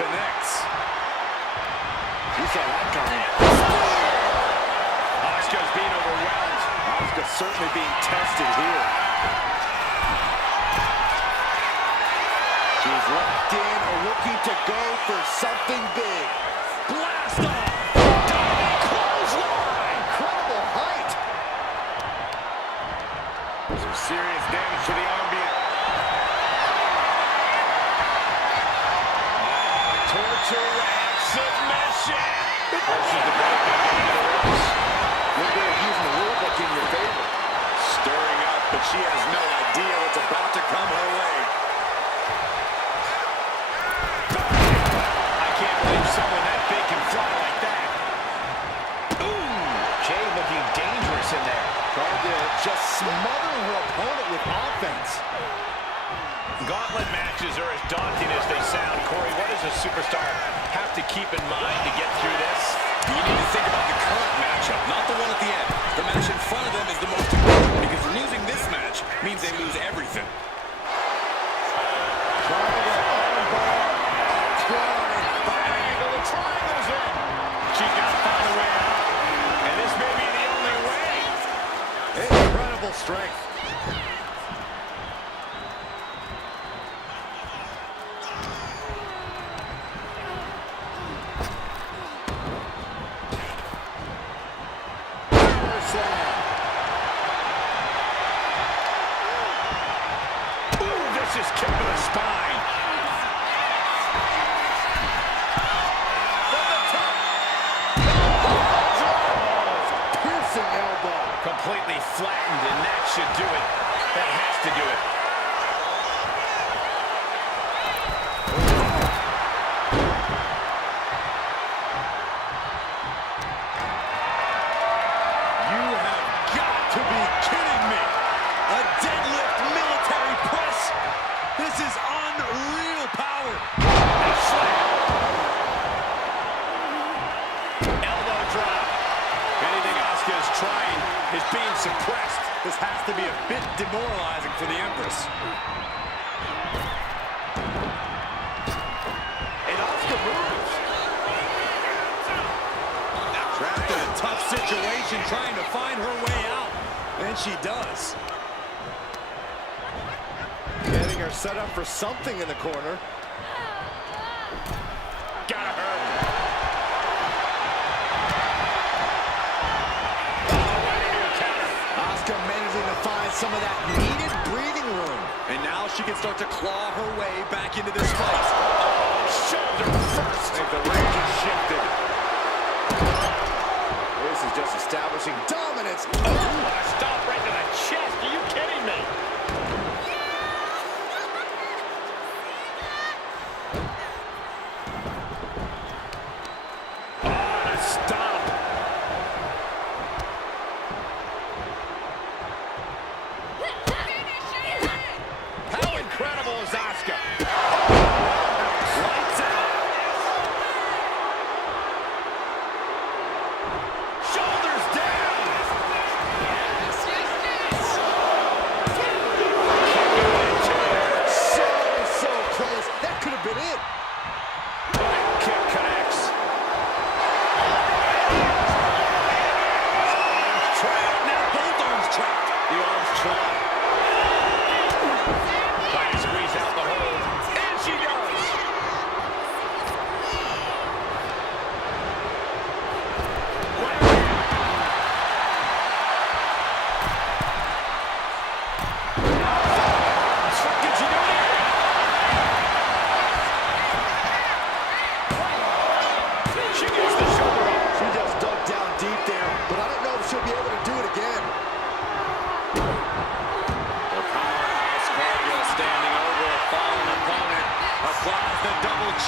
connects. You saw that coming. Asuka's being overwhelmed. Asuka certainly being tested here. She's locked in, looking to go for something big. Blast off! Diving clothesline! Incredible height! Some serious damage to the arm being... Torture rack submission! Forces the break back into the ropes. One way of using the rule book in your favor. Stirring up, but she has no idea what's about to come her way. I can't believe someone that big can fly like that. Ooh! Jay looking dangerous in there. Trying to just smother her opponent with offense. Gauntlet matches are as daunting as they sound. Corey, what does a superstar have to keep in mind to get through this? You need to think about the current matchup, not the one at the end. The match in front of them is the most important, because losing this match means they lose everything. Triangle's in. She's got to find a way out. And this may be the only way. Incredible strength. Just kick to the spine. From the top. Piercing elbow. Completely flattened, and that should do it. That has to do it. You have got to be kidding me. A deadlift military press. This is unreal power. Elbow drop. Anything Asuka is trying is being suppressed. This has to be a bit demoralizing for the Empress. And Asuka moves. Trapped in a tough situation, trying to find her way out. And she does. Getting her set up for something in the corner. Gotta hurt. Asuka managing to find some of that needed breathing room. And now she can start to claw her way back into this fight. Shoulder first. And the range has shifted. This is just establishing dominance. Oh, what a stop right to the chest. Are you kidding me?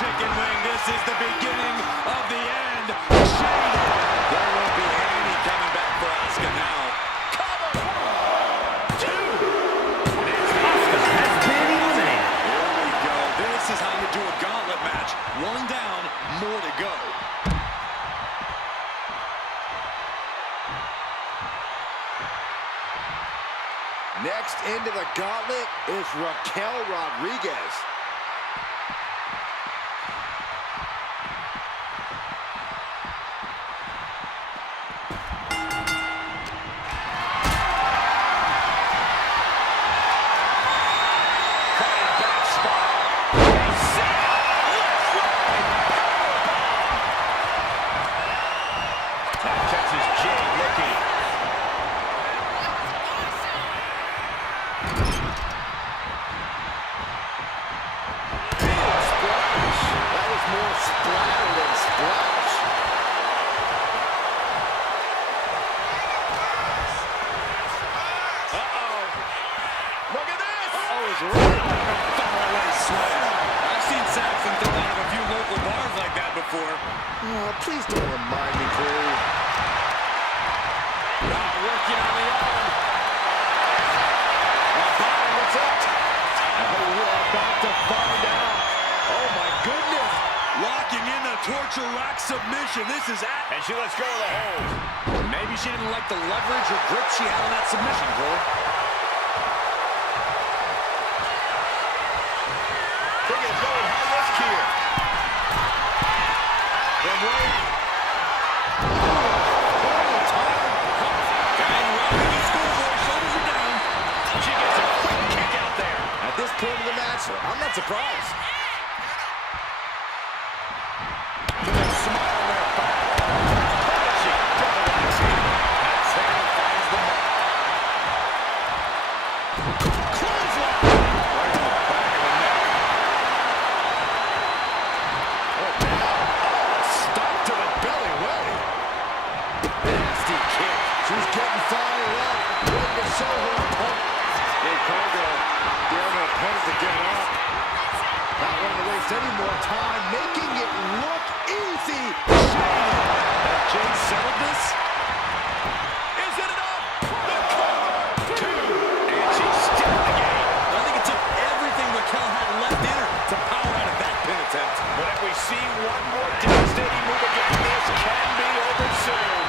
chicken wing. This is the beginning of the end. Shady. There won't be any coming back for Asuka now. Cover. 2. Asuka has been eliminated. Here we go. This is how you do a gauntlet match. 1 down, more to go. Next into the gauntlet is Raquel Rodriguez. is Jade looking? Splash. That was more splatter than splash. Uh-oh. Look at this. Uh-oh is right. Faraway slam. I've seen Saxon throw out of a few local bars like that before. Oh, please don't remind me, Corey. Working on the arm. What's up? Oh, we're about to find out. Oh, my goodness. Locking in the torture rack submission. This is at. And she lets go of the hold. Maybe she didn't like the leverage or grip she had on that submission, Cole. Thinking it's going high risk here. Then wait. At this point of the match, I'm not surprised. Look at that smile on their back. Punishing, double axing. And Cena finds the mark. Clothesline. Right on the back of the neck. Oh, now. Oh, stop to the belly. Way. Nasty kick. She's getting fired up. Ready to show her opponent. Hey, Cargo. The other opponent to get up. Not wanting to waste any more time, making it look easy. Has Jade settled this? Is it enough? The cover. Two. And she's still in the game. I think it took everything Raquel had left in her to power out of that pin attempt. But if we see one more devastating move again, this can be over soon.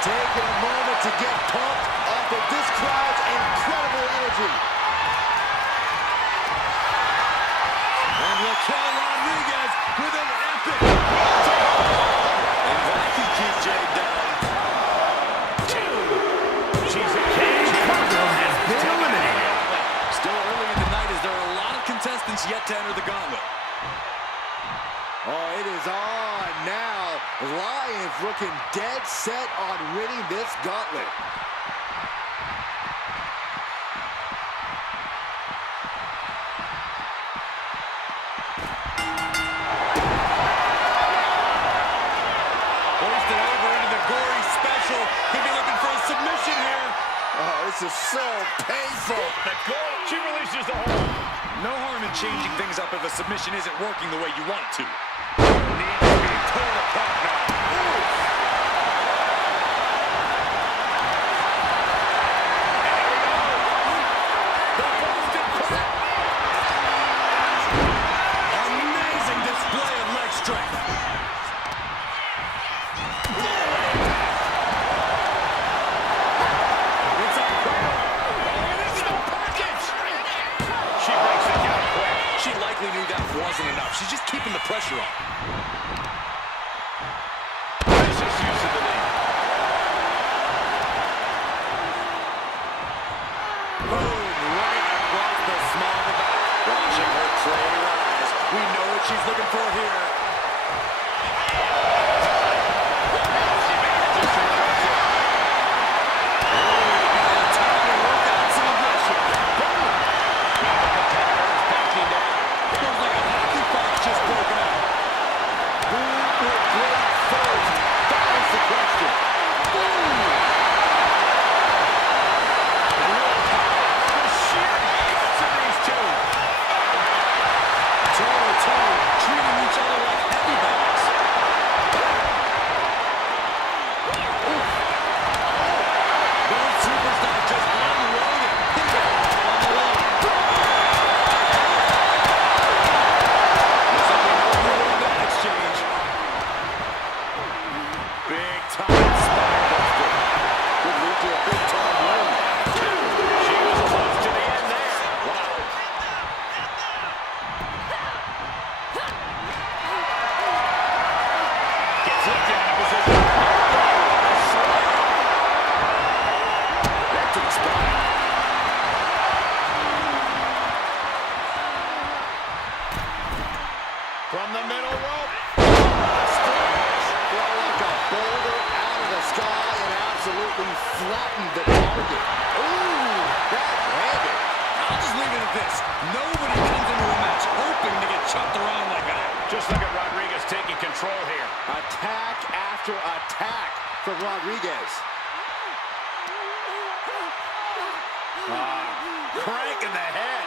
Taking a moment to get pumped off of this crowd's incredible energy. And Raquel Rodriguez with an epic and that can keep Jade down. Two. She's a cage. Cargo has been eliminated. Still early in the night as there are a lot of contestants yet to enter the gauntlet. Oh, it is on now. Lions looking dead set on winning this gauntlet. Hoisted over into the gory special. He'd be looking for a submission here. Oh, this is so painful. The goal. She releases the hold. No harm in changing things up if a submission isn't working the way you want it to. Needs to be torn apart now. Amazing display of leg strength. She breaks it down quick. She likely knew that wasn't enough. She's just keeping the pressure on. Vicious use of the knee. Boom, right across the small of the back. Watching her play rise. We know what she's looking for here. She made it just to rise it. Time to work out some aggression. Boom. Now the competitor's backing down. Feels like a hockey fight's just broken out. Who will break first? That is the question. Boom. Real power. The sheer guts of these two. Toe to toe, treating each other like From the middle rope. Splash. Throw like a boulder out of the sky and absolutely flattened the target. Ooh, that landed. I'll just leave it at this. Nobody comes into a match hoping to get chopped around like that. Just look at Rodriguez taking control here. Attack after attack from Rodriguez. Crank in the head.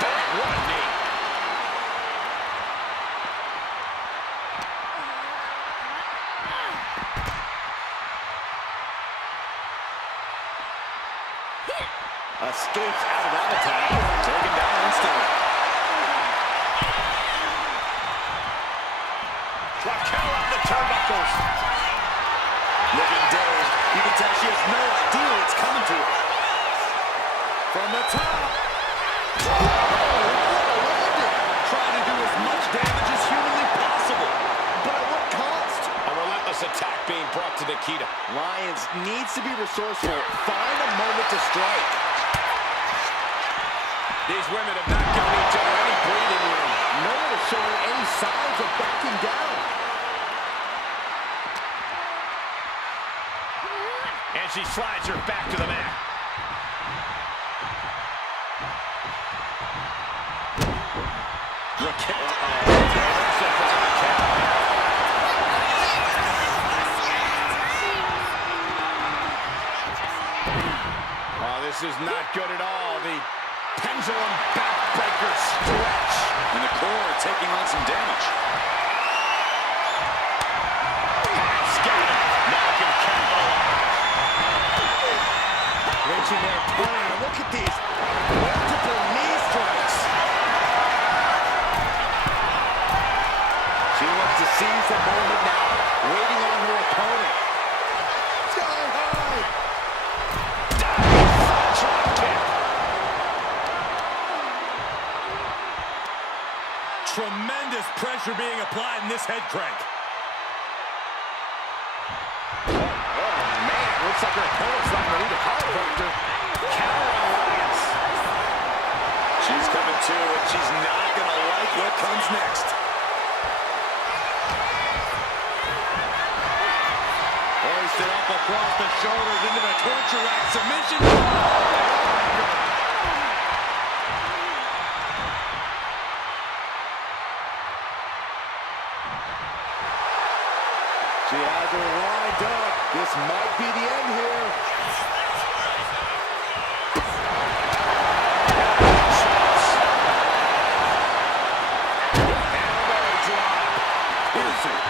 Bang, what a knee. Escapes out of that attack. Taken down instantly. Raquel on the turnbuckles. Looking dazed. You can tell she has no idea what's coming to her. From the top. Trying to do as much damage as humanly possible. But at what cost? A relentless attack being brought to Nikita. Lyons needs to be resourceful. Find a moment to strike. These women have not given each other any breathing room. No one is showing any signs of backing down. And she slides her back to the mat. Raquel. Reversal for Raquel. Oh, this is not good at all. The pendulum backbreaker stretch. And the core taking on some damage. Scattered. Now can capitalize. Reaching their opponent. Look at these multiple knee strikes. She wants to seize the moment now, waiting on her opponent. Sky high. Drop kick. Tremendous pressure being applied in this head crank. Man, looks like her opponent's not going to need a chiropractor. Counter alliance. She's coming to, and she's not going to like what comes next. Hoisted up across the shoulders into the torture rack submission. She has her lined up. This might be the end here. Elbow drop. Piercing.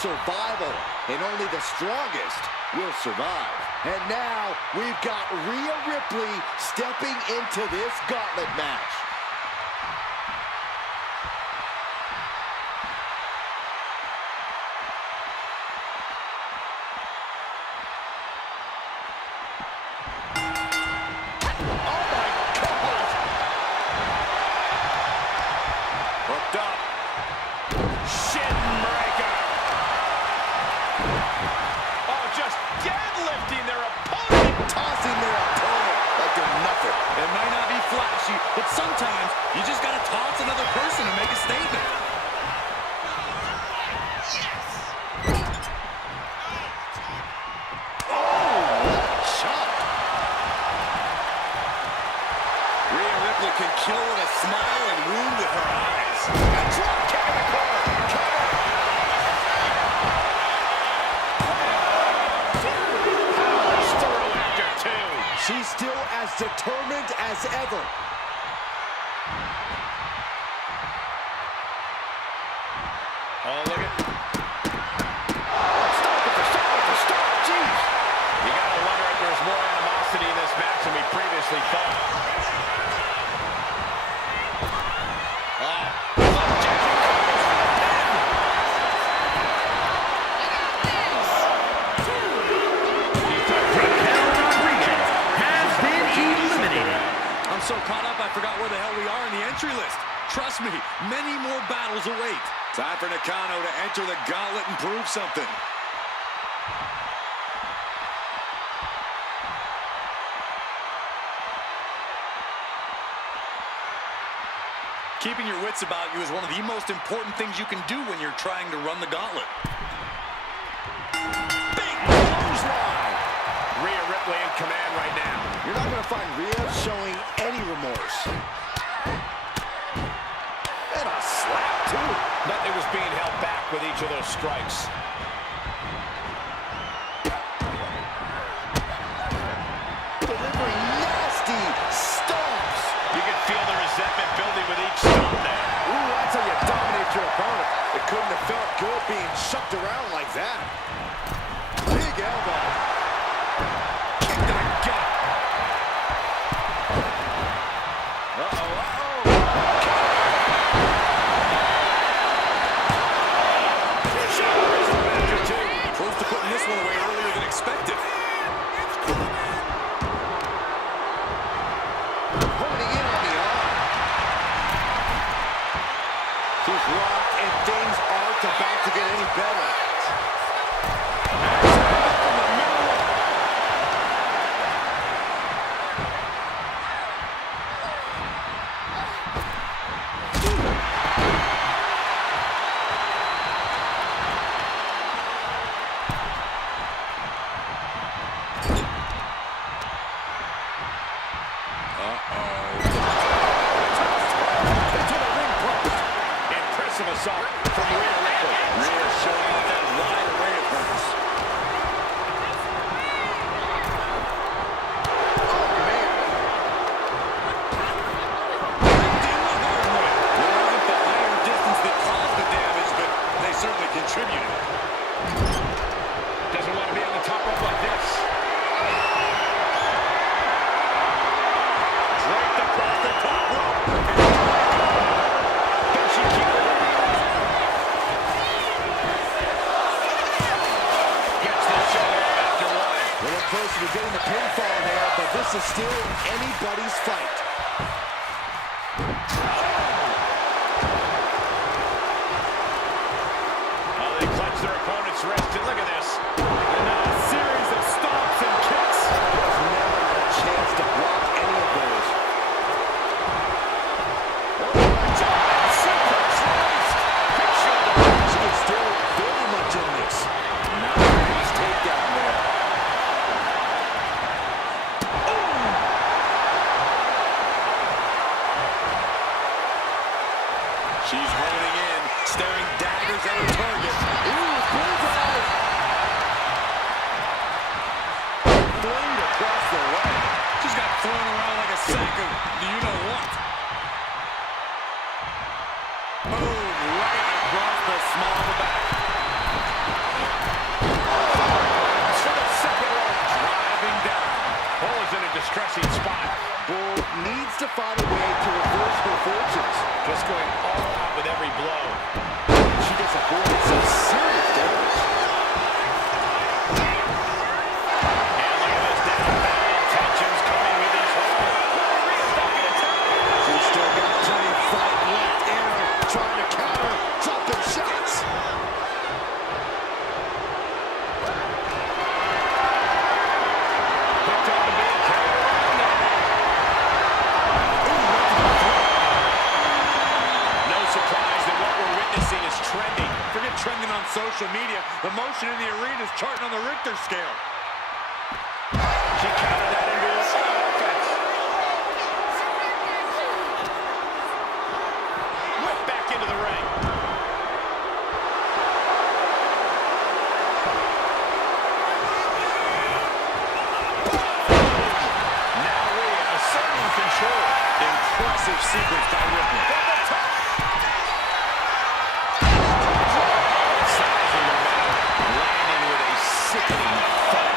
Survival, and only the strongest will survive. And now we've got Rhea Ripley stepping into this gauntlet match. Oh my God! Hooked up. Shin breaker. Oh, just deadlifting their opponent. Tossing their opponent like they're nothing. It might not be flashy, but sometimes you just got to toss another person to make a statement. Rhea Ripley can kill with a smile and wound with her eyes. A drop kick in the corner. Powers through after two. She's still as determined as ever. Oh, look at. Stop it, stop. Jeez. You gotta wonder if there's more animosity in this match than we previously thought. Time for Nakano to enter the gauntlet and prove something. Keeping your wits about you is one of the most important things you can do when you're trying to run the gauntlet. Big clothesline. Ria Ripley in command right now. You're not going to find Ria showing any remorse. And a slap, too. Nothing was being held back with each of those strikes. Delivering nasty stomps. You can feel the resentment building with each stomp there. Ooh, that's how you dominate your opponent. It couldn't have felt good being shucked around like that. Big elbow. Kick to the gut. Close to putting this one away earlier than expected. Honing in on the arm. She's rocked, and things aren't about to get any better. Assault from Ria Ripley. Ria showing off that wide array of hers. Oh, man. It wasn't the higher distance that caused the damage, but they certainly contributed. Doesn't want to be on the top rope like this. Draped across the top rope. Can she keep it? Closer to getting the pinfall there, but this is still anybody's fight. Oh, they clench their opponent's wrist, and look at this. And now a series of stomps and kicks. There's never had a chance to block any of those. Oh, giant suplex released. Big shoulder. She is still very much in this. Nice takedown there. She's honing in, staring daggers at her target. Ooh, bullseye! Flamed across the way. She's got thrown around like a sack of you-know-what. Boom, right across the small of the back. To the second rope. Driving down. Bull is in a distressing spot. Bull needs to find a way to reverse her fortunes. Just going all out with every blow. She just avoided some serious damage. And look at this down. Bad intentions coming with these holds. She's still got plenty of fight left in her. Trying to counter, dropping shots. Picked up and being carried around there. No surprise that what we're witnessing is trending. Forget trending on social media. The motion in the arena is charting on the Richter scale. She countered that into her own offense. Whip back into the ring. Now Ria asserting control. Impressive sequence by Ripley. From the top. Sizing her back. Landing with a sickening thud.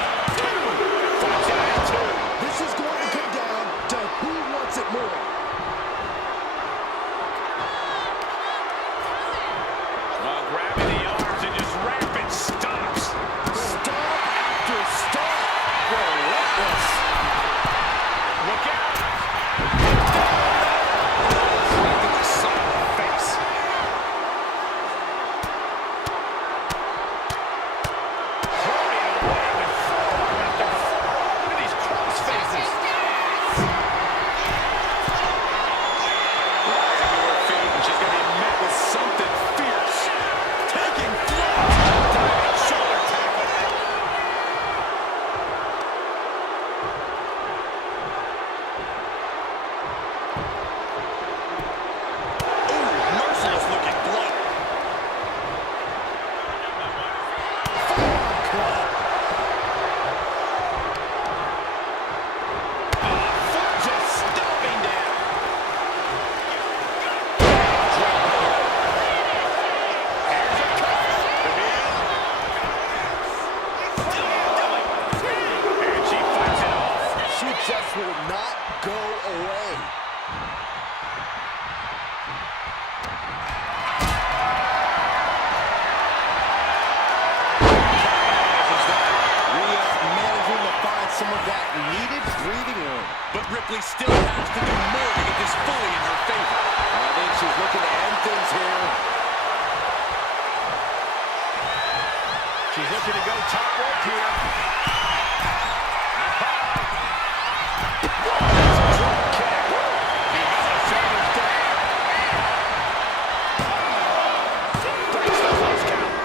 Ripley still has to do more to get this fully in her favor. I think she's looking to end things here. She's looking to go top rope here.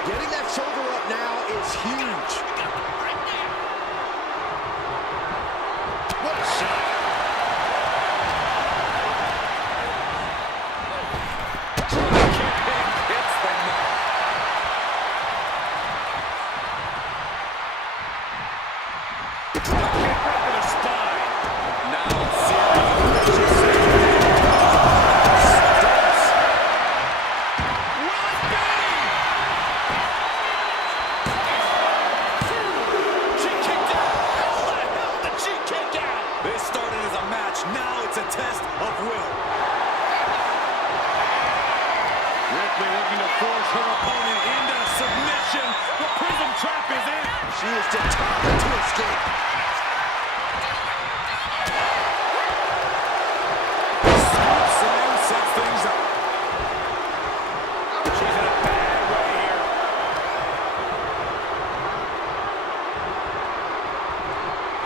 Getting that shoulder up now is huge. What a shot. Hits the mark. Kick right to the spine. Now it's serious. She kicked out. How the hell did she kick out? This started as a match. Now it's a test of will. Ripley looking to force her opponent into submission. The prism trap is in. She is determined to escape. Scoop slam sets things up. She's in a bad way here.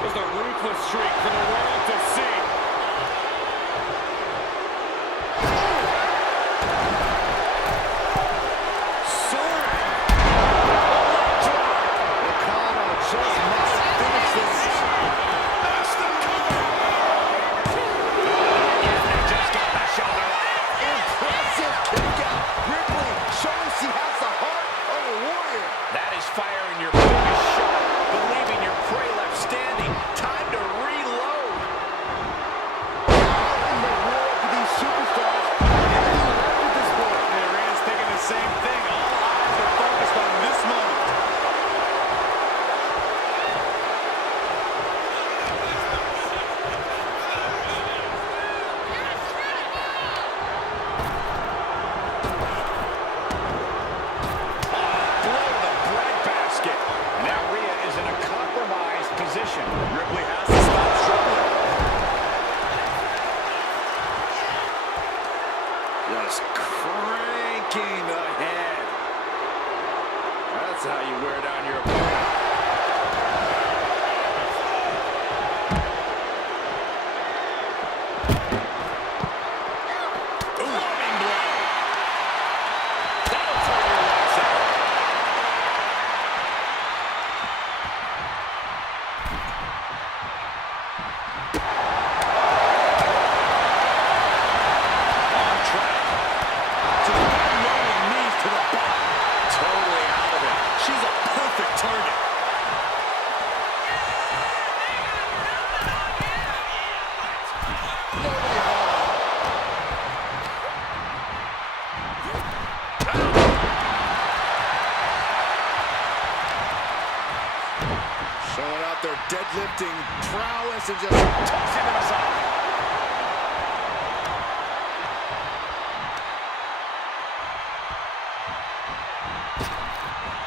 Just a ruthless streak for the world to see. Fire in your biggest shot, believing your prey left standing. Time to reload. How in the world do these superstars get left at this point? And Ria's thinking the same thing. All eyes are focused on this moment. Ripley has to stop struggling. Just cranking the head. That's how you wear down your opponent. Loving blow. That'll turn your lights out. On track. Just unrolling knees to the body. Totally out of it. She's a perfect target. Showing out their deadlifting prowess and just tossing them aside.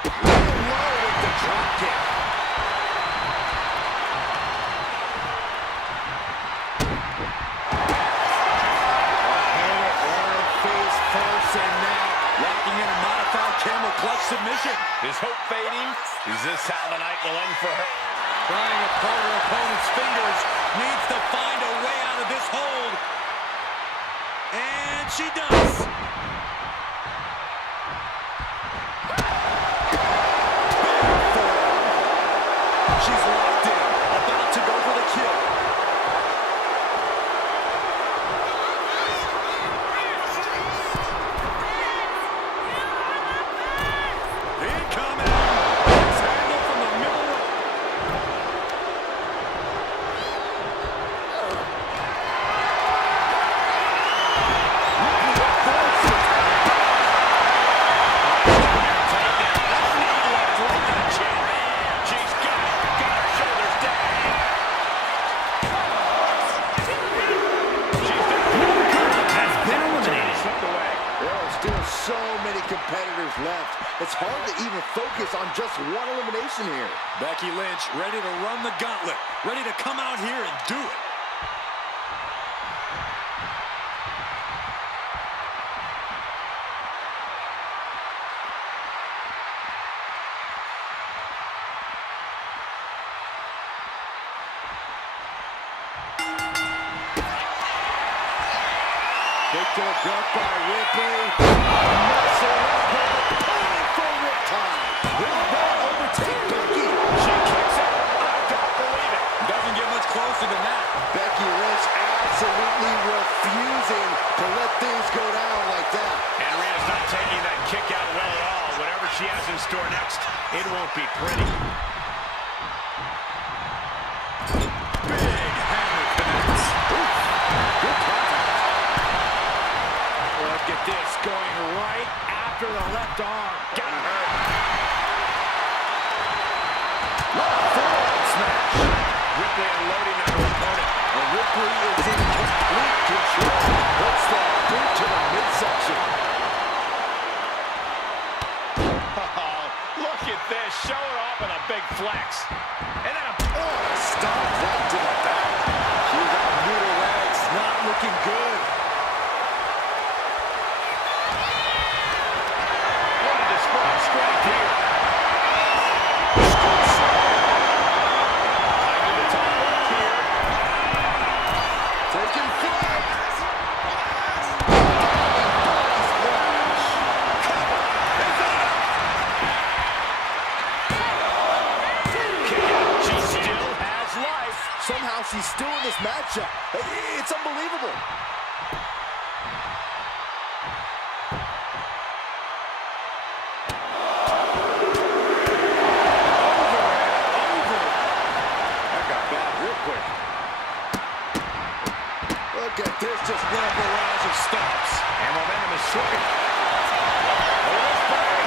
Low with the drop kick. Opponent lying face first and now Locking in a modified camel clutch submission. Is hope fading? Is this how the night will end for her? Prying apart her opponent's fingers. Needs to find a way out of this hold. And she does. She's locked in, about to go for the kill. Incoming. Nice handle from the middle rope. competitors left. It's hard to even focus on just one elimination here. Becky Lynch ready to run the gauntlet, ready to come out here and do it. to the gut by Ripley. Muscle up, painful riptide. Will that overtake Becky? She kicks out. I don't believe it. Doesn't get much closer than that. Becky Lynch absolutely refusing to let things go down like that. And Ria's not taking that kick out well at all. Whatever she has in store next, it won't be pretty. Big hammer connects. Oof. Good contact. Look at this, going right after the left arm. Got her. Forearm smash. Ripley unloading on her opponent. And Ripley is in complete control. Puts that boot to the midsection. Oh, look at this. Show her off with a big flex. And then a... Stop right to the back. She's got noodle legs. Not looking good. What a display of strength here. Time to the top rope here. Taking flight. She still has life. Somehow she's still in this matchup. It's unbelievable. That got bad real quick. Look at this, just went up a barrage of stops. And momentum is shifting.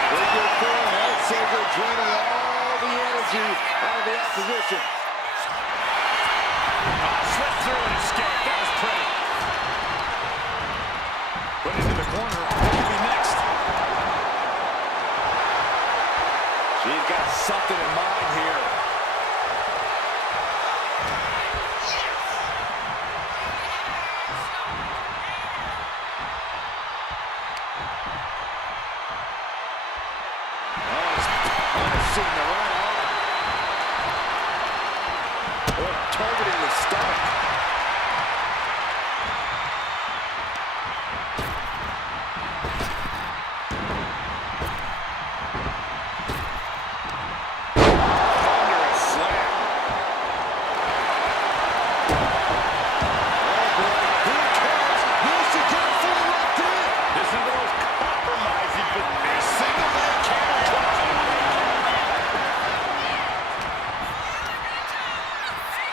Figure four, head saver, draining all the energy out of the opposition. Slipped through and escaped. That was pretty. Put into the corner. What will be next? She's got something in mind here. Punishing the right arm. Targeting the stomach. Thunderous slam. Oh boy, here it comes. Here's the kick fully locked in. This is the most compromising, but a single leg camel clutch.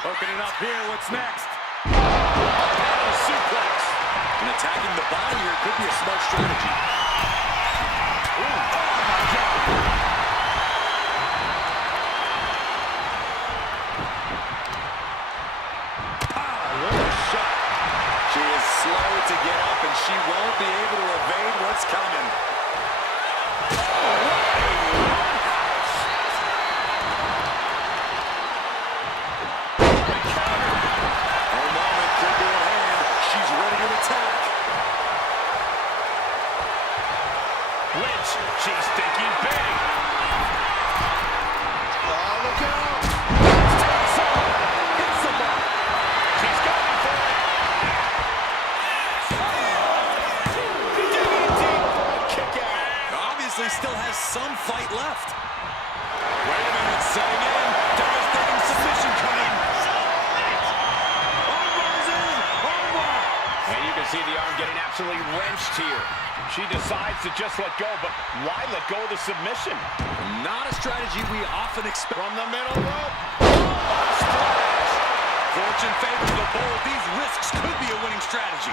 Hooking it up here. What's next? Panel suplex. And attacking the body here could be a smart strategy. Ooh, oh my God. What a shot. She is slow to get up, and she won't be able to evade what's coming. Her moment could be at hand. She's ready to attack. Lynch, she's thinking big. Oh, look out. Hits the mark. She's going for it. Digging deep for a kick out. Obviously still has some fight left. Wait a minute, setting in. Devastating submission coming. Armbar's in. Armbar. And you can see the arm getting absolutely wrenched here. She decides to just let go, but why let go of the submission? Not a strategy we often expect. From the middle rope. Oh, splash. Fortune favors the bold. These risks could be a winning strategy.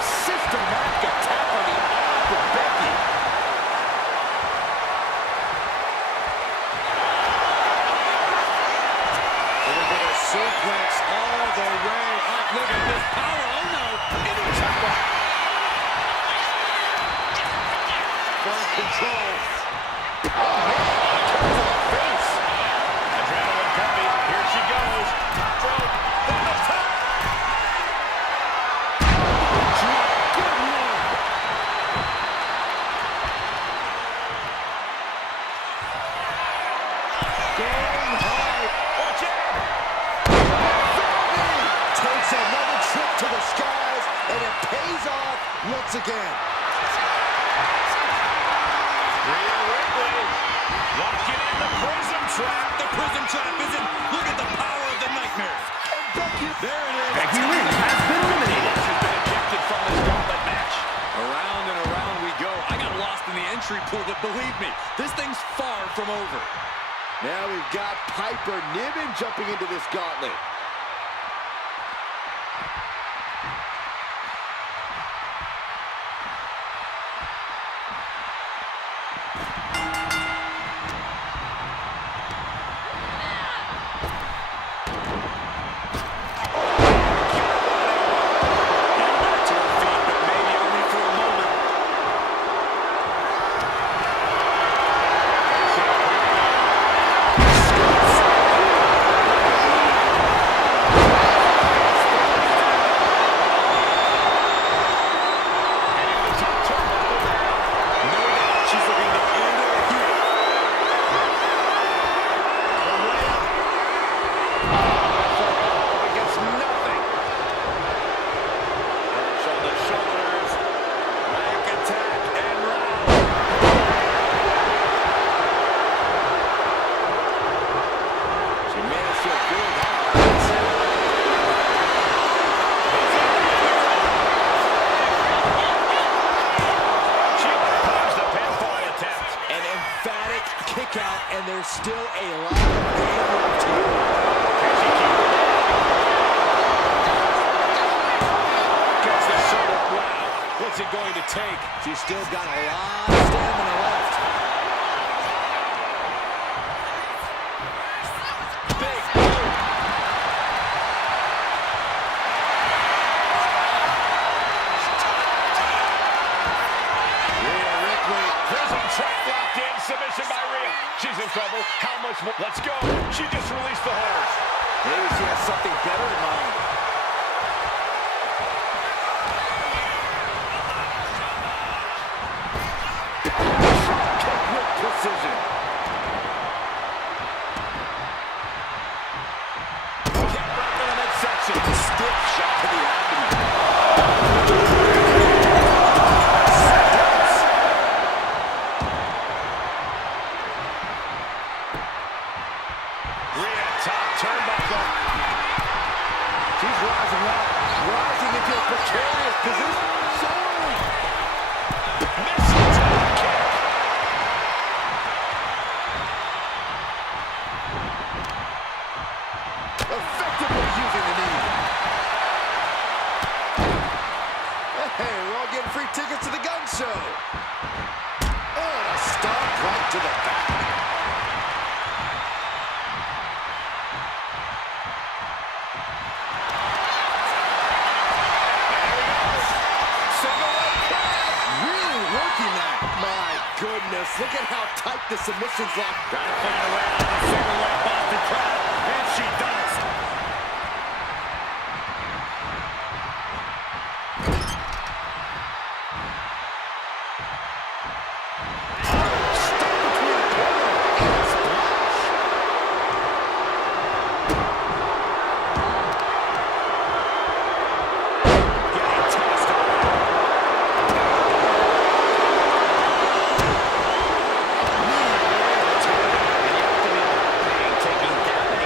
Systematic attack on the arm for Becky. Looking for the suplex all the way up. Look at this power. Oh no. Into the cover. Firm control. Oh, man. Comes to the face. Adrenaline pumping. Here she goes. Top rope. From the top. Good once again. Rhea Ripley walking in the prison trap. The prison trap isn't. Look at the power of the nightmare. There it is. Becky Lynch has been eliminated. She's been ejected from this gauntlet match. Around and around we go. I got lost in the entry pool, but believe me, this thing's far from over. Now we've got Piper Niven jumping into this gauntlet. And there's still a lot of game left here. Gets the shoulder. Wow. What's it going to take? She's still got a lot of stamina left. Big move. Ria Ripley. Prison trap locked in. Submission by Rhea. She's in trouble. How much more? Let's go. She just released the hold. Maybe she has something better in mind. Kick with precision. Kick right to the midsection. Stiff shot to the abdomen. Turnbuckle. She's rising up, rising into a precarious position. Soaring. Mistletoe kick. Effectively using the knee. Hey, we're all getting free tickets to the gun show. Oh, and a stomp right to the back. Goodness, look at how tight the submission's locked. Gotta find a way out of the single leg Boston crab, and she does. Stuck between a corner and a splash. Getting tossed around. Taking down the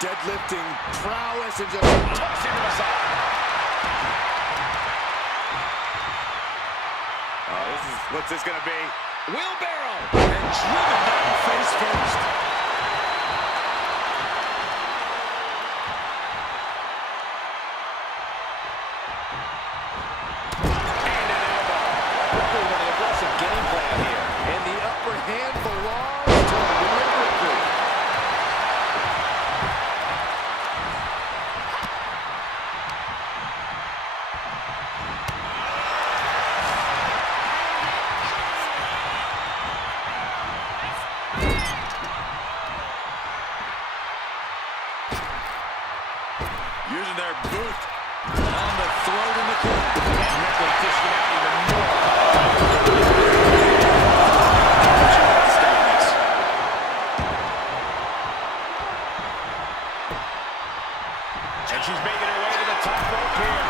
deadlifting prowess and just tossing him aside. What's this gonna be? Wheelbarrow! And driven down face first. And an elbow. Ripley with an aggressive game plan here. And the upper hand belongs to Ria Ripley. Using their boot on the throat in the corner. And Ripley dishing out even more. And she's making her way to the top rope here.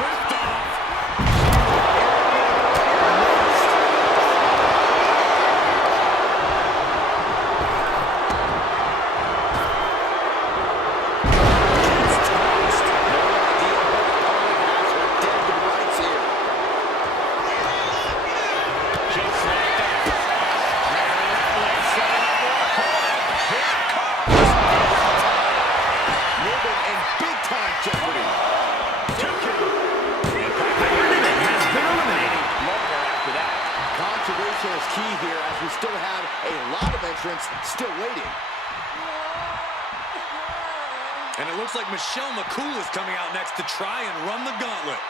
Lift off. Controversial is key here as we still have a lot of entrants still waiting. And it looks like Michelle McCool is coming out next to try and run the gauntlet.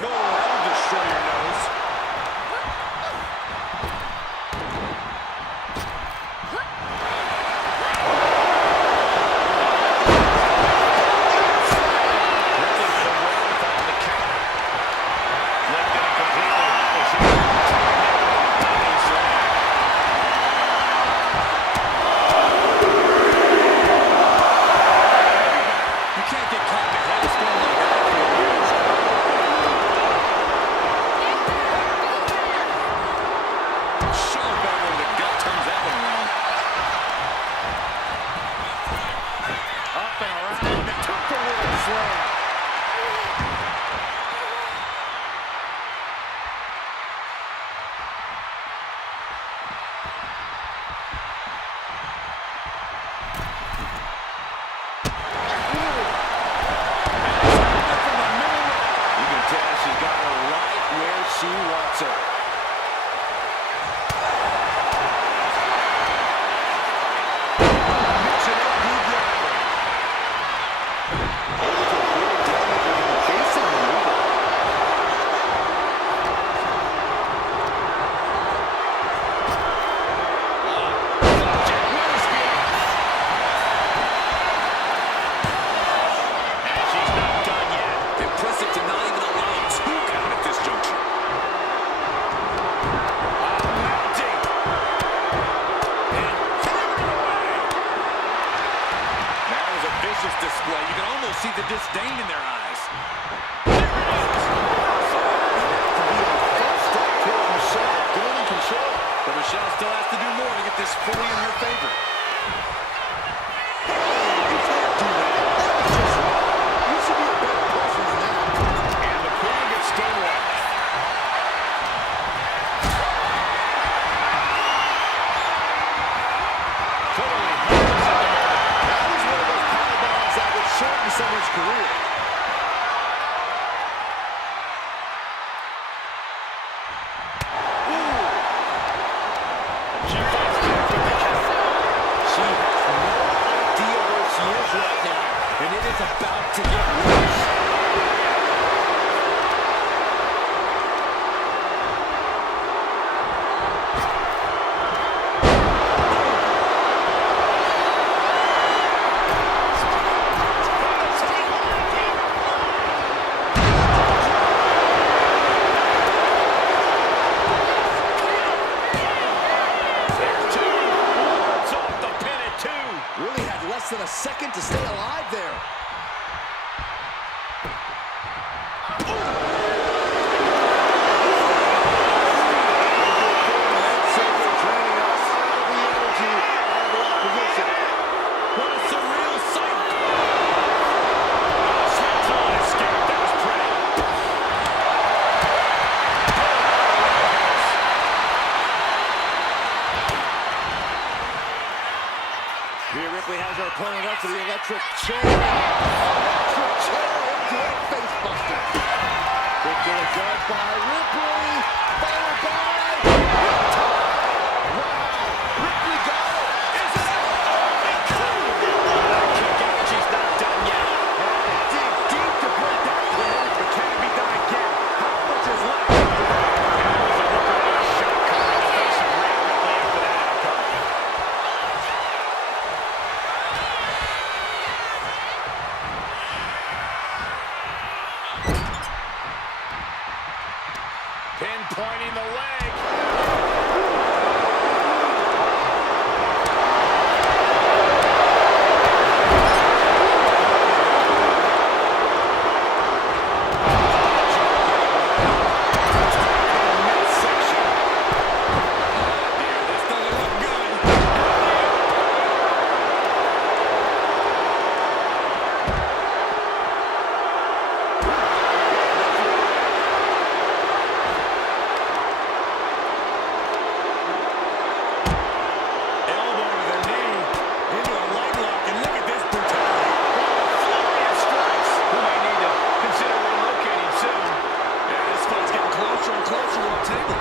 Go, that'll destroy your nose. She wants her. Display. You can almost see the disdain in their eyes. But Michelle still has to do more to get this fully in her favor. You should be a better person than that. And the queen gets stonewalled. Shorten someone's career. She fights back with the kick. She has no idea where she is right now, and it is about to get worse. less than a second to stay alive there. Rhea Ripley has her opponent up for the electric chair. Electric chair into a face buster. Quick to the gut by Ripley. Followed by wow. Ripley got it. Is it over? Kick out. She's not done yet. Dig deep to break that pin. But can it be done again? How much is left? Shot call in the face of Rhea Ripley after that outcome. Pinpointing the leg. Midsection. This doesn't look good. Elbow to the knee, into a leg lock, and look at this brutality. Flurry of strikes. We might need to consider relocating soon. Yeah, this fight's getting closer and closer to a table.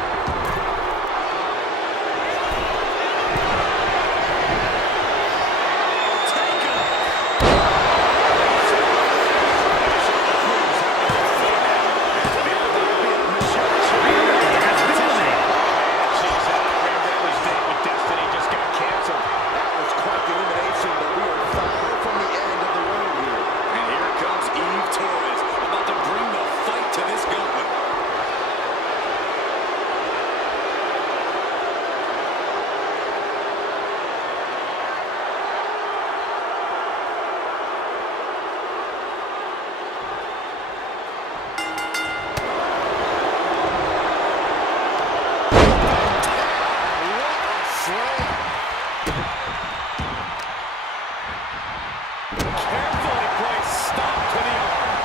Carefully placed stop to the arm.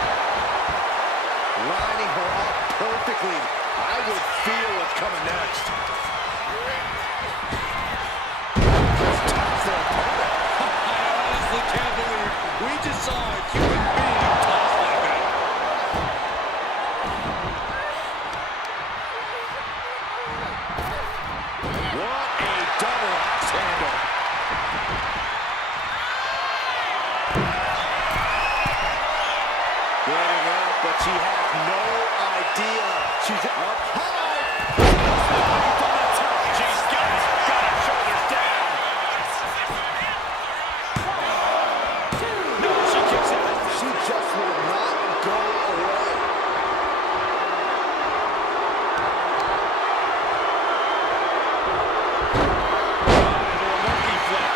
Lining her up perfectly. I would feel what's coming next. Just toss their opponent. I honestly can't believe we just saw a human being tossed like that. What a double axe handle. Getting up, but she has no idea. She's up high. From the top. She's got her shoulders down. No, she kicks out. She just will not go away. Into a monkey flip.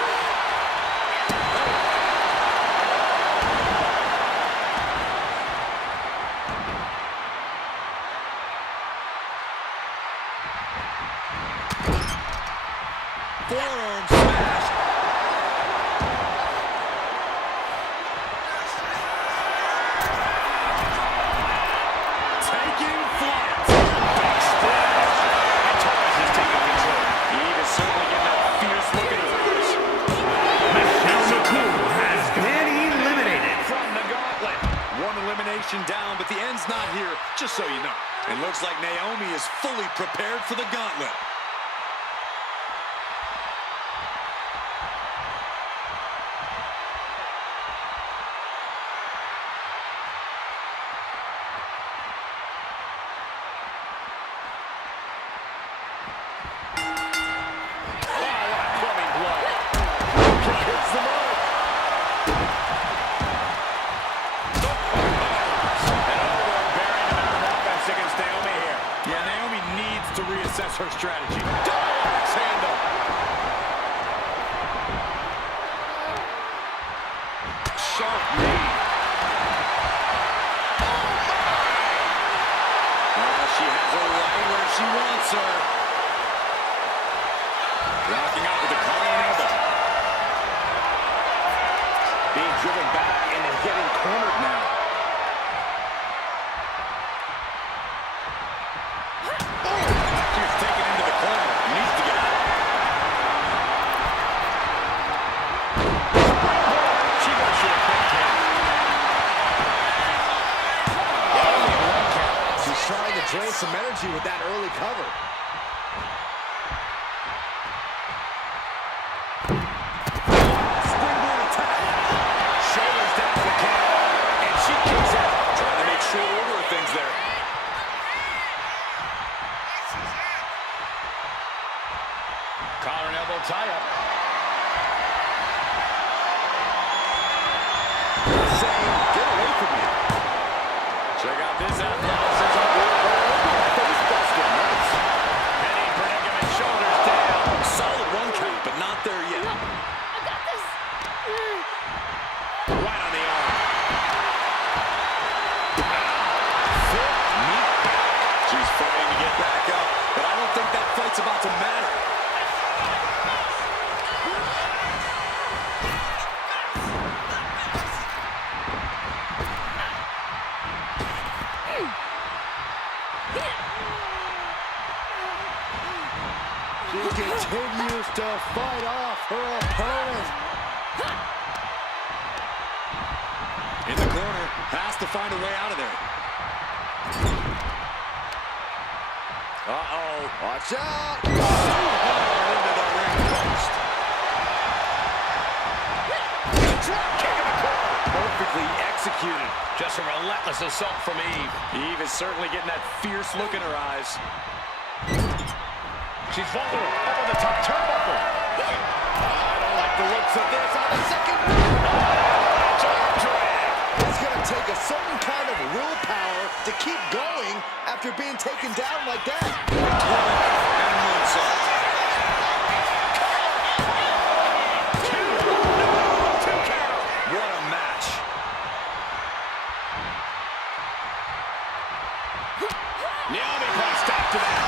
Forearm smash. Taking flight. Big splash. And Torres is taking control. Eve is certainly getting that fierce look in his eyes. Michelle McCool has been eliminated. From the gauntlet. One elimination down, but the end's not here, just so you know. It looks like Naomi is fully prepared for the gauntlet. Her strategy. driven back and then getting cornered now. He's taken into the corner. He needs to get out. She goes to a quick count. She's trying to drain some energy with that early cover. Springboard attack. Shoulders down for the count. And she kicks out. Trying to make short order of things there. Collar and elbow tie-up. Saying, get away from me. Check out this athleticism. Face buster. Nice. Penny predicament, shoulders down. Solid one count, but not there yet. I got this. Right on the arm. She's fighting to get back up, but I don't think that fight's about to matter. She continues to fight off her opponent. In the corner, has to find a way out of there. Uh-oh. Watch out. Into the ring post. Drop kick in the corner. Perfectly executed. Just a relentless assault from Eve. Eve is certainly getting that fierce look in her eyes. She's vulnerable. Up on the top turnbuckle. I don't like the looks of this. On the second. It's going to take a certain kind of willpower to keep going after being taken down like that. And moonsault. What a match. Naomi put a stop to that.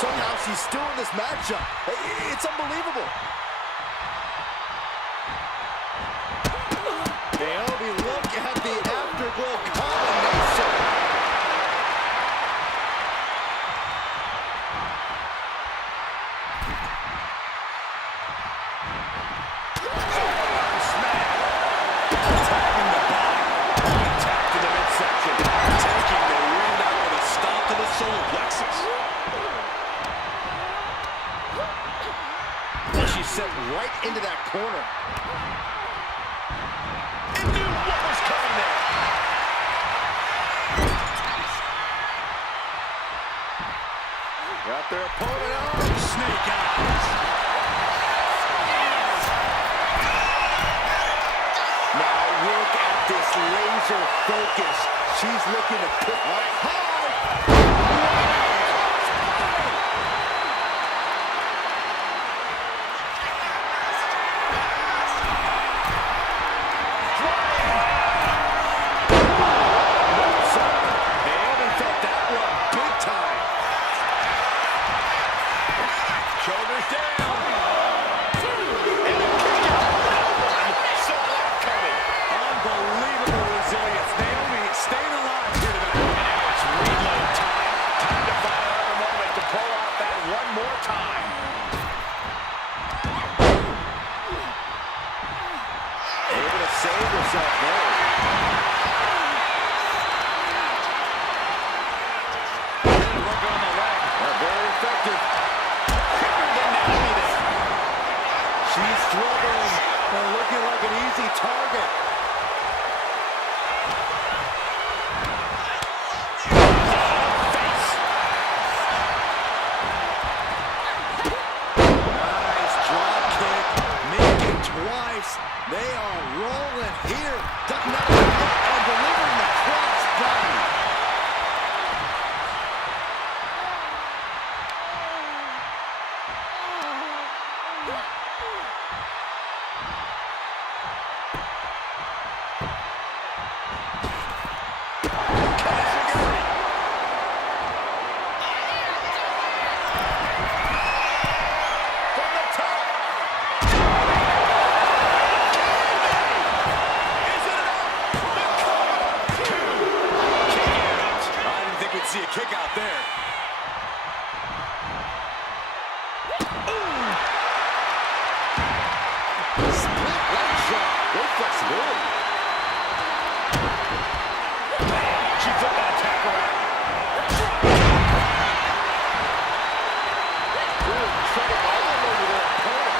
Somehow she's still in this matchup. It's unbelievable. Naomi, look at the afterglow combination. Attacking the body. Attack to the midsection. Taking the wind out with a stop to the solar plexus. She's set right into that corner. It knew what was coming there. Got their opponent out. Snake eyes. Now look at this laser focus. She's looking to pick up high. Naomi felt that one big time. Shoulders down. And a kick out. Saw that coming. Unbelievable resilience. Naomi staying alive here tonight. And now it's reload time. Time to find another moment to pull out that one more time. Able to save herself there. Work on the leg. Very effective. Quicker than Naomi there. She's struggling and looking like an easy target. Face. Nice drop kick. Make it twice. knives. They are rolling here. Ducking out of the net and delivering the cross body. See a kick out there. Split leg shot. Great flexibility. She took that attack around. Good trouble all over their opponent.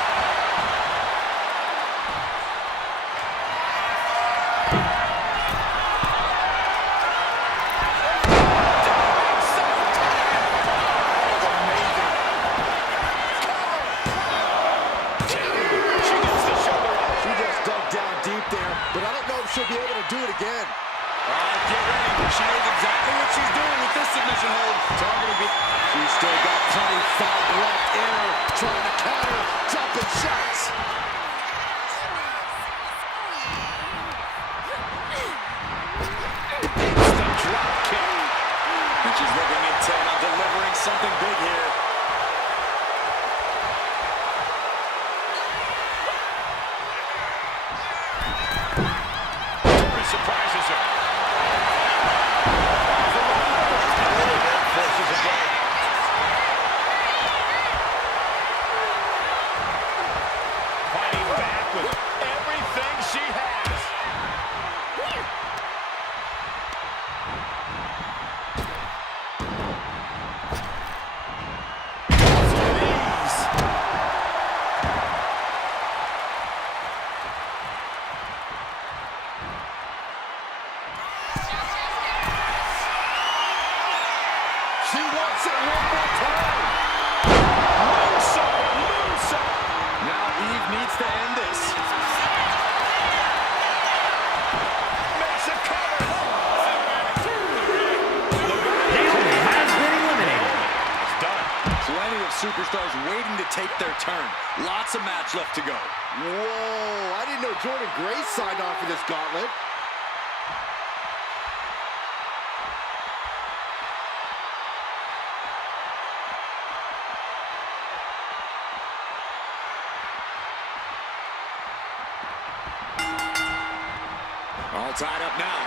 But I don't know if she'll be able to do it again. Get ready. She knows exactly what she's doing with this submission hold. She's still got plenty fight left in her. Trying to counter, dropping shots. Instant drop kick. And she's looking intent on delivering something big here. Surprises her. Fighting back with everything she has. She wants it one more time. Moonsault. Now Eve needs to end this. Makes a cover. Bailey has been eliminated. It's done. Plenty of superstars waiting to take their turn. Lots of match left to go. Whoa, I didn't know Jordan Grace signed on for this gauntlet. All tied up now.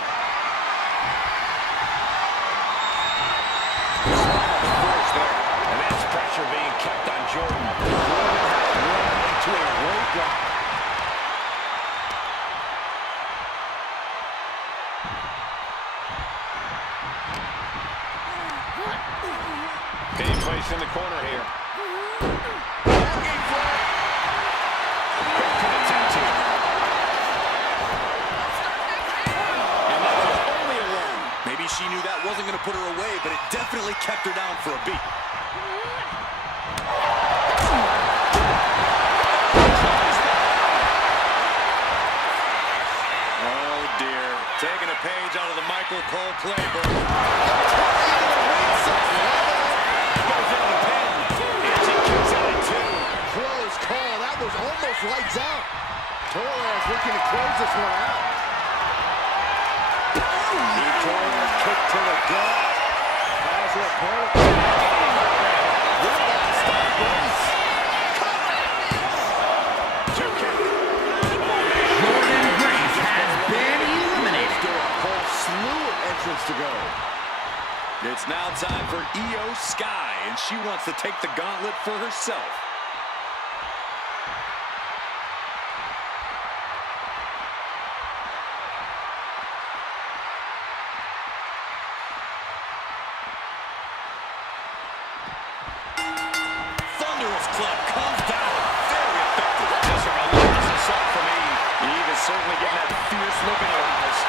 Immense pressure being kept on Jordan. Jordan has run into a roadblock. Being placed in the corner here. Looking for it. Back to the 10-2. And that was only a one. Maybe she knew that wasn't going to put her away, but it definitely kept her down for a beat. Oh, dear. Taking a page out of the Michael Cole playbook. Goes down the pin. And she kicks out at two. Close call. That was almost lights out. Torres looking to close this one out. Torres kick to the gut. Has her opponent. Will that stop Grace? Two count. Jordan Grace has been eliminated. Still a whole slew of entrants to go. It's now time for Io Sky, and she wants to take the gauntlet for herself. Thunderous club comes down. Very effective. Just a relentless assault from Eve. Eve is certainly getting that fierce look in her eyes.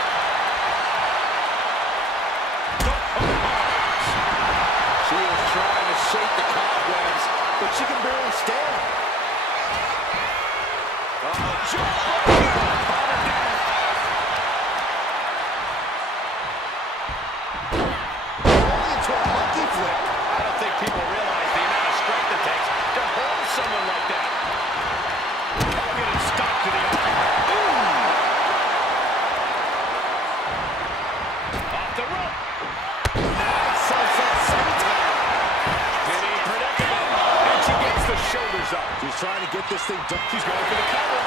She is trying to shake the cobwebs, but she can barely Into a monkey flip. I don't think people realize the amount of strength it takes to hold someone like that. Targeted stop to the arm. Off the rope. Sunset senton. Pity predicament. And she gets the shoulders up. She's trying to get this thing done. She's going for the cover.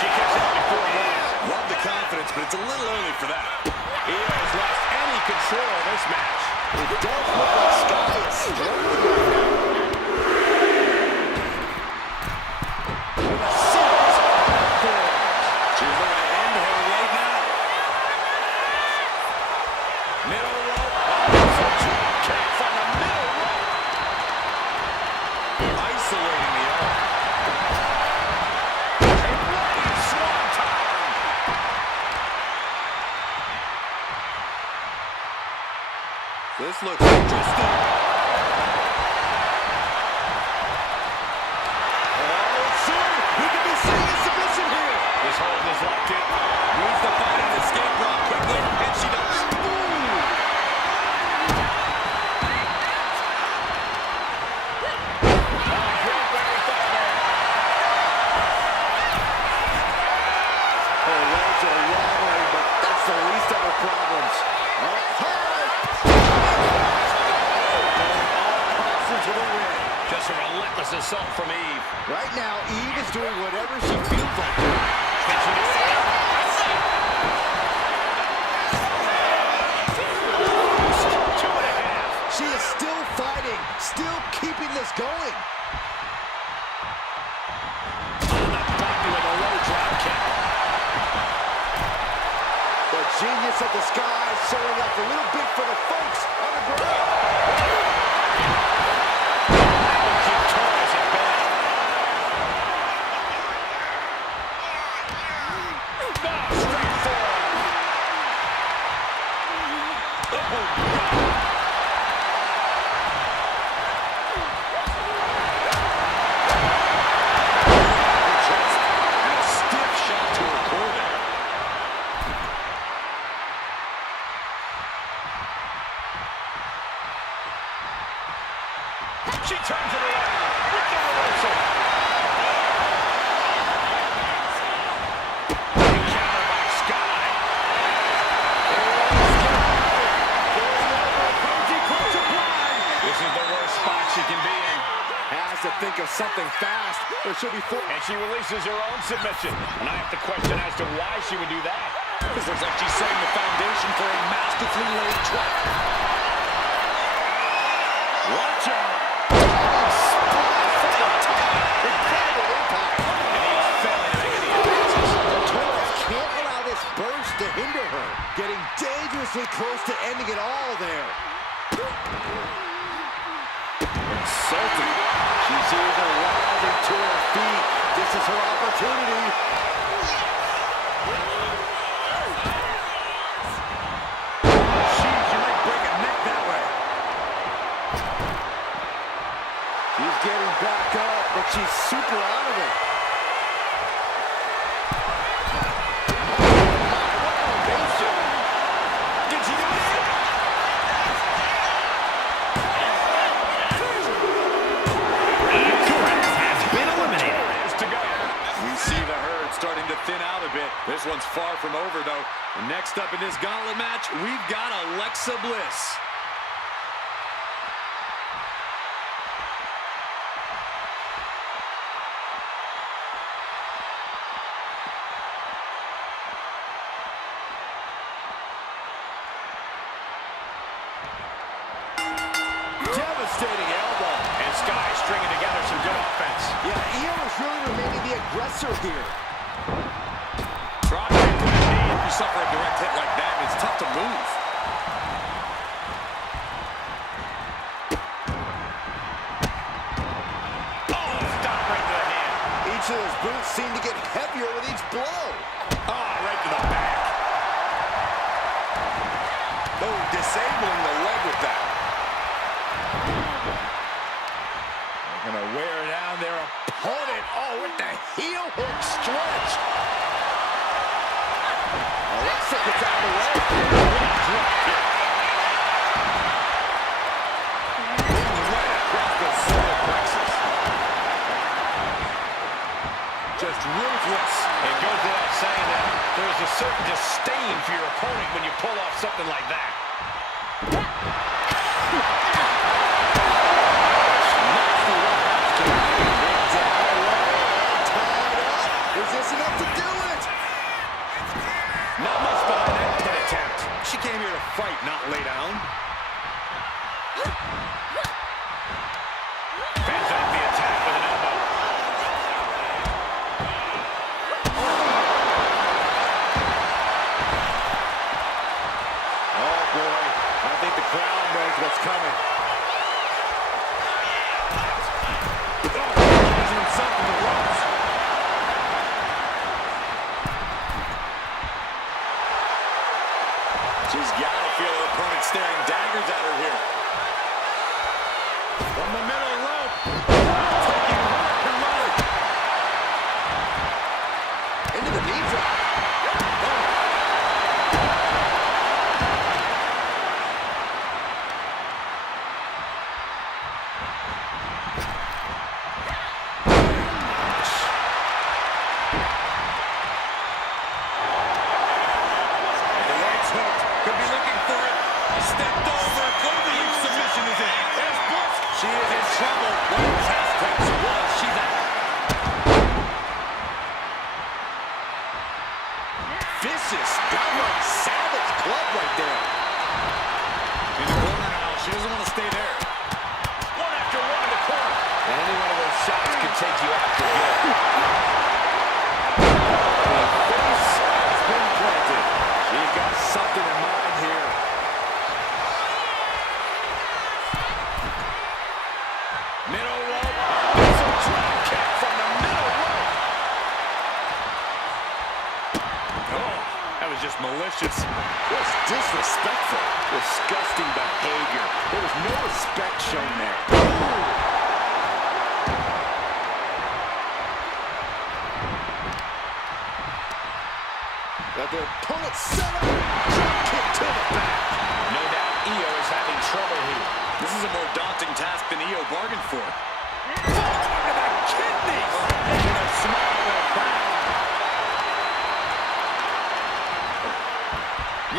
She kicks out before one. Love the confidence, but it's a little early for that. Io has lost any control of this match. It does look like Sky is struggling right now. With a series of forearms. She's looking to end her right now. Middle rope. Oh, drop kick from the middle rope. Isolating the arm. And running swanton. This looks interesting. Oh, soon we could be seeing a submission here. This hold is locked in. Needs to find an escape route quickly, and she does. Her legs are wobbling, but that's the least of her problems. Up high. All to the win. Just a relentless assault from Eve. Right now, Eve is doing whatever she feels like. Can she do it? 2.5. She is still fighting, still keeping this going. On the button with a low drop kick. The genius of the Sky showing up a little bit for the folks on the ground. That will keep toys at bay. No, straight forearm. And a stiff shot to her core there. She turns it around with the reversal. Counter by Sky. This is the worst spot she can be in. Has to think of something fast, or she'll be full. And she releases her own submission. And I have to question as to why she would do that. This looks like she's setting the foundation for a masterfully laid trap. Watch out. Incredible impact. And he's failing to make any advances. Torres can't allow this burst to hinder her. Getting dangerously close to ending it all there. Insulting. She's even rising to her feet. This is her opportunity. Jeez, you might break a neck that way. She's getting back up, but she's super out of it. Did she do it? Torres has been eliminated. Torres to go. We see the herd starting to thin out a bit. This one's far from over, though. And next up in this gauntlet match, we've got Alexa Bliss. Devastating elbow. And Sky stringing together some good offense. Yeah, Io is really remaining the aggressor here. Dropping into the knee if you suffer a direct hit like that, it's tough to move. Oh, stop right to the hand. Each of those boots seem to get heavier with each blow. Oh, right to the back. Oh, disabling the leg with that. They're going to wear down their opponent. opponent. Oh, with the heel hook stretch. Alexa gets out of the way. Drop kick. Right across the solar plexus. Just ruthless. It goes without saying that there's a certain disdain for your opponent when you pull off something like that. Is this enough to do it? Not much behind that pin attempt. She came here to fight, not lay down. Fends off the attack with an elbow. Oh, boy. I think the crowd knows what's coming. Using himself in the ropes. She's got to feel her opponent staring daggers at her here. From the middle rope. Taking rock and roll. Into the knee drop. She is in trouble. One test that she was. She's out. Vicious, downright savage club right there. In the corner now. She doesn't want to stay there. One after one in the corner. Any one of those shots could take you out for good. The face has been planted. She's got something in mind here. Middle rope. There's a drop kick from the middle rope. Oh, that was just malicious. Was disrespectful. Disgusting behavior. There was no respect shown there. Got their opponent set up. Drop kick to the back. No doubt Io is having trouble here. This is a more daunting task than Io bargained for. Oh, to the kidneys. Making a smile with a frown.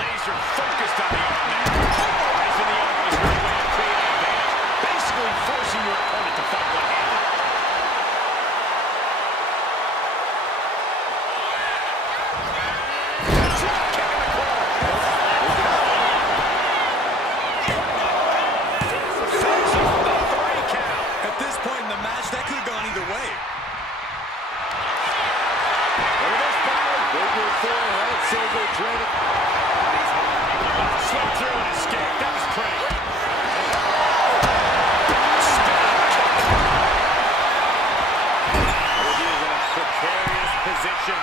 Laser focused on the arm there. Polarizing the arm is a great way to create an advantage. Basically forcing your opponent to fight one-handed. Drop kick in the corner. Finishes with a 3 count. At this point in the match, that could have gone either way. Look at this power. Figure 4 head saber draining. Slid through and escaped. That was pretty. He is in a precarious position.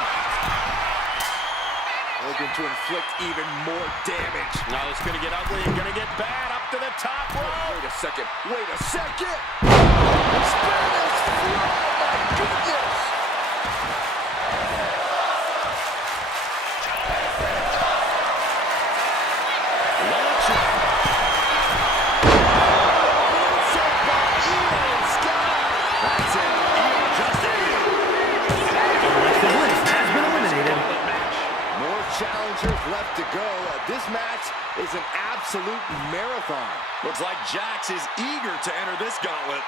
Looking to inflict even more damage. Now it's going to get ugly and going to get bad up to the top rope. Wait a second. Wait a second. Spanish fly. My goodness. Launching. That's it. Just ended. The list has been eliminated. More challengers left to go. This match is an absolute marathon. Looks like Jax is eager to enter this gauntlet.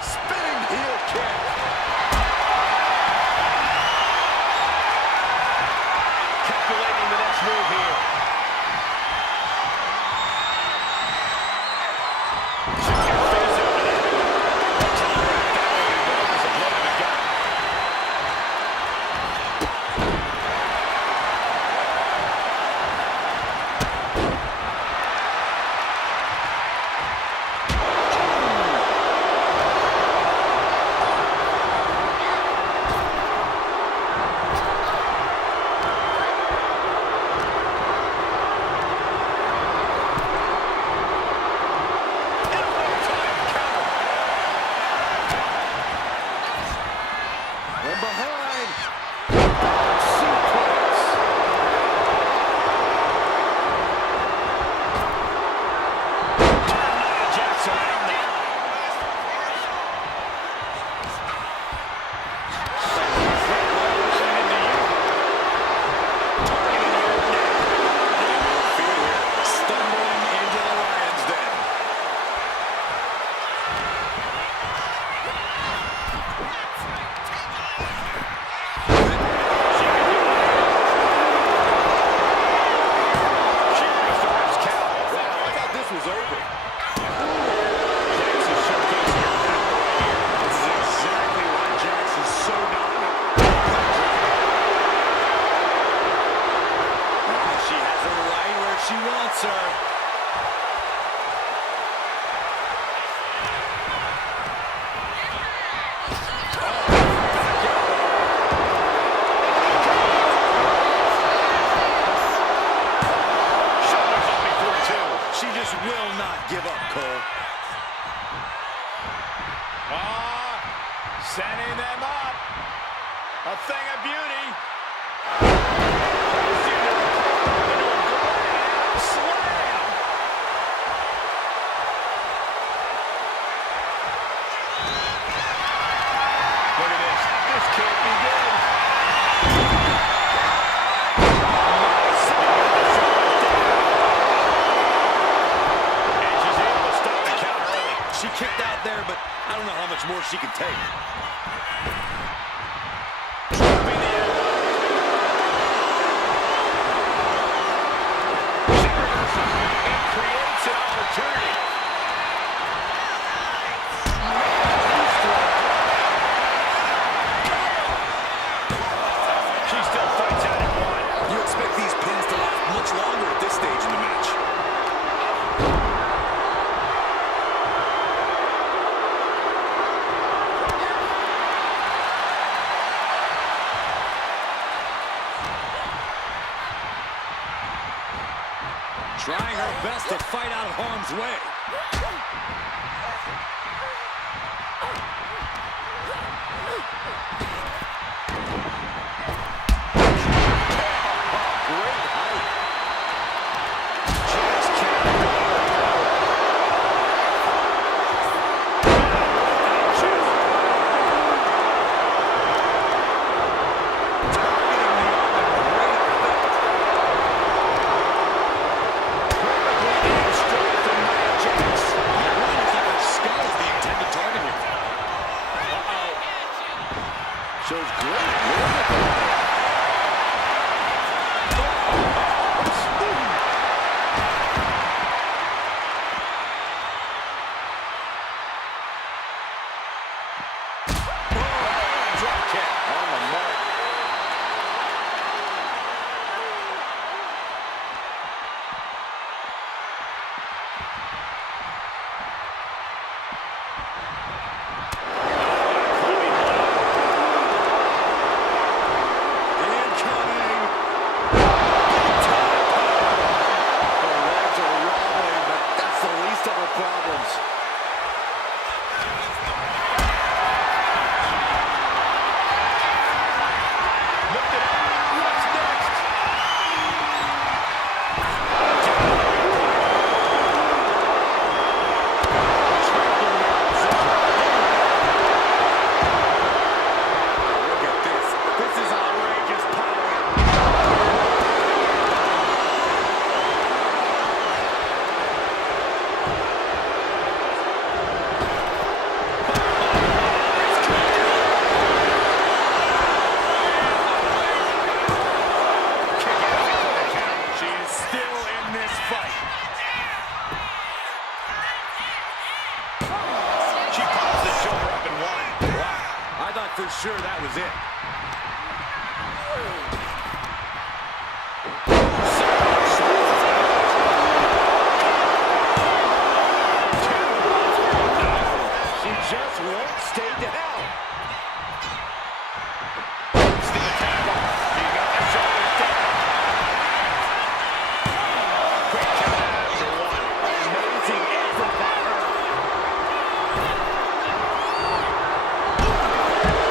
Spinning heel kick. Calculating the next move here. Check your face over there. line. Suplex. Turn Nia Jax around now. Stumbling into the Lion's Den. She makes the ref's count. Wow, I thought this was over. Jax is showcasing her power right here. This is exactly why Jax is so dominant. She has her right where she wants her. Shoulders up before two. She just will not give up, Cole. Setting them up. A thing of beauty. Slam. Look at this. This can't be good. And she's able to stop the count early. She kicked out there, but I don't know how much more she can take. Dropping the elbow. She reverses and creates an opportunity. She still fights out at one. You expect these pins to last much longer at this stage in the match. Trying her best to fight out of harm's way. Great height. Jax can't go. Shows great wherewithal. Drop kick. On the mark. Incoming. Her legs are wobbling, but that's the least of her problems. Lift it up. What's next? Look at this. This is outrageous power. She is still in this fight. She pops the shoulder up and one. Wow. I thought for sure that was it. She just won't stay down. It's the attack. He got the shoulders down. Quick count after one. Amazing effort by her.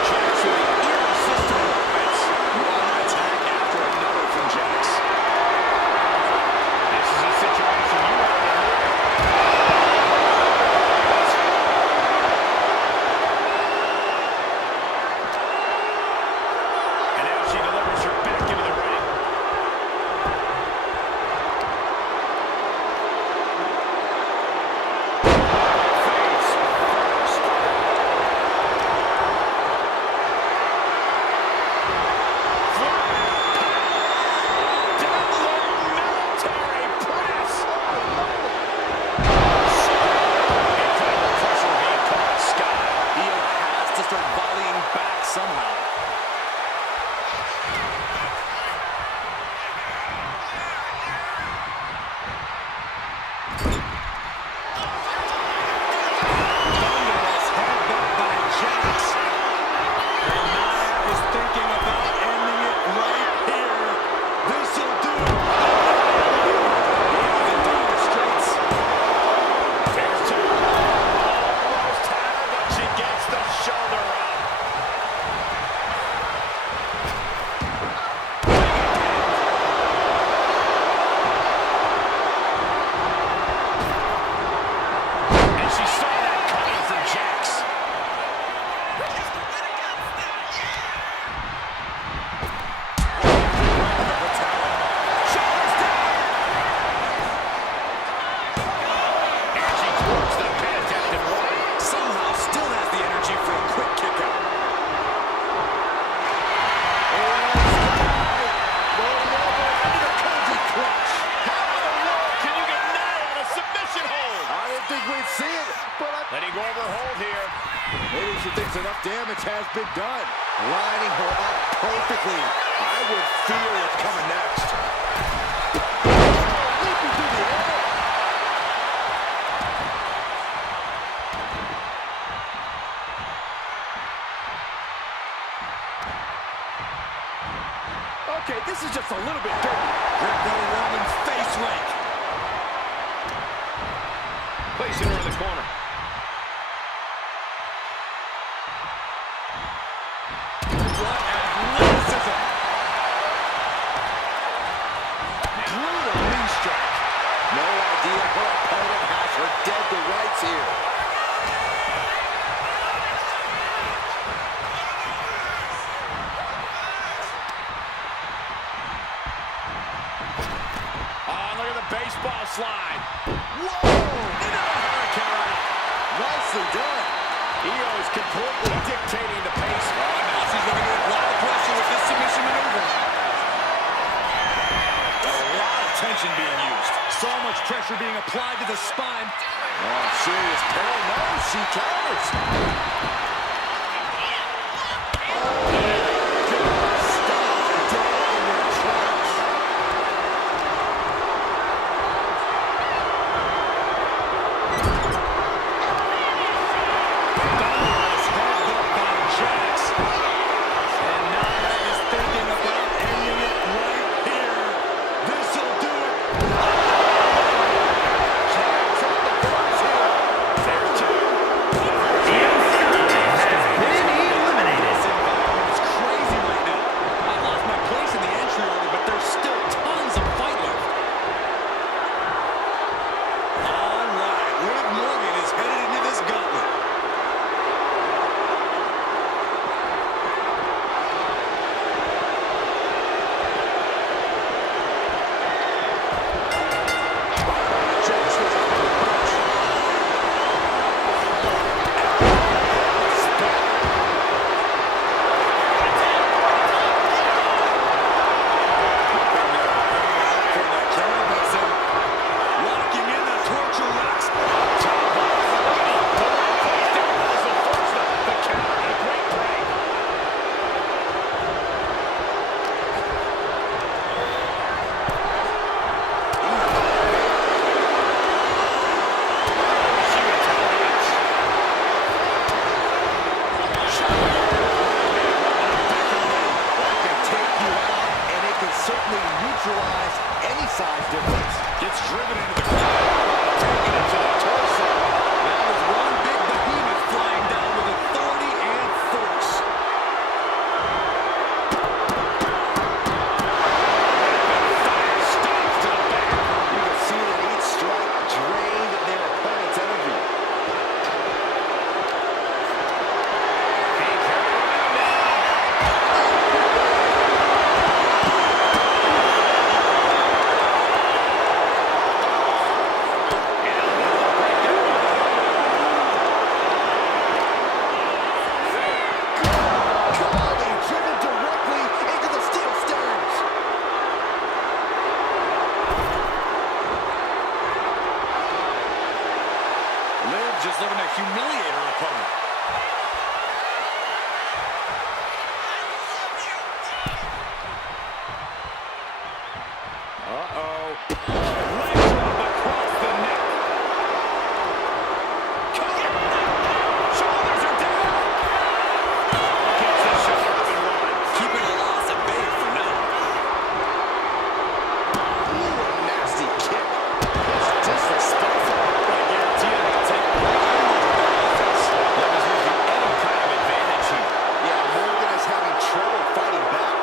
Jax with an irresistible Fighting over hold here. Maybe she thinks enough damage has been done. Lining her up perfectly. I would fear what's coming next. Leaping through the air. Okay, this is just a little bit dirty. Greco-Roman face rake. Placing her in the corner. What athleticism. Brutal knee strike. No idea her opponent has her dead to rights here. Oh, look at the baseball slide. Whoa! Into the hurricane. Nicely done. Io is completely dictating the pace. Oh, now she's looking to apply the pressure with this submission maneuver. A lot of tension being used. So much pressure being applied to the spine. Oh, serious peril. No, she counters. just looking to humiliate her opponent. Uh-oh. Leg drop across the neck. Cover. Shoulders are down. Gets the shoulder up and running. Keeping a loss at bay for now. Ooh, a nasty kick. It's disrespectful. I guarantee it'll take all the offense. That is losing any kind of advantage here. Yeah, Morgan is having trouble fighting back.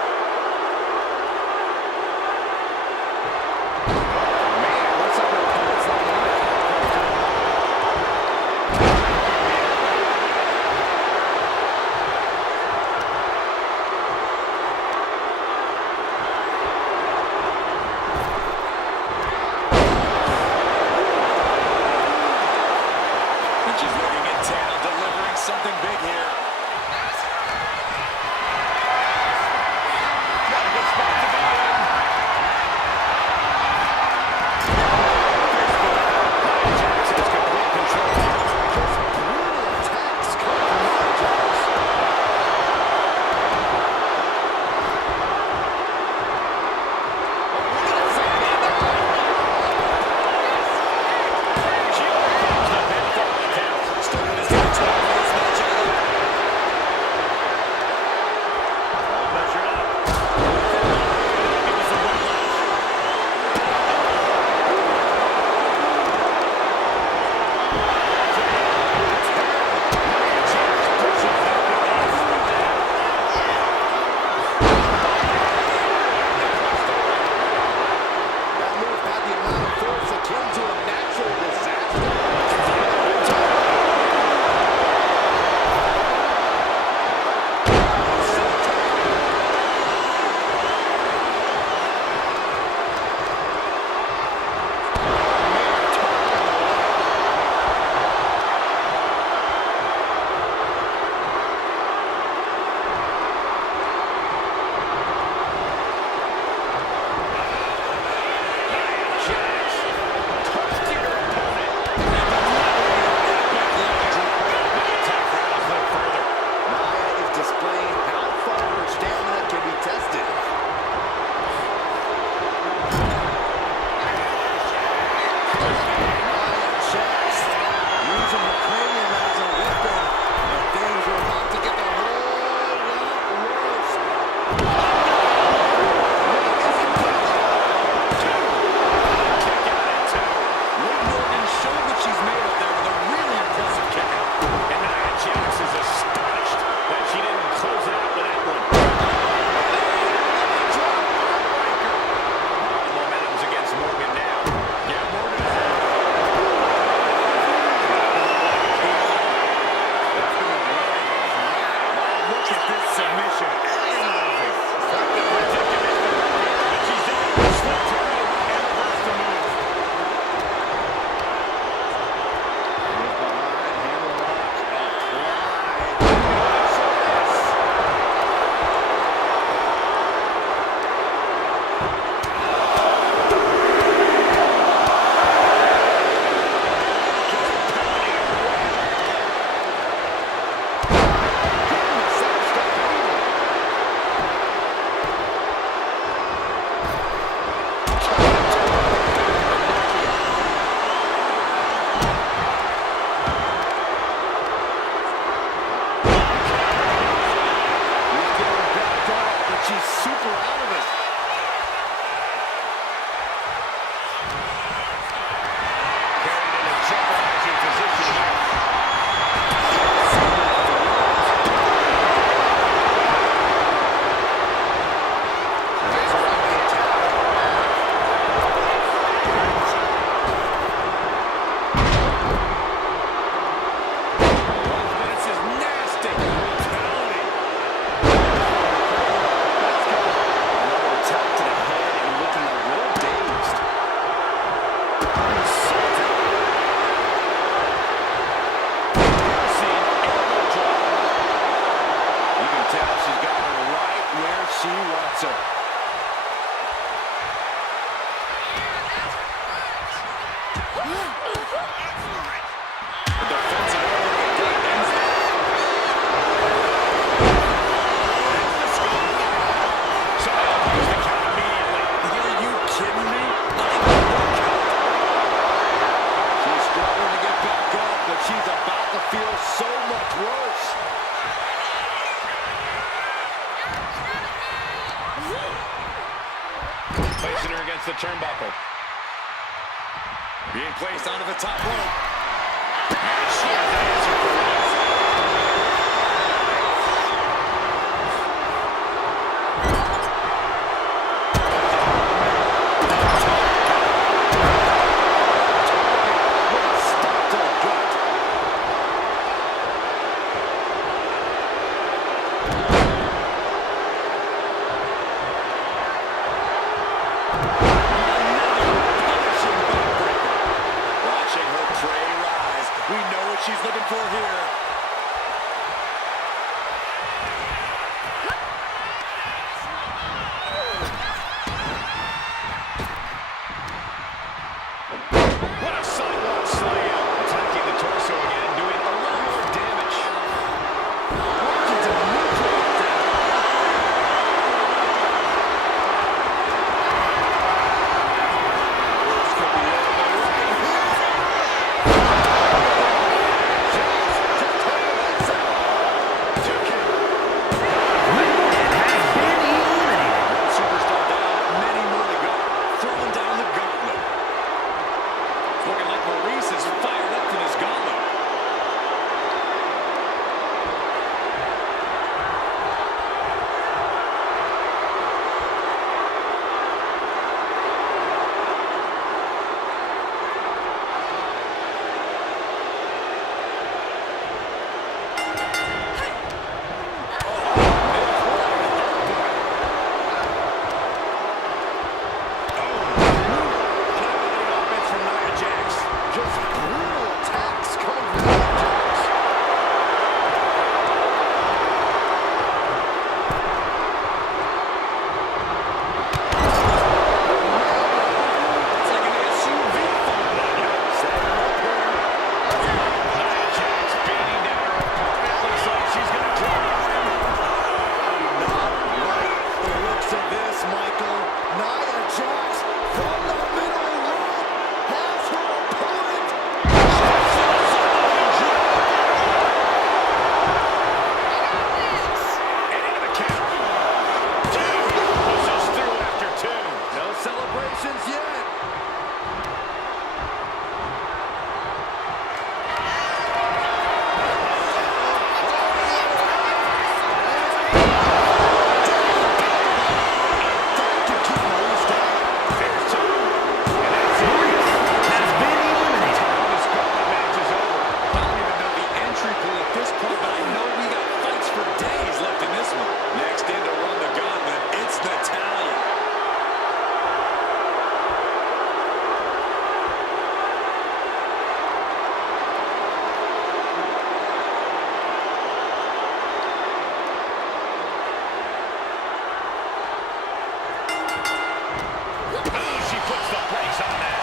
she's super out of it. Carried in a jeopardizing position here. She wants her. The defensive overlook ends there. Somehow lose the count immediately. Are you kidding me? Not even one count. She's struggling to get back up, but she's about to feel so much worse. Placing her against the turnbuckle. Being placed onto the top rope. And she has an answer for this. Stop to the gut. Watching her prey rise. We know what she's looking for here. What a sidewalk slam. Attacking the torso again, doing a little more damage. Working to neutralize that. This could be over right here. Just handle that. 2K. Has been eliminated. One superstar down, many more to go. Throwing down the gauntlet. It's looking like Maurice is fired up for this gauntlet. Offense from Nia Jax. Just brutal attacks coming from the Jax. It's like an SUV falling on you. Nia Jax beating down her opponent. Looks like she's going to drop. Not like the looks of this, Michael. Nia Jax from the middle rope has her opponent. And into the count. Two. Pushes through after two. No celebrations yet. There's two. And that's it. Has been eliminated. This gauntlet match is over. I don't even know the entry pool at this point, but I know we got fights for days left in this one. Next in to run the gauntlet, it's Natalya. Oh, she puts the brakes on that.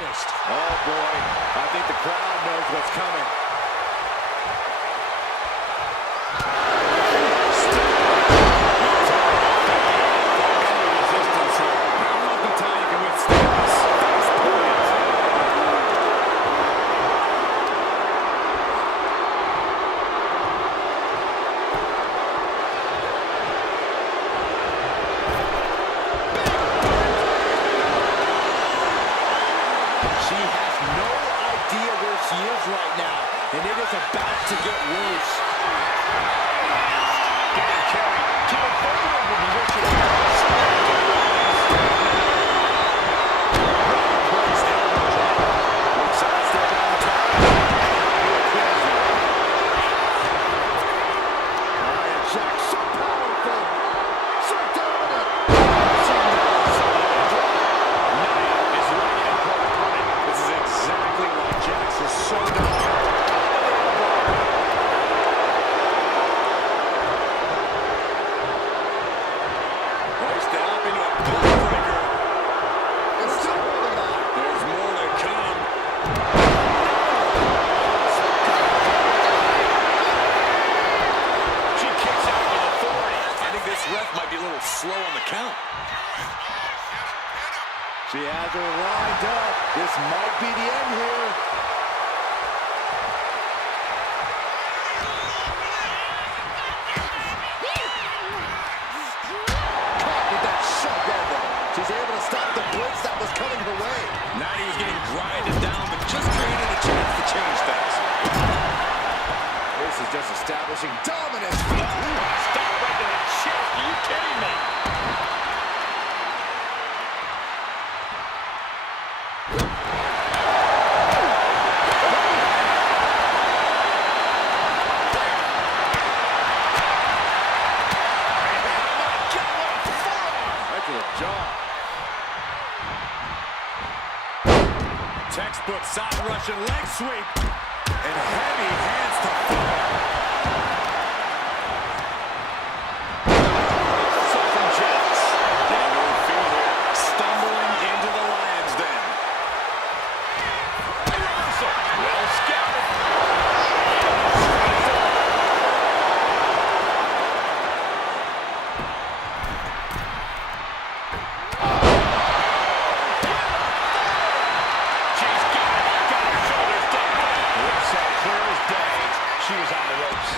finished. Oh, boy. I think the crowd knows what's coming. Right now, and it is about to get worse. Getting carried to a vulnerable position. Placed elbow drop. Looks like still down the top. Nia Jax, so powerful, so dominant. Nia is ready to put opponent. This is exactly why Jax is so dominant. Slow on the count. She has her lined up. This might be the end here. Caught with that sharp elbow. She's able to stop the blitz that was coming her way. Natty was getting grinded down, but just created a chance to change things. This is just establishing dominance. Stop right to the chest. Are you kidding me? Textbook side Russian leg sweep. And heavy hands to follow. So from Jax. Getting to her feet here. Stumbling into the lion's den. Reversal. Well scouted. She was on the ropes.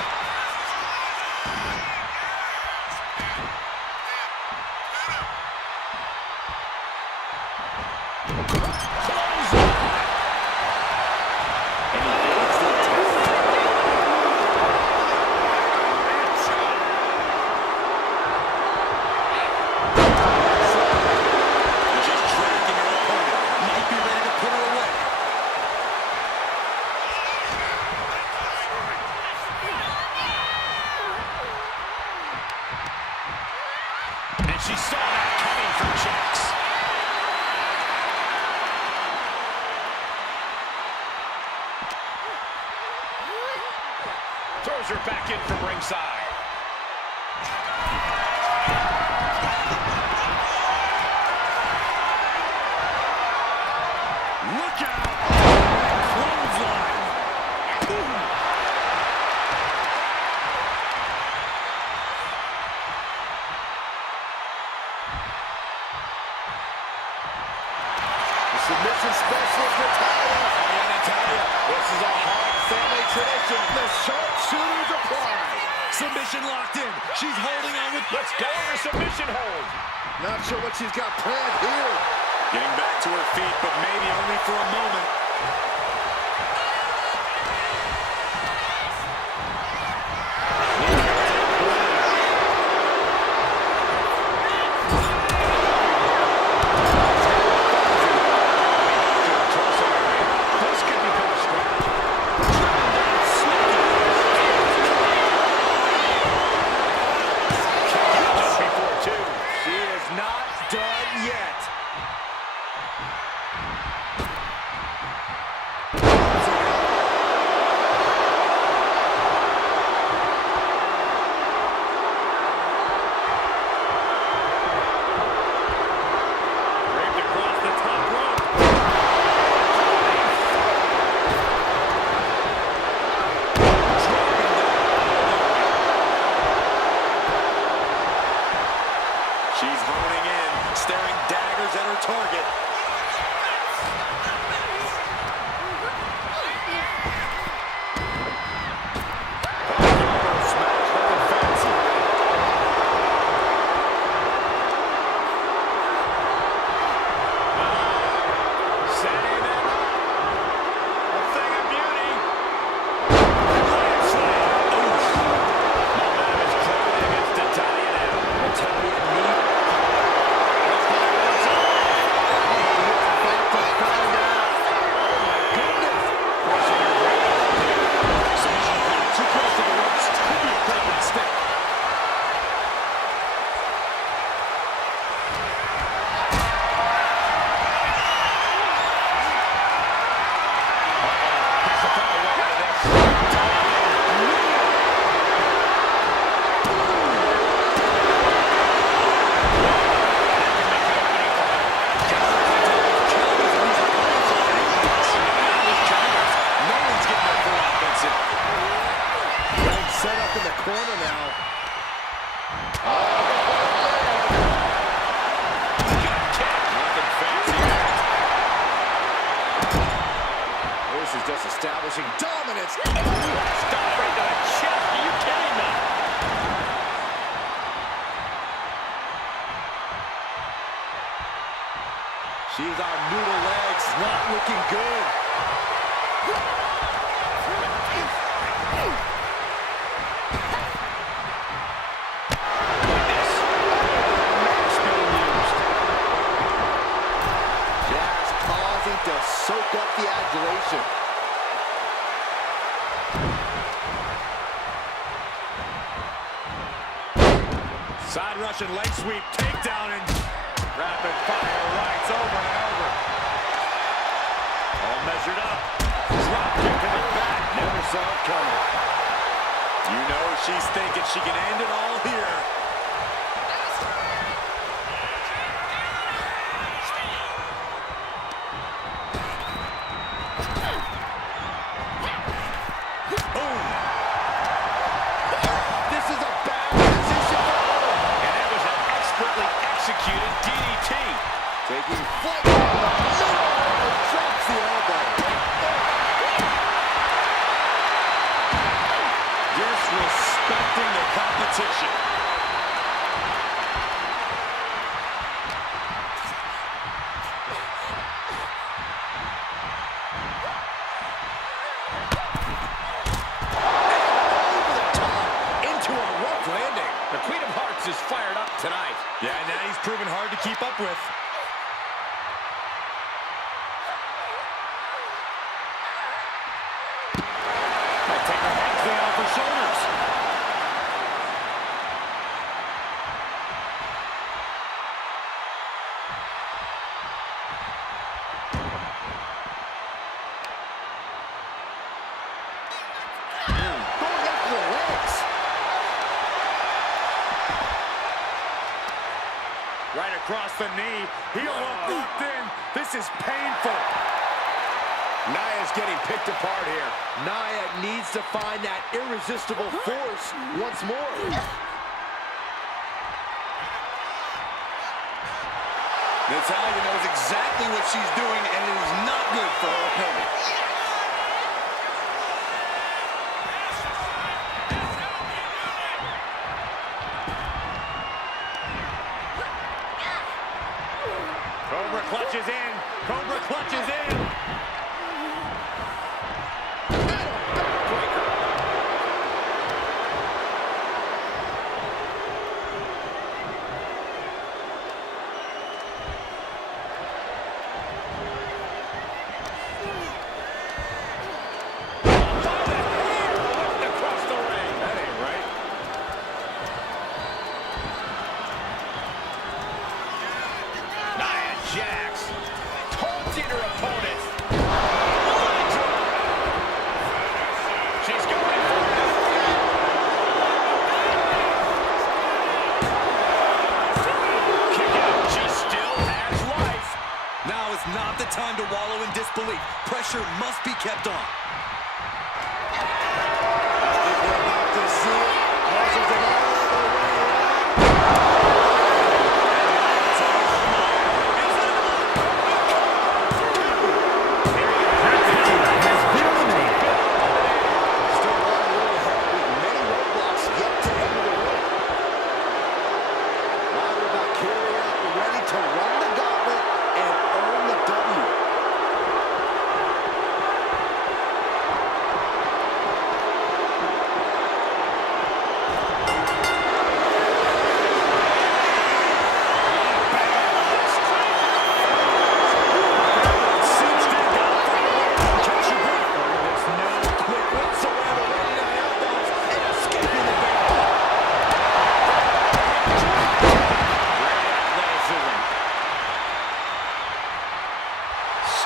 She saw that coming from Jax. Throws her back in from ringside. Look out! Clothesline. Submission specialist Natalia. Natalia. This is a hard family tradition. The sharpshooters applied. Submission locked in. She's holding on with... Let's go to submission hold. Not sure what she's got planned here. Getting back to her feet, but maybe only for a moment. This is just establishing dominance. Stop right to the chest. Are you kidding me? She's on noodle legs. Not looking good. Just pausing to soak up the adulation. Side Russian leg sweep, takedown, and rapid fire rights over and over. All measured up. Drop kick to the back. Never saw it coming. You know she's thinking she can end it all here. Boom. This is a bad position for her. And that was an expertly executed DDT. Taking flight from the middle. Drops the elbow. Disrespecting the competition. Over the top. Into a rough landing. The Queen of Hearts is fired up tonight. Yeah, now he's proven hard to keep up with. Might take her head clean off her shoulders. Going after the legs. Right across the knee. Heel hook locked in. This is painful. Nia's getting picked apart here. Nia needs to find that irresistible force once more. Natalya knows exactly what she's doing, and it is not good for her opponent. Cobra clutches in. Cobra clutches in. Across the ring. That ain't right. Nia Jax taunting her opponent. She's going for it. Kick out. She still has life. Now is not the time to wallow in disbelief. Pressure must be kept on. We're about to see it. Pressure's an all the way around. Has been eliminated. Still one little ahead with many roadblocks yet to enter the ring. Now we're about carrying out, ready to run the gauntlet and earn the W.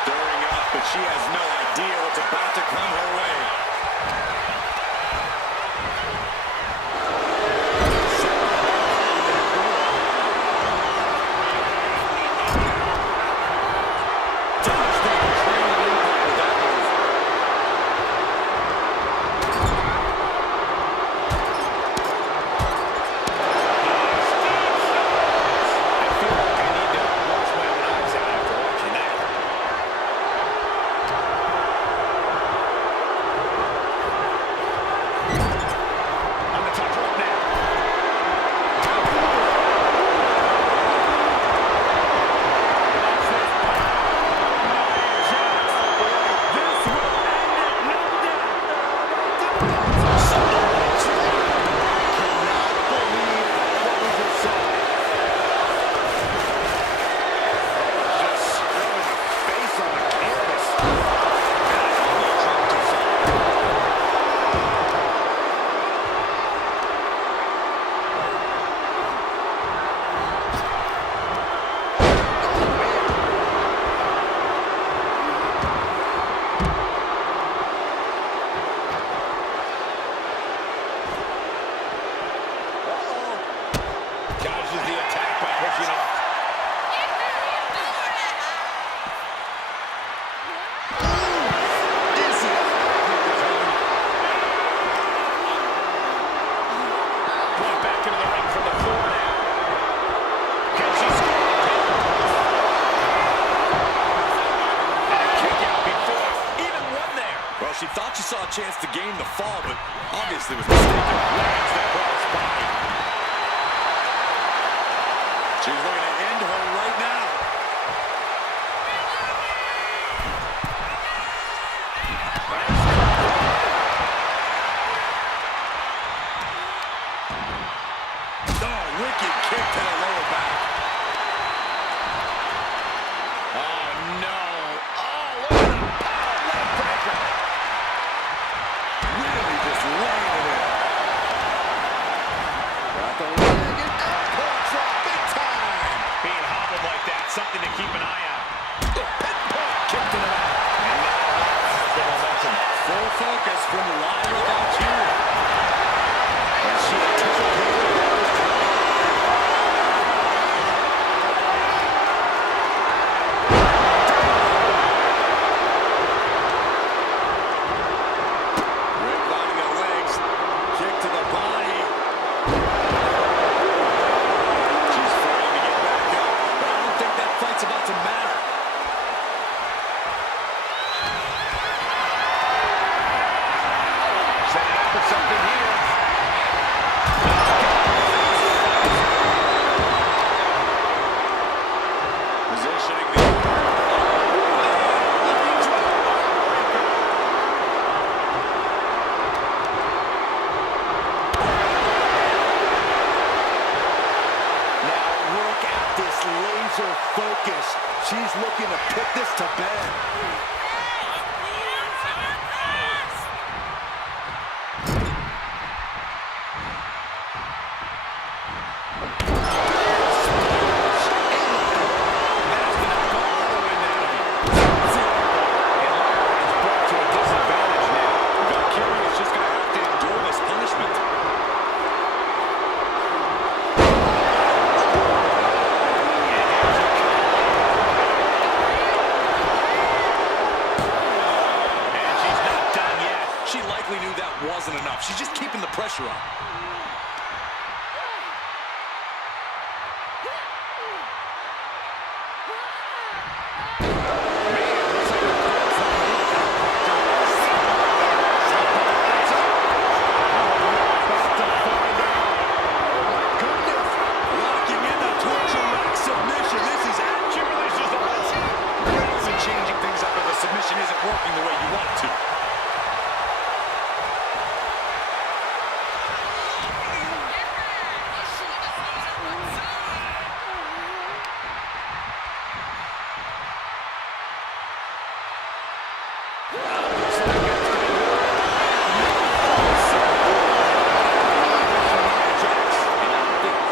Stirring up, but she has no idea what's about to come her way. I feel like I need to wash my own eyes out after watching that. She thought she saw a chance to gain the fall, but obviously was mistaken. Lands the crossbody. She's looking to end her right now. Oh, wicked kick to the lower back. Oh, no. Oh, look at the power leg breaker. Really just laying it in. Got the leg and elbow drop big time. Being hobbled like that, something to keep an eye on. Pinpoint kick to the back. And now that's the momentum. Full focus from Ria Ripley. And she anticipated. Redlining the legs. Kick to the body. She's fighting to get back up, but I don't think that fight's about to matter. Setting up for something here. Positioning the Now look at this laser focus. She's looking to put this to bed. Valkyrie's just gonna have to endure this punishment. And she's not done yet. She likely knew that wasn't enough. She's just keeping the pressure on. Locking in the torture rack submission. This is it. She releases the hold. And changing things up if a submission isn't working the way you want it to.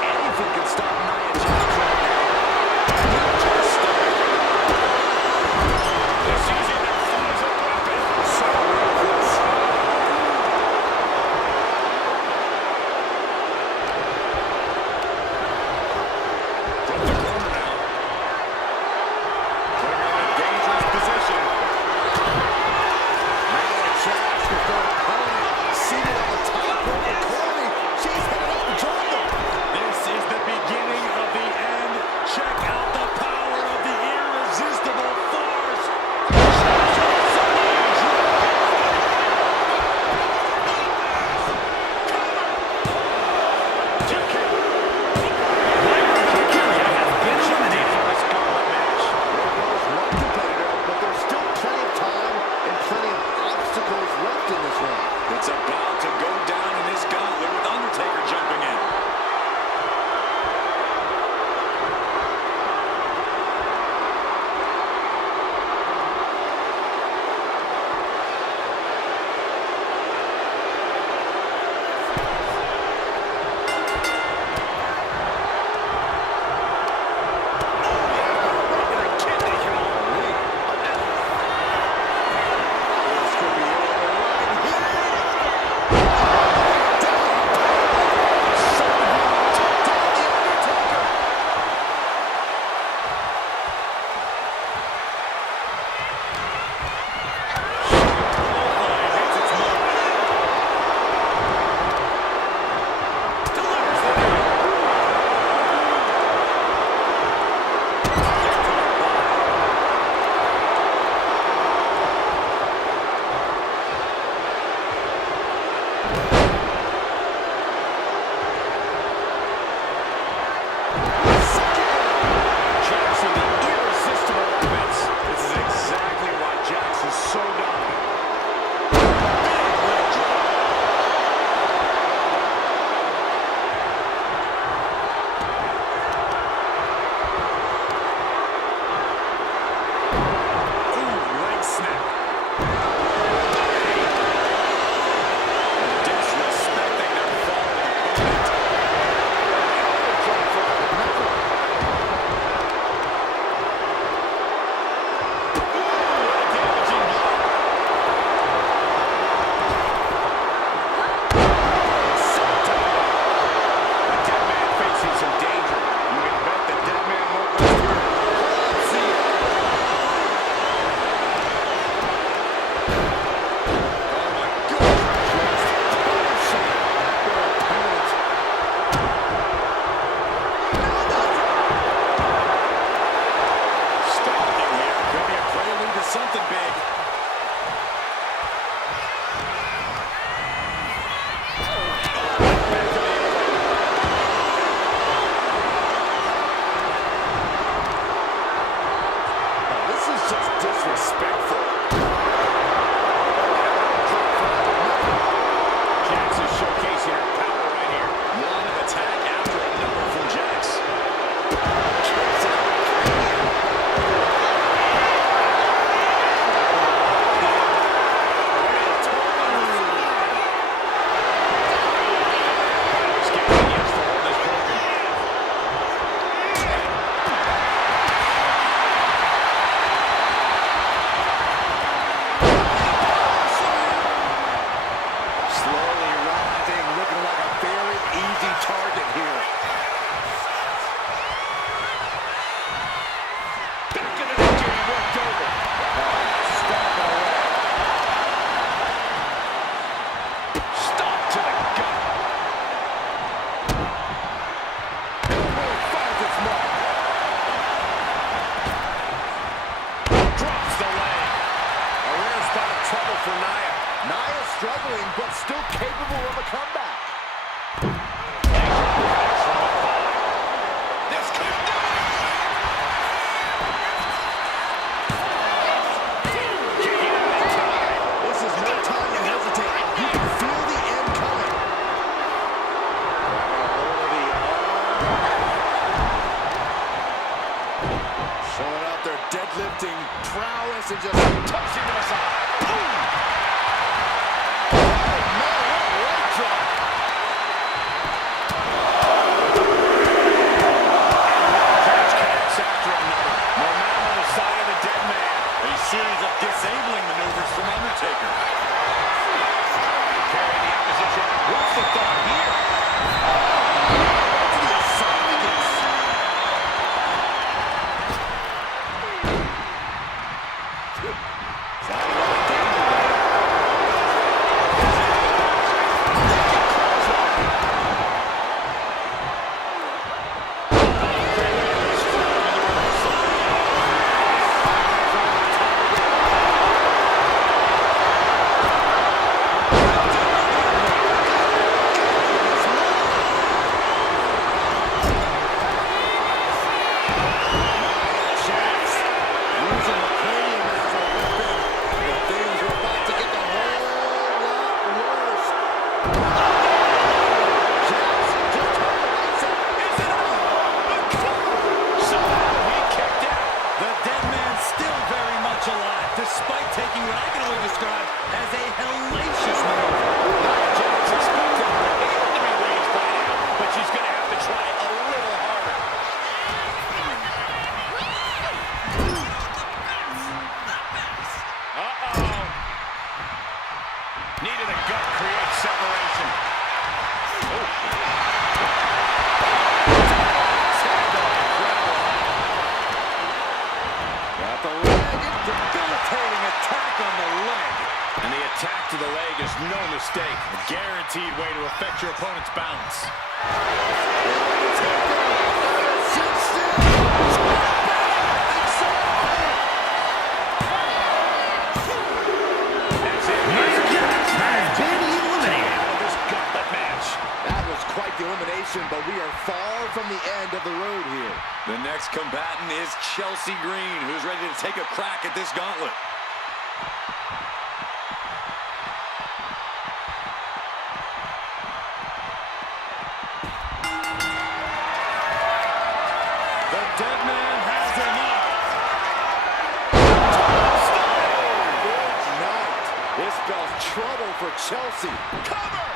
Anything can stop Nia Jax right now. Just using their phone as a weapon. So ruthless. From the corner now. Putting her in a dangerous position. trouble for Nia. Nia struggling, but still capable of a comeback. This could do it! This is no time to hesitate. You can feel the end coming. Showing out their deadlifting prowess and just tossing them aside. Boom! Oh, man, what a leg drop. Series of disabling maneuvers from Undertaker. Carrying the opposition. What's the thought here? To the esophagus. Despite taking what I can only describe as a hellacious maneuver. Jax expected her hand to be raised by now, but she's going to have to try a little harder. Uh-oh. Knee to the gut creates separation. Got the leg. Debilitating attack on the leg. And the attack to the leg is no mistake. A guaranteed way to affect your opponent's balance. But we are far from the end of the road here. The next combatant is Chelsea Green, who's ready to take a crack at this gauntlet. The dead man has enough. Good night. This spells trouble for Chelsea. Cover!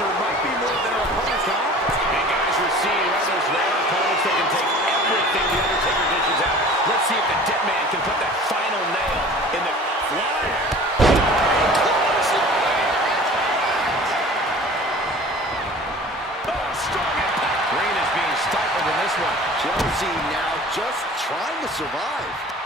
Might be more than her opponents, huh? And guys, we're seeing wrestlers rare opponents that can take everything the Undertaker dishes out. Let's see if the dead man can put that final nail in the flyer. Oh, strong impact. Green is being stifled in this one. Chelsea now just trying to survive.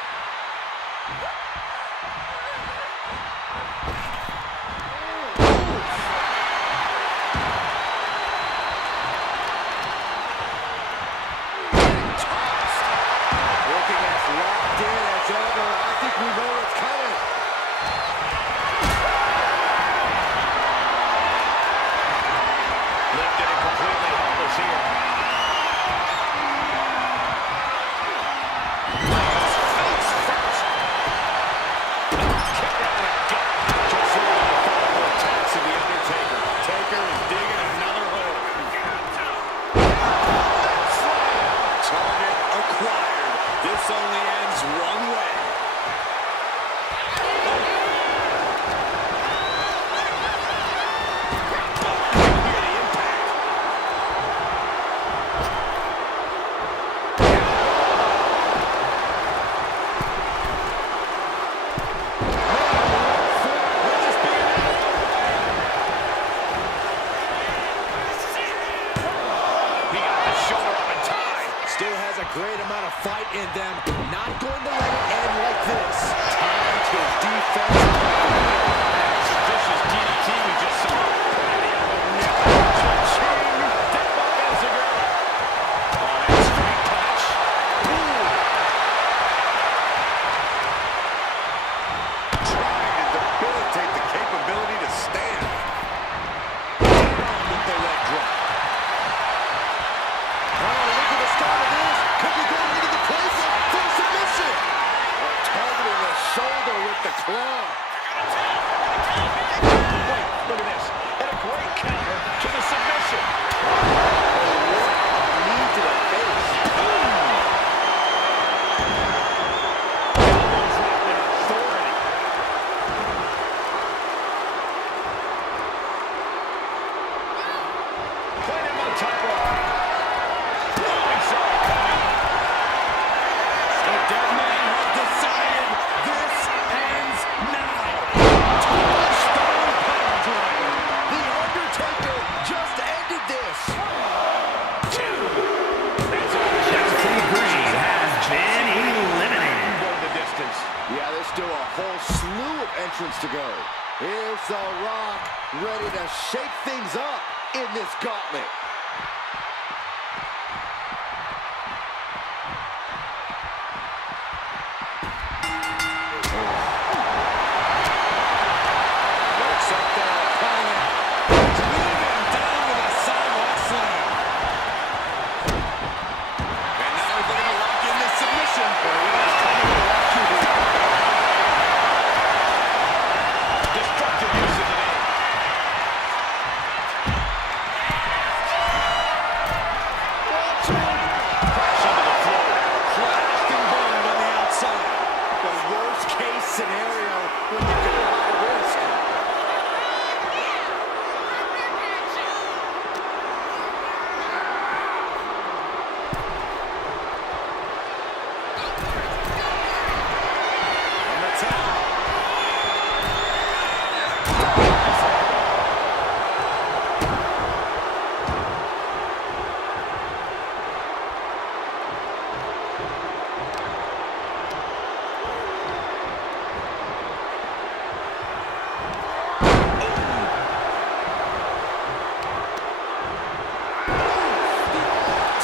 This only ends one way. Great amount of fight in them. Not going to let it end like this. Time to defense. Vicious DDT we just saw. Cha-ching. Death by Enziguri. Oh, claw. Wait, look at this. And a great counter to the submission. Knee to the face. Elbows right with authority. Playing him on top rope. Oh, he saw it coming. The dead man has decided this ends now. Stone pile driver. The Undertaker just ended this. Chelsea Green has been eliminated. Go the distance. Yeah, there's still a whole slew of entrants to go. Here's The Rock, ready to shake things up in this gauntlet. Works up their opponent. Leaving down with a sidewalk slam. And now he's looking to lock in this submission. Destructive use of the name. Crashing to the floor. Crashed and burned on the outside. The worst case scenario when you go high risk. On the towel.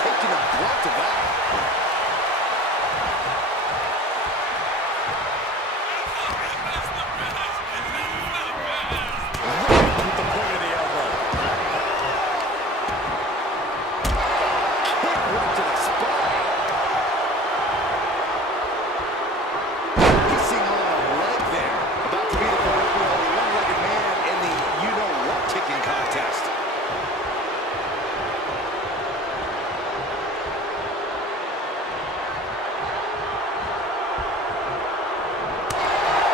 Taking a brunt of that. With the point of the elbow. Kick right to the spine. Focusing on the leg there. About to be the proverbial one-legged man in the you-know-what kicking contest.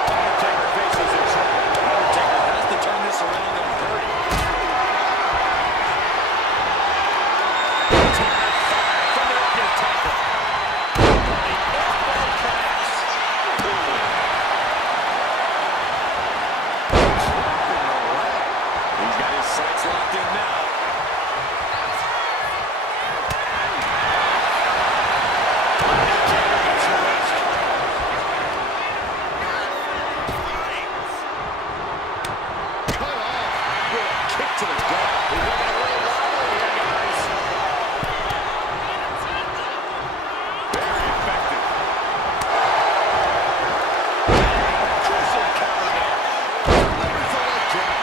Undertaker faces in trouble. Undertaker has to turn this around and hurry. From the Undertaker. The elbow crash. He's got his sights locked in now. Undertaker gets rest. Cut off with a kick to the gut. He's looking a little wobbly here, guys. Very effective. Crucial counter there. Delivers the leg drop.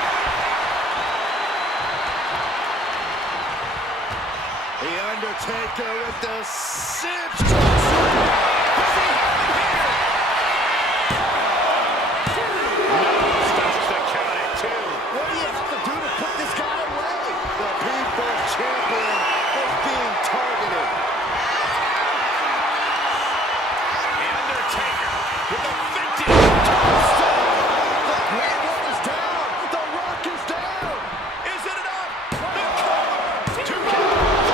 The Undertaker with the cinch. Stops the count at 2. What do you have to do to put this guy away? The People's Champion is being targeted. The Undertaker with a vintage tombstone. The Great One is down. The Rock is down. Is it enough? The cover. 2 count.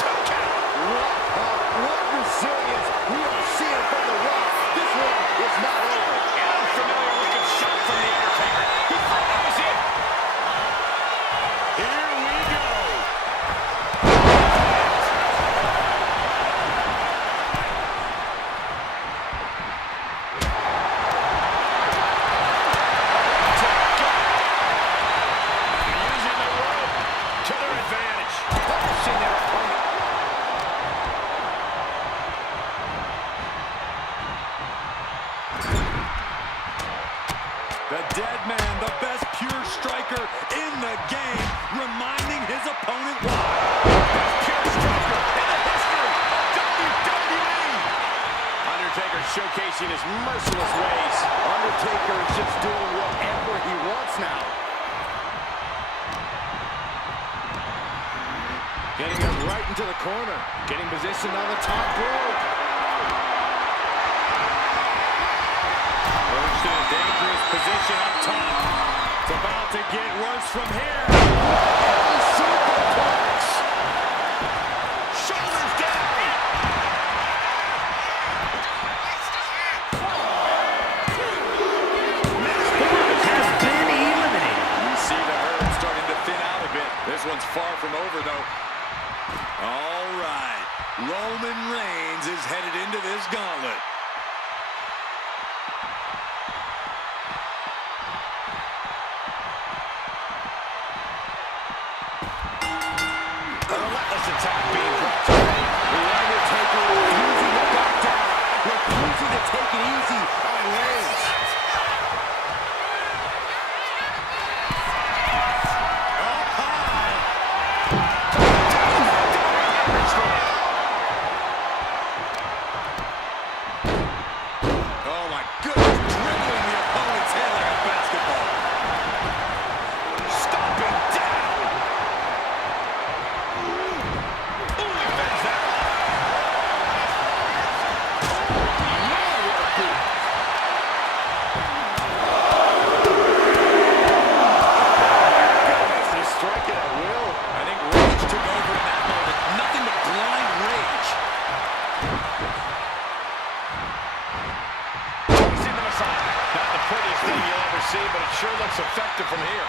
2 count. What resilience we are seeing from The Rock. This one is not over. An unfamiliar looking shot from the Undertaker. He follows it. Here we go. Using the rope to their advantage. Punishing their opponent. The dead man, the best pure striker in the game, reminding his opponent why. Best pure striker in the history of WWE. Undertaker showcasing his merciless ways. Undertaker is just doing whatever he wants now. Getting him right into the corner. Getting positioned on the top rope. Urged in a dangerous position up top. It's about to get worse from here. Superplex. Shoulders down. Has been eliminated. You see the herd starting to thin out a bit. This one's far from over, though. All right. Roman Reigns is headed into this gauntlet. A relentless attack being brought to Reigns. The Undertaker refusing to back down. Refusing to take it easy on Reigns. Oh, my goodness. Dribbling the opponent's head like a basketball. Stomping down. Ooh, he fends that off. Goodness, he's striking at will. I think rage took over in that moment. Nothing but blind rage. Chasing them aside. Not the prettiest thing you'll ever see, but it sure looks effective from here.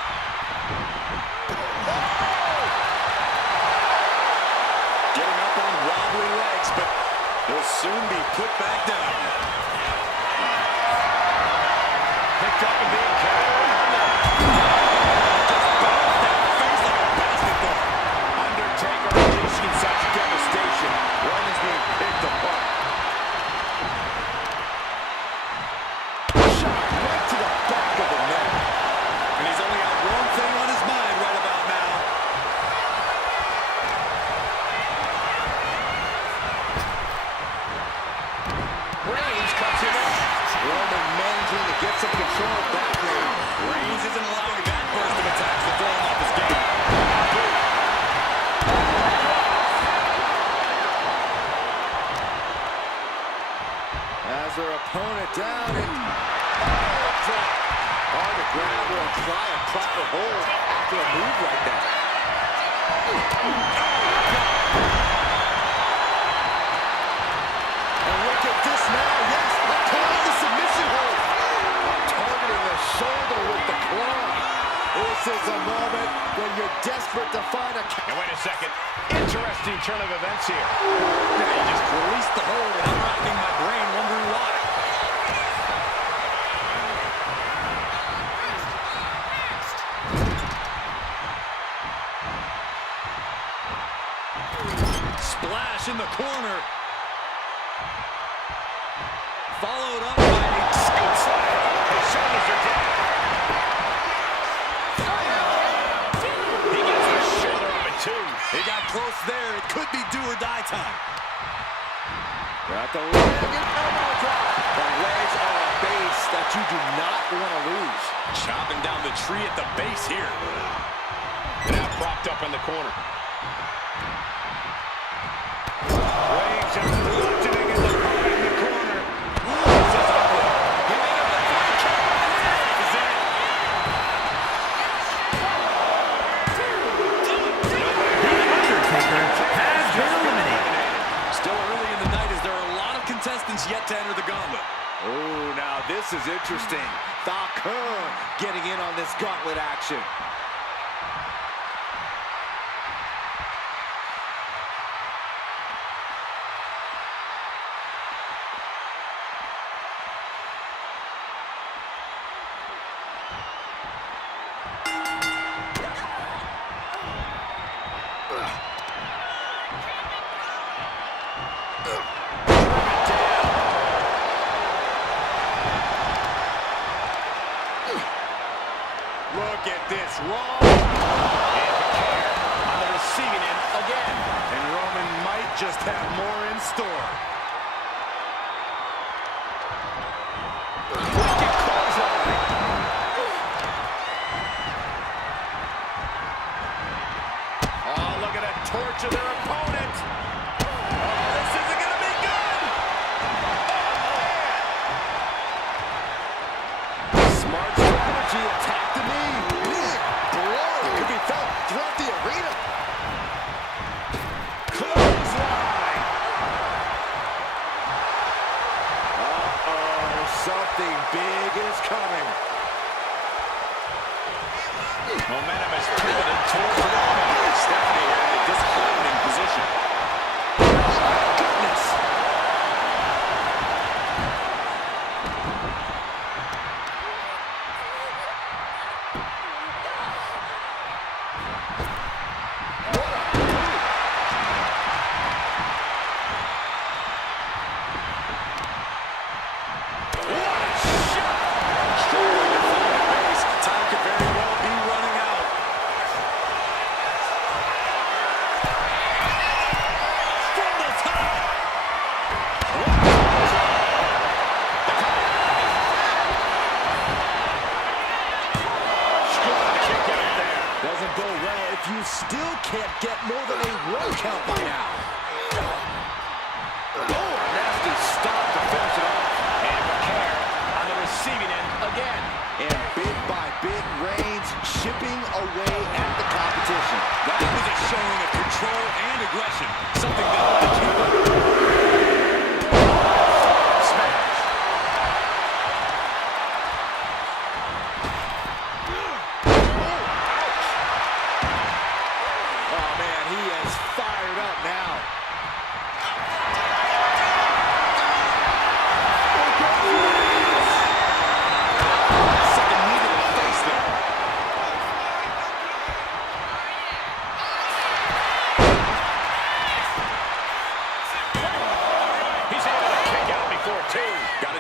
Getting up on wobbly legs, but he'll soon be put back down. Picked up and being carried around. Just bounced that face like a basketball. Undertaker unleashing such devastation. Roman's being picked apart. Shot right to the back of the neck. And he's only got one thing on his mind right about now. Reigns cuts him off. Roman managing to get some control back now. Reigns isn't allowing that burst of attacks to throw him off his game. Has her opponent down and drop. Hard to grab or apply a proper hold after a move like that. And look at this now. Yes, apply the submission hold. Targeting the shoulder with the claw. This is a moment when you're desperate to find a... And wait a second. Interesting turn of events here. Now you just released the hold, and I'm racking my brain wondering why. Splash in the corner. Followed up by a scoop slam. His shoulders are down. He gets the shoulder up at two. He got close there. It could be do or die time. Got the leg and elbow drop. The legs are a base that you do not want to lose. Chopping down the tree at the base here. Now propped up in the corner. Reigns just bludgeoning in the corner. This is ugly. Giving him the front kick. Is it? Undertaker has been eliminated. Still early in the night as there are a lot of contestants yet to enter the gauntlet. Oh, now this is interesting. Falcon getting in on this gauntlet action. Look at this. Raw. And Becky on the receiving end again. And Roman might just have more in store. Wicked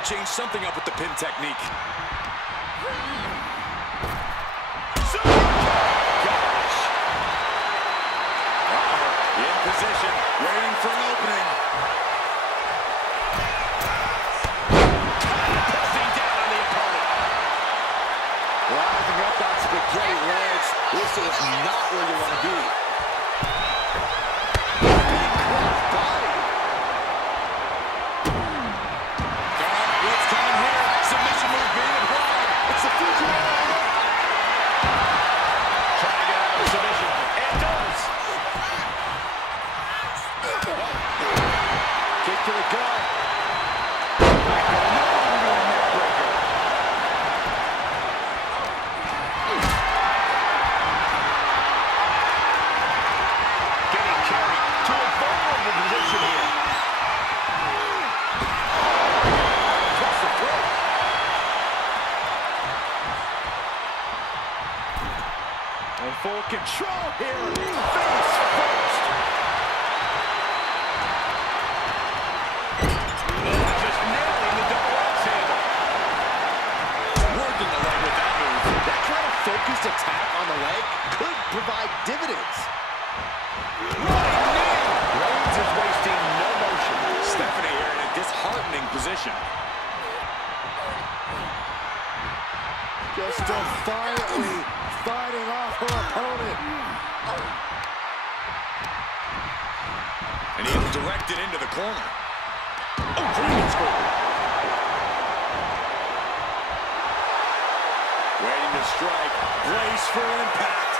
change something up with the pin technique. In position, waiting for an opening. Pressing down on the opponent. Rising up on spaghetti legs. This is not where you want to be. Big cross body. What's coming here? Submission move being applied. It's the future. Trying to get out of the submission. And does. Kick to the gut. Getting carried to a vulnerable position here. Across the throat. In full control here. Face first. Just nailing the double axe handle. Working the leg with that move. That kind of focused attack on the leg could provide dividends. Reigns is wasting no motion. Stephanie here in a disheartening position. Just defiantly fighting off her opponent. And he's directed into the corner. Oh, clean score. Waiting to strike. Brace for impact.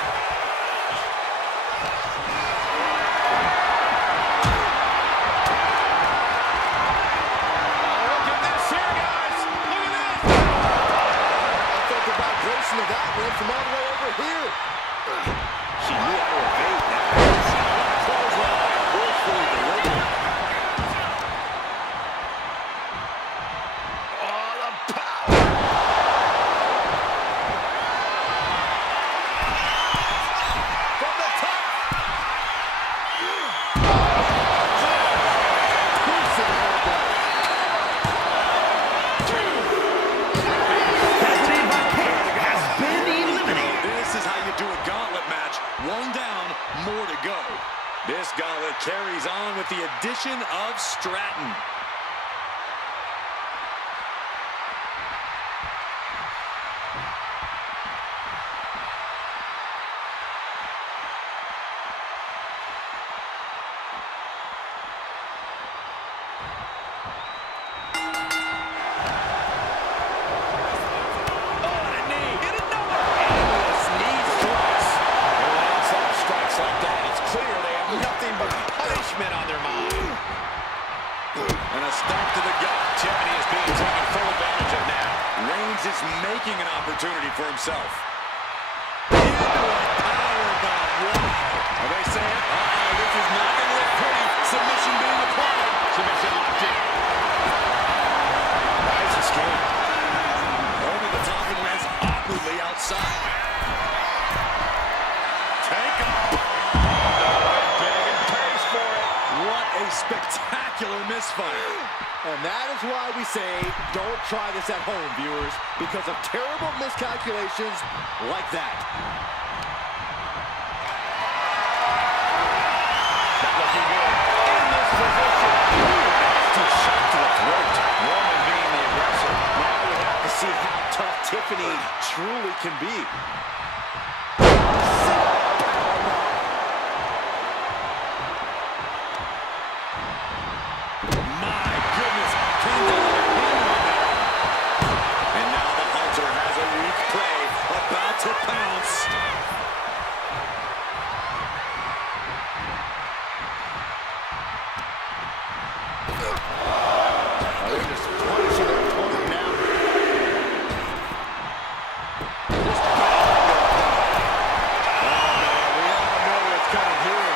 Look at this here, guys. Look at this. I felt the vibration of that one from all the way over here. She knew how to evade that. Clothesline. Forcefully delivered. Oh, the power. From the top. Piercing elbow. Stephanie Raquel has been eliminated. This is how you do a gauntlet match. One down, more to go. This gauntlet carries on with the addition of Stratton. On their mind. And a stomp to the gut. Tiffany is being taken full advantage of now. Reigns is making an opportunity for himself. Powerbomb. Wow. Are they saying, this is not going to look pretty. Submission being applied. Submission locked in. Nice escape. Over the top and lands awkwardly outside. Take off. What a spectacular misfire. And that is why we say, don't try this at home, viewers, because of terrible miscalculations like that. Looking good. In this position. Nasty shot to the throat. Roman being the aggressor. Now we have to see how tough Tiffany truly can be. My goodness. Came down like a pin on there. And now the Hunter has a weak prey about to pounce. They're just punishing their opponent now. Just we all know what's coming here.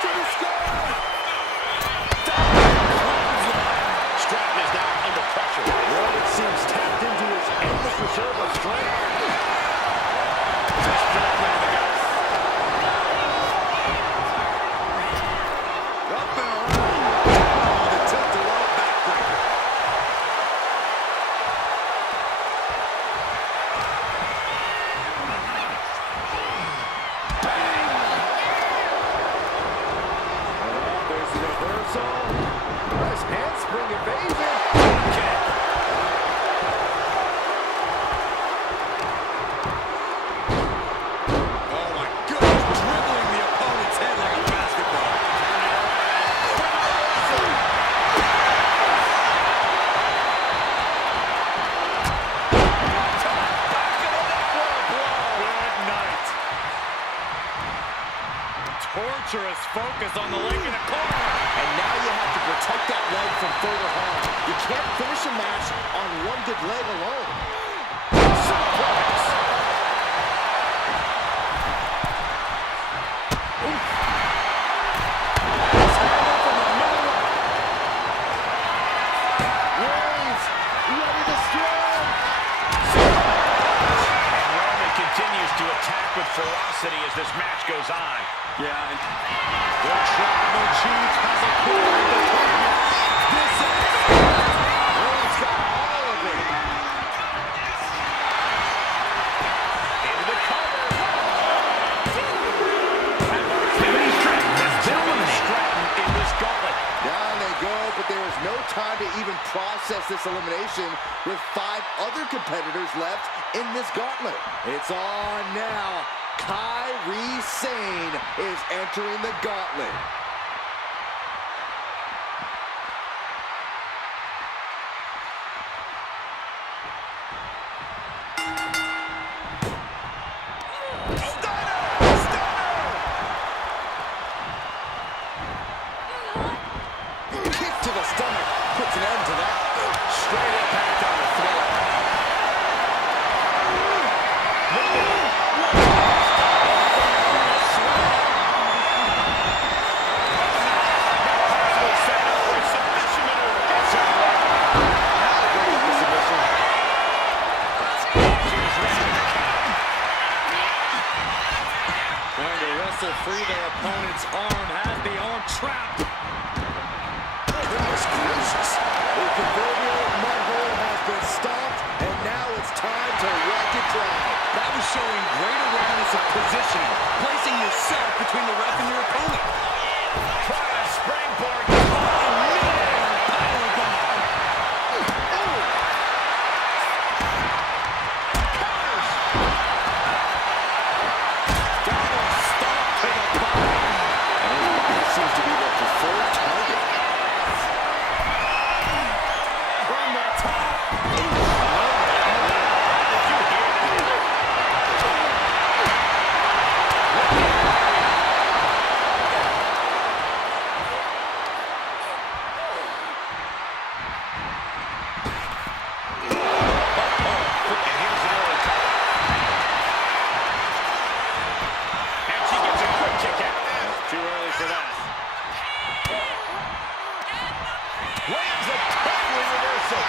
To the sky. Stratton is now under pressure. Roman seems tapped into his endless reserve of strength. Just directly to the gut. Up and around. Oh, the tilt-a-whirl backbreaker. reversal. Nice handspring evasion. Kick. Oh my goodness, dribbling the opponent's head like a basketball. Good night. Torturous focus on the leg in the corner. And now you have to protect that leg from further harm. You can't finish a match on one good leg alone. Suplex. Reigns, ready to strike. And Roman continues to attack with ferocity as this match goes on. Yeah, and the Tribal Chief has acquired the target. This is... Reigns got all of it. Into the cover. Timothy Stratton has been eliminated in this gauntlet. Down they go, but there is no time to even process this elimination with 5 other competitors left in this gauntlet. It's on now. Sane is entering the gauntlet. Kick to the stomach puts an end to that. Straight impact on the throat. Trying to wrestle free their opponent's arm, has the arm trapped. Goodness gracious. The proverbial mud hole has been stomped, and now it's time to walk it dry. That was showing great awareness of positioning, placing yourself between the ref and your opponent. Trying to springboard. Caught in midair. Pile bomb. Double stomp to the body. And his body seems to be the preferred target. From the top. Too early for that. Lands a timely reversal.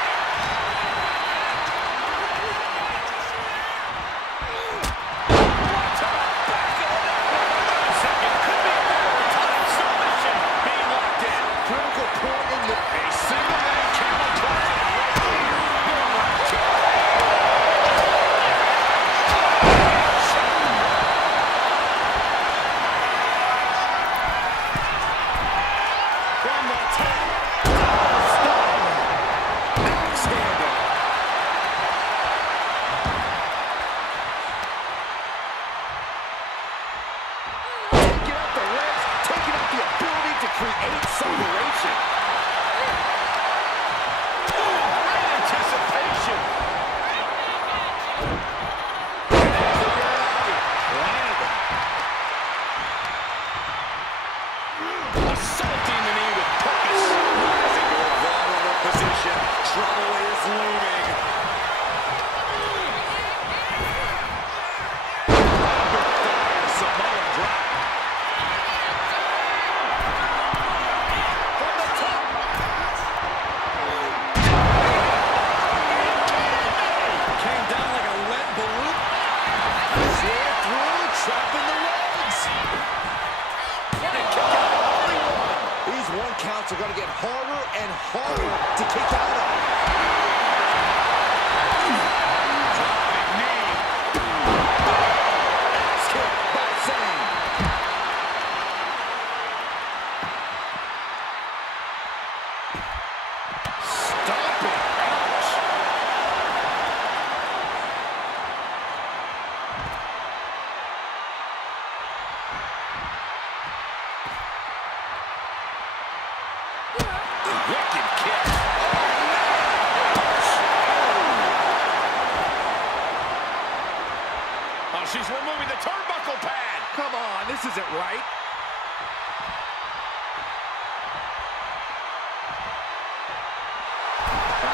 Second could be a time submission being locked in. Critical point in the... A single leg camel clutch right here. The Rock kick. From the top. Axe handle. Taking out the legs, taking out the ability to create separation. Great anticipation. Assaulting the knee with purpose. Rising to a vulnerable position. Trouble is looming. Fire Samoan drop. From the top. Came down like a lead balloon. Clear through, trapping the legs. And kick out. These 1 counts are going to get harder and harder to kick out of. Dropping knee. Axe kick by Sane. She's removing the turnbuckle pad. Come on, this isn't right.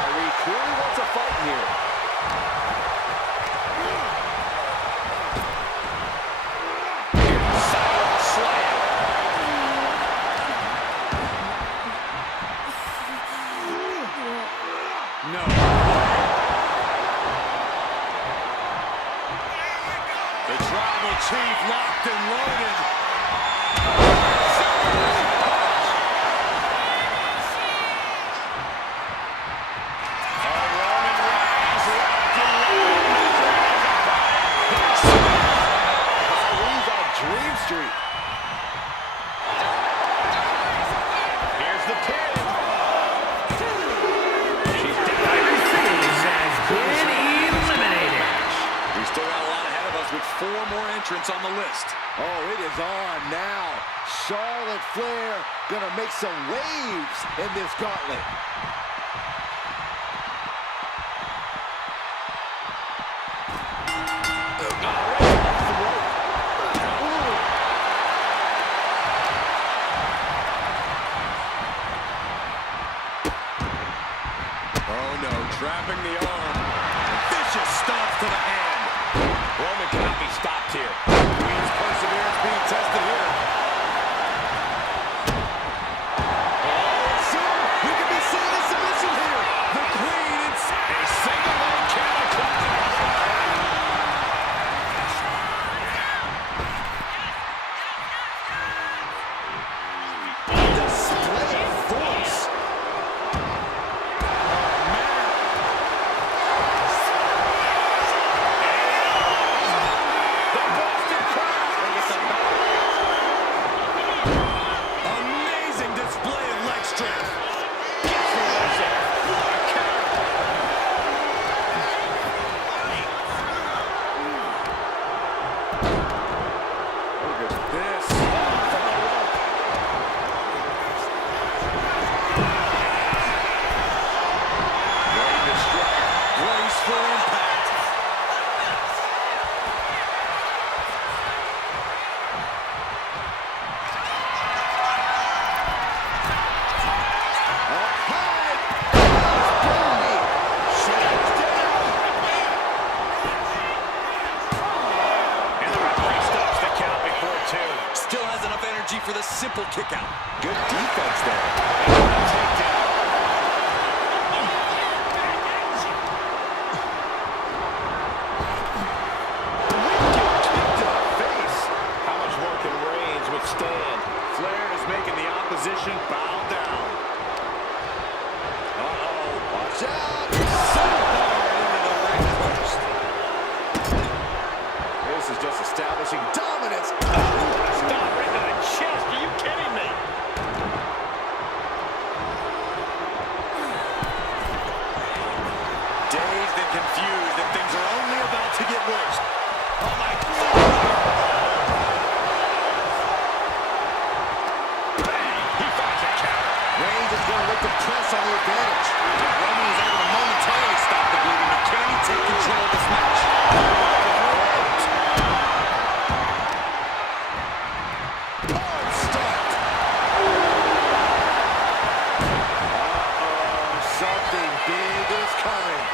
Ria clearly wants a fight here. Silent slam. No. The tribal chief locked and loaded. Dream Street. Here's the pin. She's down. Has been eliminated. We still got a lot ahead of us with 4 more entrants on the list. Oh, it is on now. Charlotte Flair gonna make some waves in this gauntlet. Trapping the arm. Vicious stomp to the hand. Roman cannot be stopped here. Queen's perseverance being tested here. Soon we could be seeing a submission here. The Queen in A single leg camel clutch. Display of force. amazing display of leg strength. Look at this. Ready to strike. Brace for impact. And the referee stops the count before 2. Still has enough energy for the simple kick out. Good defense there. Takedown. How much more can Reigns withstand? Flair is making the opposition bow down. Uh-oh. Watch out. So hard into the ring post. This is just establishing dominance. Stop right to the chest. Are you kidding me? Dazed and confused, and things are only about to get worse. Oh, my God. Bang. He finds a counter. Reigns is going to look to press on the advantage. Roman was able to momentarily stop the bleeding, but can he take control of this match? Hard start. Something big is coming.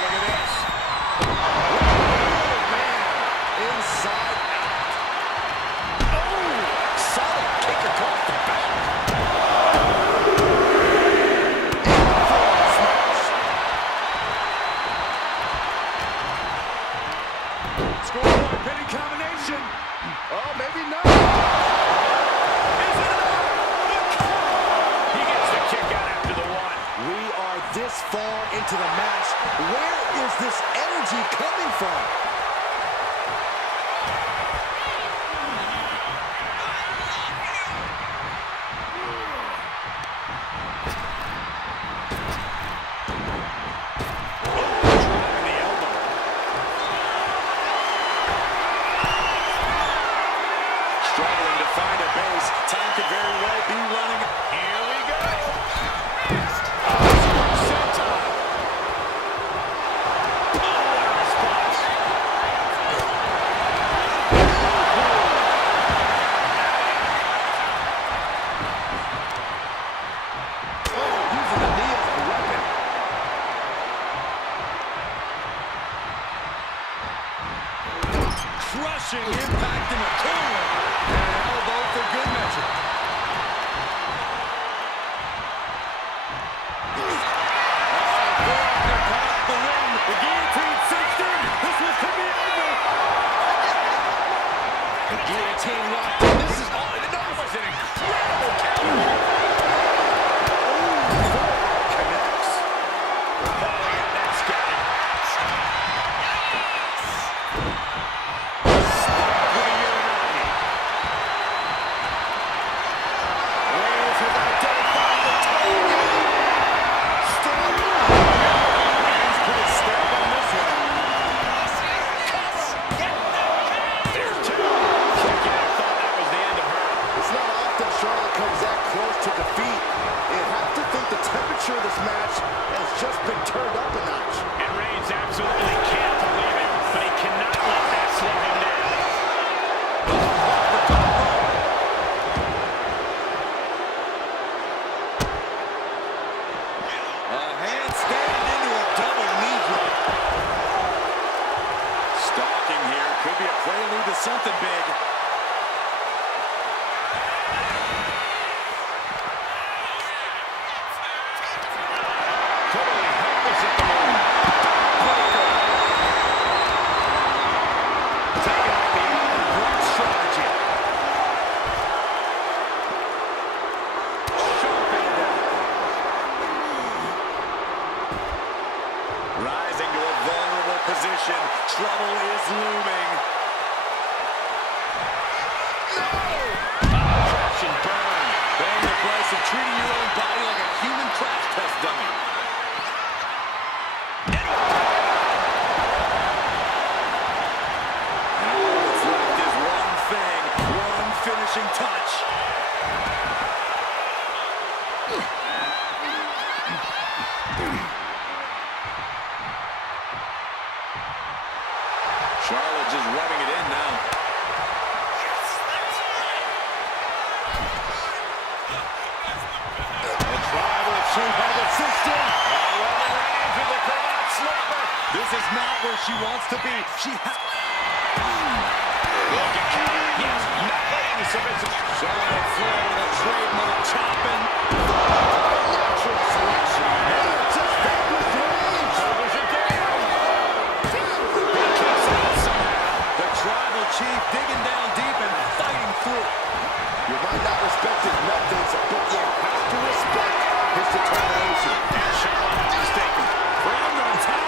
Look at this. Inside out. Solid kick across the back. Scoreboard pinning combination. Oh, maybe not. He gets the kick out after the 1. We are this far into the match. Where is this energy coming from? Driving the elbow. Struggling to find a base. Time could very well be running crushing impact in the corner. And an elbow for good measure. The guillotine 16. This one could be over. The guillotine locked in. This is all. That was an incredible counter. Connects. Oh, yeah, that's got it. Snap with a Uranagi. Reigns has identified the target. Still Reigns put a stamp on this one. There's two. Kick out. Thought that was the end of her. It's not often Charlotte comes that close to defeat. You have to think the temperature of this match has just been turned up a notch. And Reigns absolutely can't believe it, but he cannot let that slow him down. A handstand into a double knee drop. Stalking here. Could be a prelude to something big. Totally helpless at the moment. Taking out the arm. Great strategy. Sharp elbow. Rising to a vulnerable position. Trouble is looming. Crash and burn. Paying the price of treating your own body like a human crash test dummy. And all that's left is one thing, one finishing touch. Charlotte just rubbing it in now. A tribal chief by the system. Roman Reigns with the cravat slammer. This is not where she wants to be. She has... Look at counter. Yes, not letting the submissive. Charlotte Flair with a trademark chopping. Natural selection. And just that was Reigns. Shoulders are down. Kicks out somehow. The tribal chief digging down deep and fighting through. You might not respect his methods, but you have to respect his determination. And Charlotte mistaken. From the top.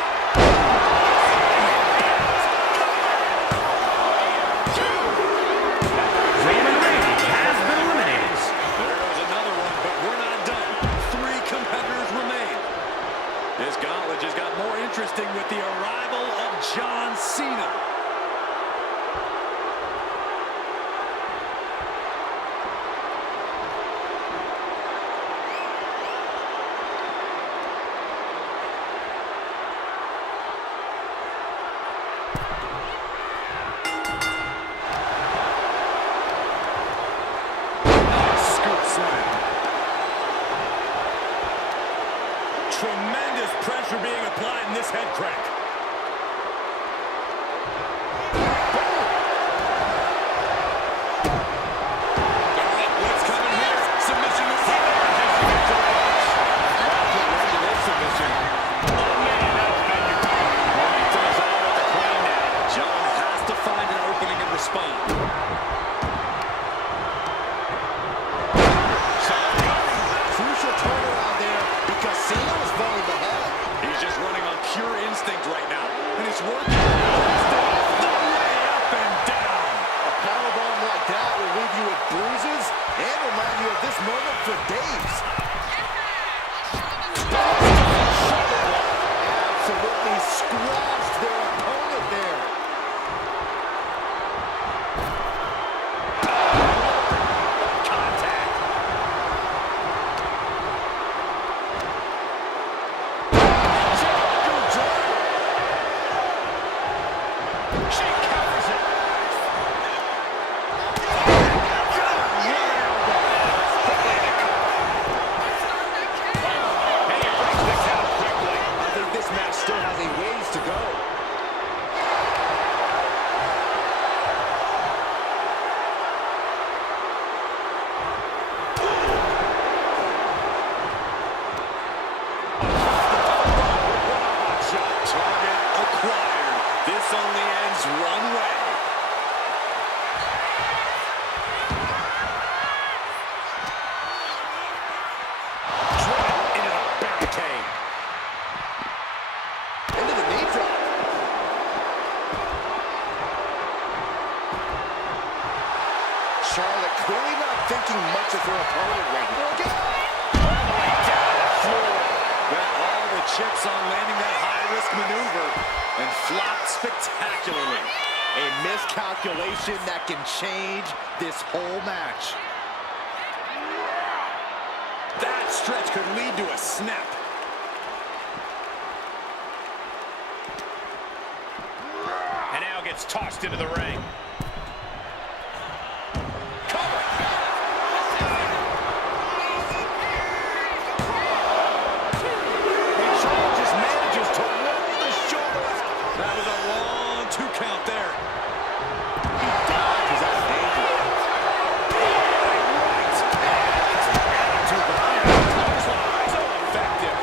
Roman Reigns has been eliminated. There goes another one, but we're not done. 3 competitors remain. This gauntlet just got more interesting with the arrival of John Cena. Scoop slam. Tremendous pressure being applied in this head crank. What's coming here? Submission to Cena. John has to find an opening and respond. Crucial turnaround there because Cena was falling behind. He's just running on pure instinct right now, and it's working. The way up and down. A powerbomb like that will leave you with bruises and remind you of this moment for days. Absolutely squashed their opponent there. Contact. She covers it. Still has a ways to go. runway. Driven into the barricade. Into the knee drop. Charlotte clearly not thinking much of her opponent right now. All the way down the floor. Got all the chips on landing that high-risk maneuver and flopped spectacularly. A miscalculation that can change this whole match. That stretch could lead to a snap. And now gets tossed into the ring. Cover. And Charlotte just manages to roll the shoulders. That was a long 2 count there. He dodges out of danger. So effective.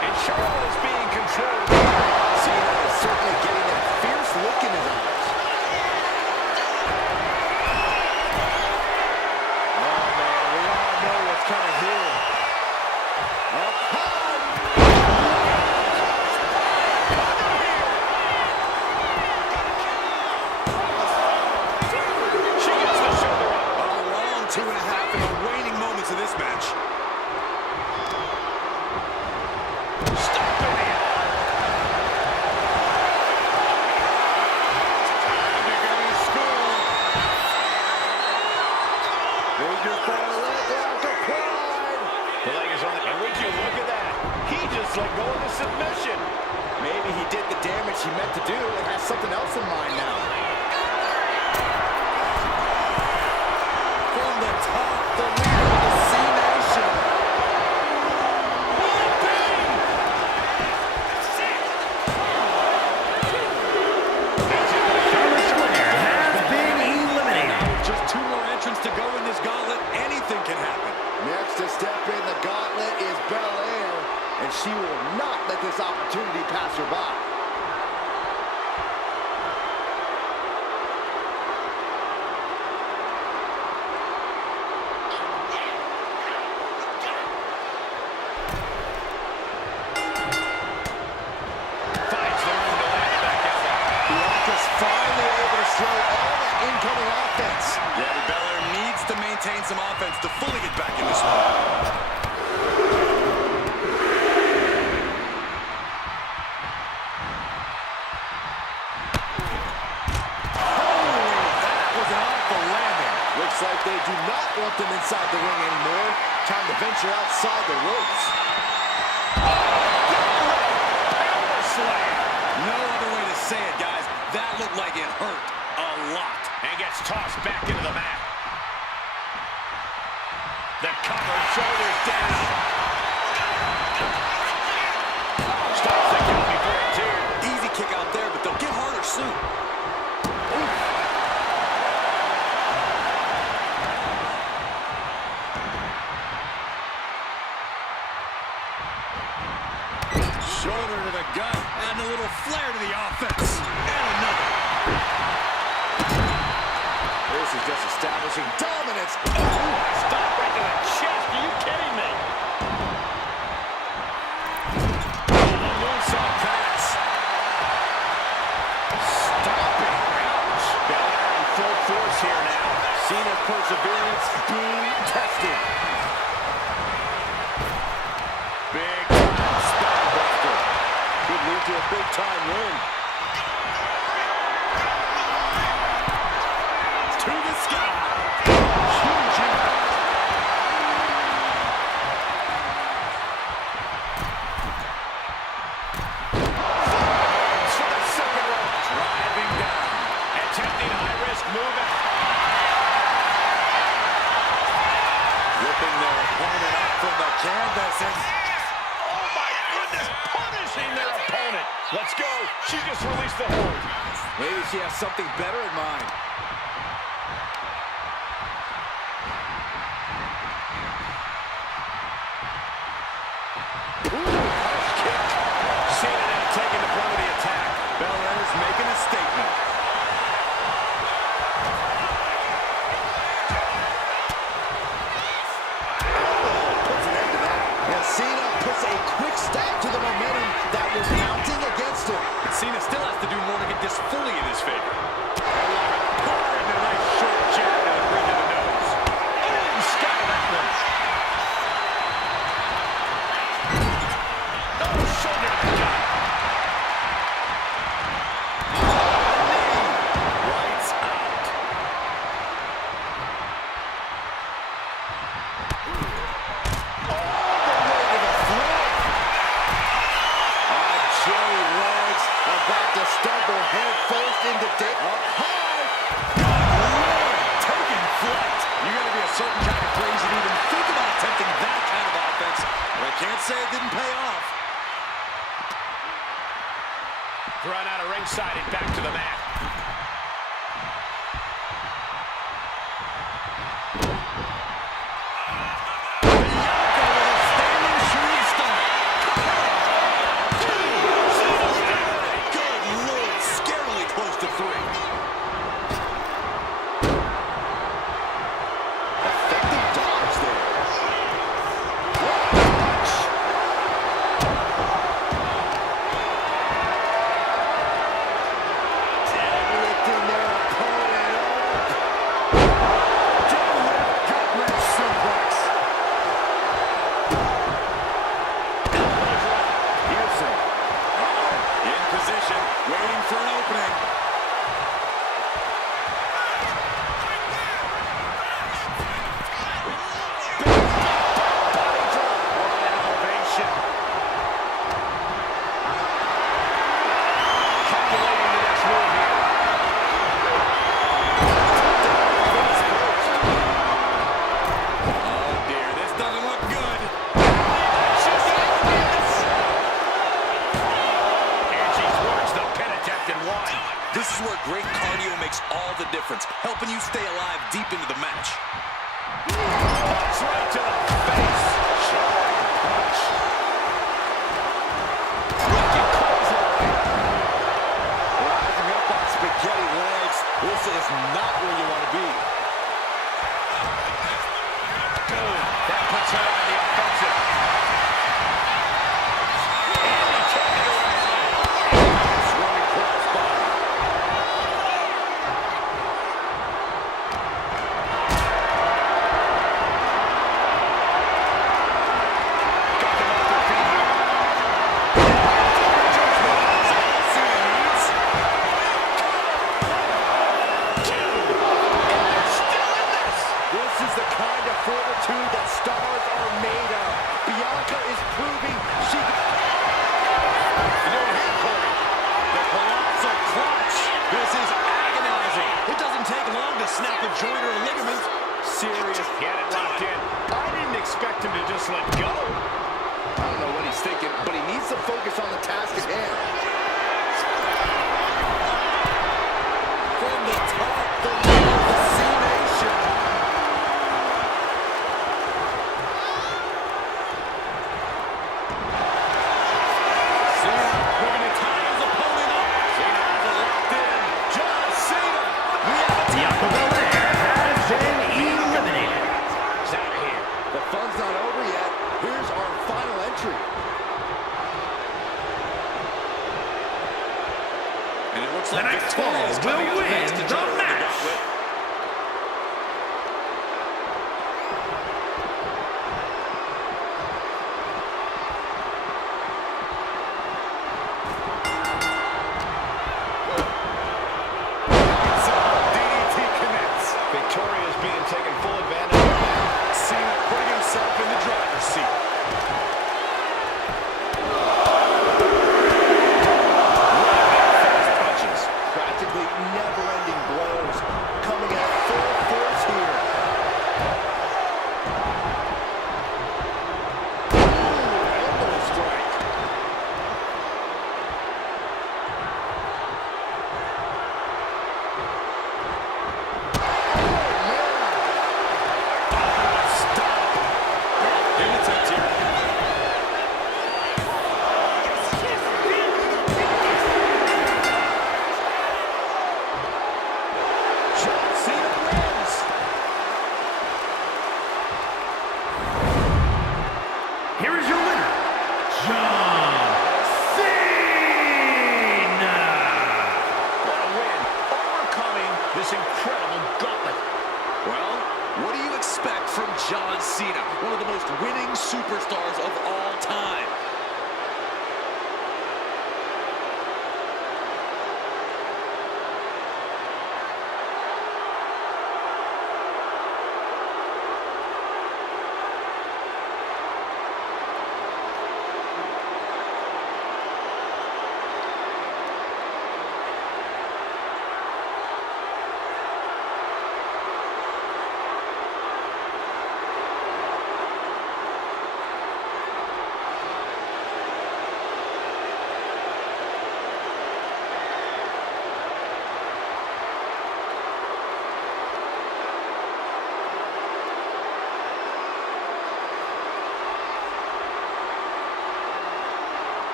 And Charlotte is being controlled. Cena is certainly getting that fierce look in his eyes. Oh, man, we all know what's coming here. Up high. She gets the shoulder up. A long 2.5 in the waning moments of this match. Stop it. Time to go to school. Figure 4 leg lock applied. The leg is on the... And would you look at that? He just let go of the submission. Maybe he did the damage he meant to do and has something else in mind now. From the top, the leader of the C-Nation. Charlotte Flair has been eliminated. Just 2 more entrants to go in this gauntlet. Anything can happen. Next to step in the gauntlet is Belair, and she will not let this opportunity pass her by. Finds the room to land it back out there. Bianca's finally able to slow all that incoming offense. Yeah, but Belair needs to maintain some offense to fully get back in this one. That was an awful landing. Looks like they do not want them inside the ring anymore. Time to venture outside the ropes. Power slam. No other way to say it, guys. That looked like it hurt a lot. And gets tossed back into the mat. The cover, shoulders down. Stops the count before it, too. Easy kick out there, but they'll get harder soon. Shoulder to the gut, and a little flair to the offense. And another. This is just establishing dominance. Stop right to the chest. Are you kidding me? Moonsault pass. Stomping. Ouch. Belair in full force here now. Cena's perseverance being tested. Big time spine buster. Could lead to a big-time win. To the sky. Huge impact. For the second rope. Driving down. Attempting high-risk move out. canvas. And Oh, my goodness, punishing their opponent. Let's go. She just released the hold. Maybe she has something better in mind. Cena now taking the brunt of the attack. Belair's making a statement. Puts an end to that. And Cena puts a quick stop to the momentum that was mounting against him. Cena still has to do more to get this fully in his favor. And a nice short jab to the bridge of the nose. Oh, sky that one. Oh, shoulder to the gut. Lights out. Jerry Legs about to stumble head first into death. Up high. Taking flight. You gotta be a certain kind of crazy to even think about attempting that kind of offense. But I can't say it didn't pay off. Thrown out of ringside and back to the mat. Good Lord, scarily close to 3. Effective dodge there. Lifting their opponent up. Gauntlet suplex. Piercing. In position, waiting for an opening. What an elevation. Calculating the next move here. Oh dear, this doesn't look good. And she thwarts the pin attempt and one. This is where great cardio makes all the difference, helping you stay alive deep into the match. Punch right to the face. Sharp punch. Wicked clothesline. Rising up on spaghetti legs. This is not where you want to be. Boom. That puts her on the offensive. And he turned it around. Running crossbody. Got them off their feet here. Cena needs. 2. And they're still in this. This is the kind of fortitude that stars are made of. Bianca is proving she can... The colossal clutch. This is agonizing. It doesn't take long to snap a joint or a ligament. Serious. He had it locked in. I didn't expect him to just let go. I don't know what he's thinking, but he needs to focus on the task at hand. From the top, the C-Nation. Cena looking to tie his opponent up. Cena has it locked in. John Cena. We have a Bianca Belair has been eliminated. He's out of here. The fun's not over yet. Here's our final entry. And it looks The like next Victoria is fall coming will up next win to the join her in match. gauntlet. DDT connects. Victoria's being taken full advantage of now. Cena putting himself in the driver's seat. Fast punches. Practically never-ending blow this incredible gauntlet. Well, what do you expect from John Cena, one of the most winning superstars of all time?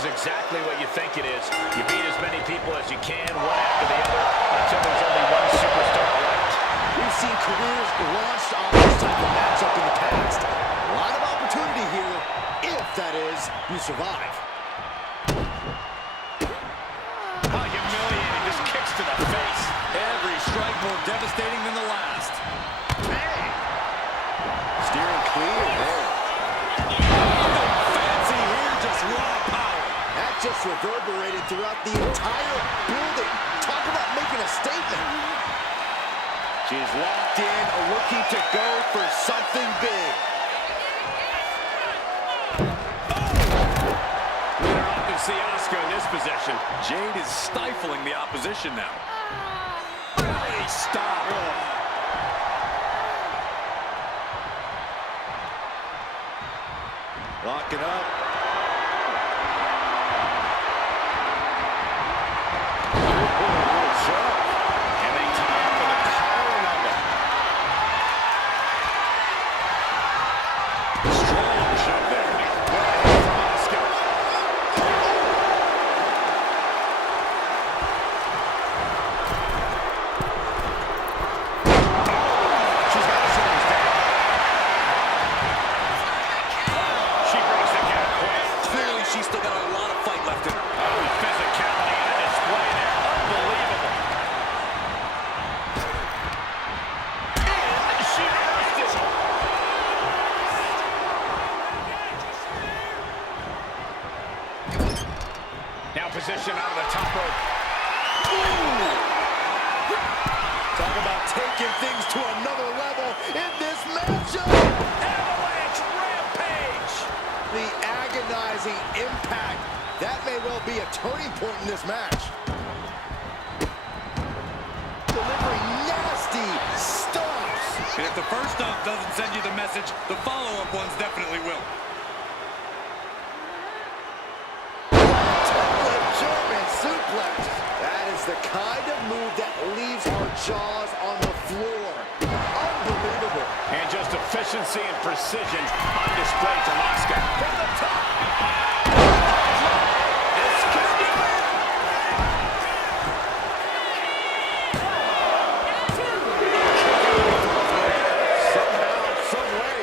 is exactly what you think it is. You beat as many people as you can, one after the other, until there's only one superstar left. We've seen careers launched on this type of matchup in the past. A lot of opportunity here, if that is, you survive. How humiliating, just kicks to the face. Every strike more devastating than the last. Bang! Steering clear there. Nothing fancy here, just raw power. That just reverberated throughout the entire building. Talk about making a statement. She's locked in, looking to go for something big. We don't often see Asuka in this position. Jade is stifling the opposition now. Hey, stop. Lock it up. And they tie up with a collar and elbow. Strong shove there. From Asuka. She's got the shoulders down. She brings the count quick. Clearly, she's still got a lot of fight left in her. Oh, physicality on display there. Unbelievable. And she reversed it. Now position out of the top rope. Talk about taking things to another level in this matchup. Avalanche rampage. The agonizing impact. That may well be a turning point in this match. Delivering nasty stomps. And if the first stomp doesn't send you the message, the follow-up ones definitely will. Tablet German suplex. That is the kind of move that leaves our jaws on the floor. Unbelievable. And just efficiency and precision on display from Asuka. From the top. This could be it. Somehow, some way.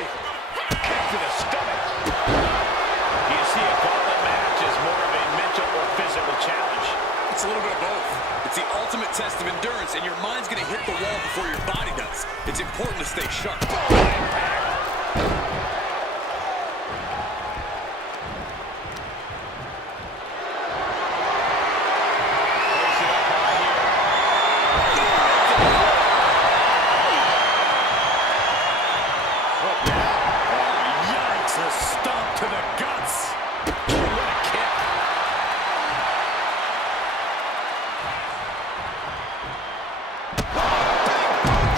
Kick to the stomach. You see a gauntlet match as more of a mental or physical challenge. It's a little bit of both. It's the ultimate test of endurance, and your mind's going to hit the wall before your body does. It's important to stay sharp. Yikes, a stomp to the guts. What a kick.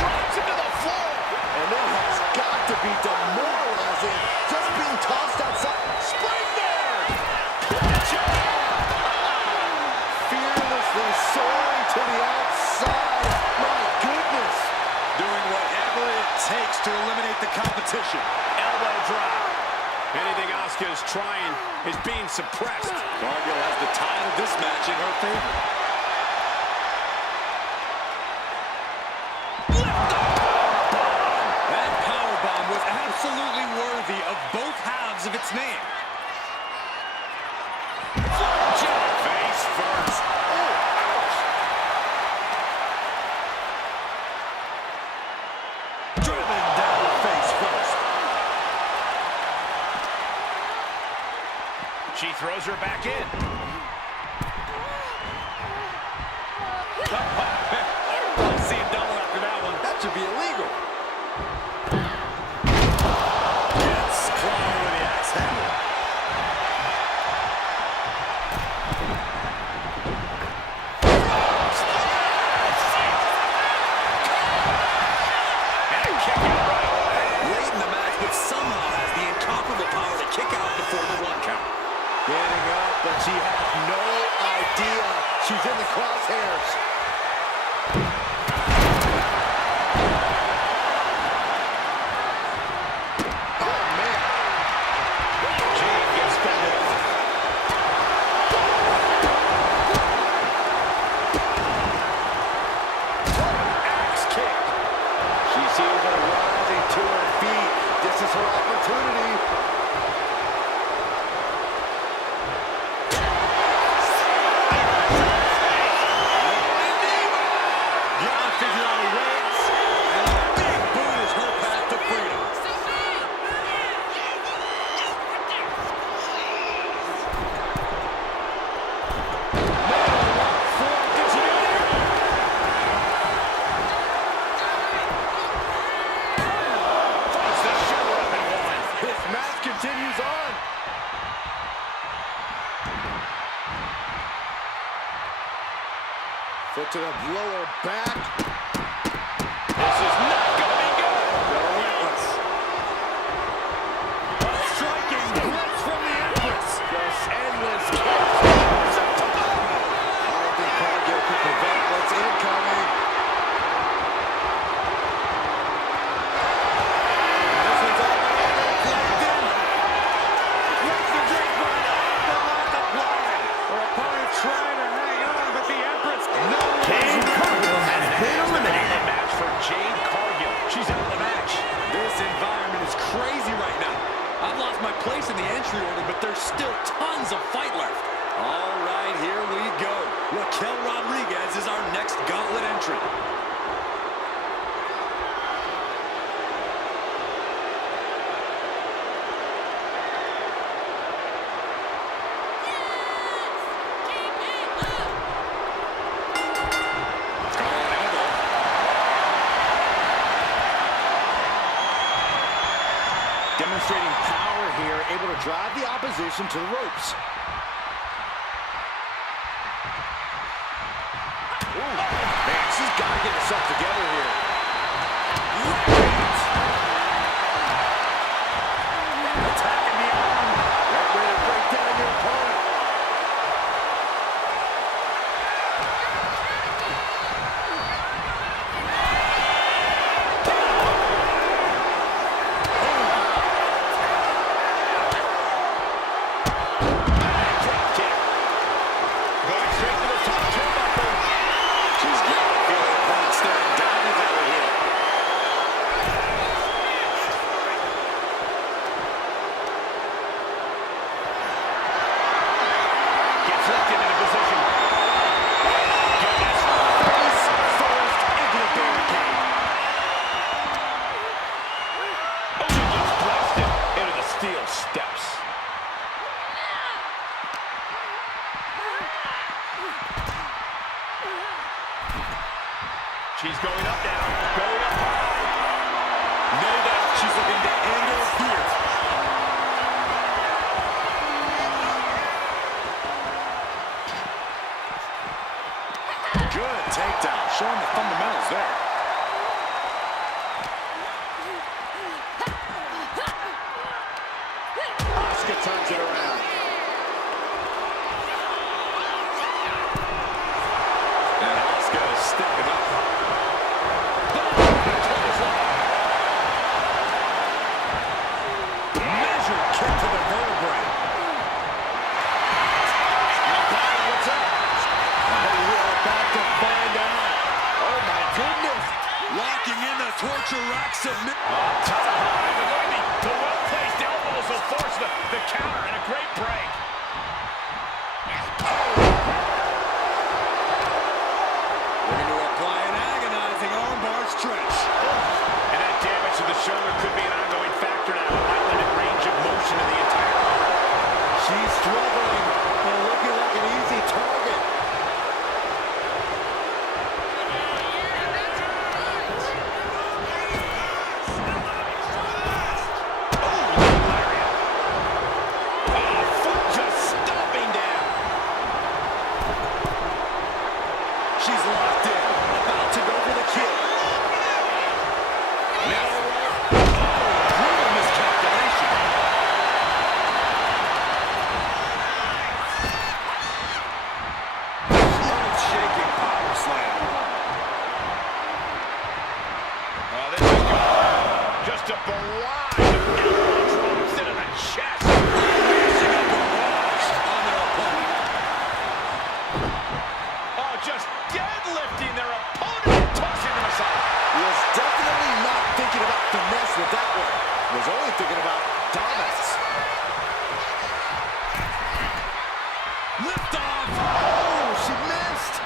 Drops into the floor. And it has got to be demoralizing just being tossed outside. Spring there! Fearlessly soaring to the outside. My goodness. Doing whatever it takes to eliminate the competition. Elbow drop. Anything Asuka is trying is being suppressed. Cargill has the tide of this match in her favor. That powerbomb was absolutely worthy of both halves of its name. Flapjack face first. Driven down face first. She throws her back in. I'll see a double after that one. That should be illegal. Gets Claw with the axe handle. And a kick out right away. Late in the match, but somehow has the incomparable power to kick out before the one count. Getting up, but she has no idea she's in the crosshairs. Oh, man. Jade gets fended off. Foot to the lower back. This is not going to be good. Relentless. Striking blitz from the Empress. Just endless kicks. I don't think Cargill could prevent what's incoming. This one's all deflected. What's the grapevine off the line of play? Her opponent trying to hang on, but the Empress. No. Jade Cargill has been eliminated. Match for Jade Cargill. She's out of the match. This environment is crazy right now. I've lost my place in the entry order, but there's still tons of fight left. All right, here we go. Raquel Rodriguez is our next gauntlet entrant. Demonstrating power here, able to drive the opposition to the ropes. Ooh, man, she's got to get herself together here. Attacking the arm. That way to break down your opponent. She's going up now. Going up high. No doubt she's looking to end her here. Good takedown. Showing the fundamentals there. Asuka turns it around. And Asuka is stepping up. Measured kick to the vertebrae. What's up? We are about to find out. Oh my goodness. Locking in the torture rack submit. Top high, but look at the well-placed elbows will force the counter and a great break. Looking to apply an agonizing armbar stretch. And that damage to the shoulder could be an ongoing factor now. It might limit range of motion in the entire arm. She's struggling and looking like an easy target. Foot just stomping down. She's locked in. About to go for the kill. Now, brutal miscalculation. Earth-shaking power slam. Oh, this is good. Just a barrage of elbow drops into the chest. Raising up a rush on their opponent. Oh, just deadlifting their opponent and tossing them aside. He was definitely not thinking about finesse with that one. He was only thinking about dominance. Lift off. Oh, she missed.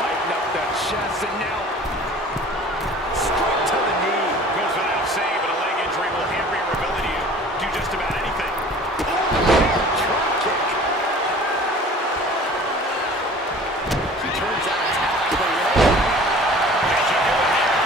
Lighten up that chest and now straight to the knee. Goes without saying, but a leg injury will hamper your ability to do just about anything. Drop kick. She turns that attack to the leg. What did you do in there?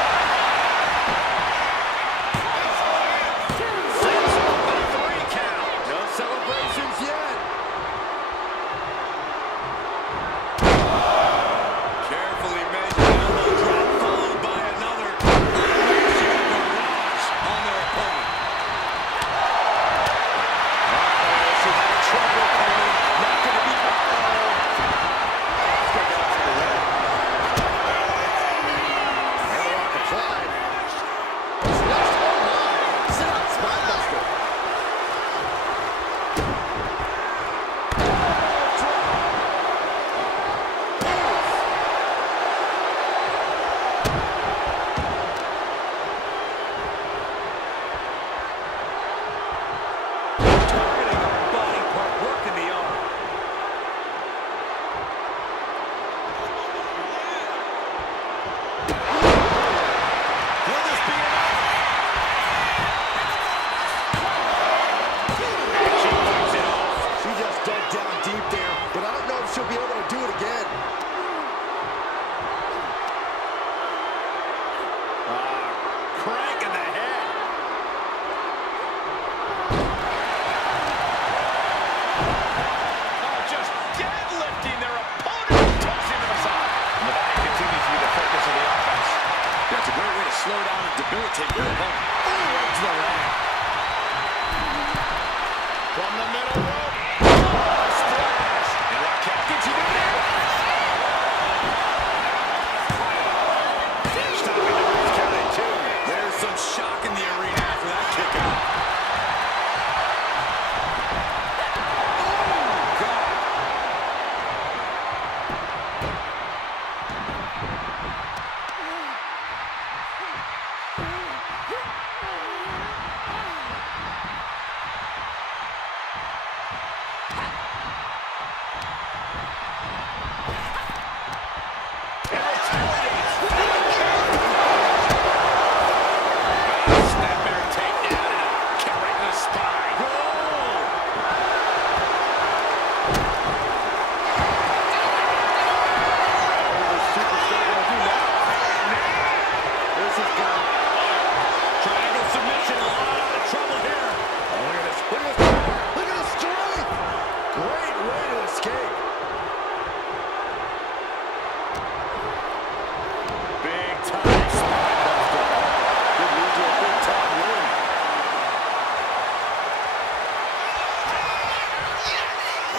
shocking the arena after that kick out. Oh, God.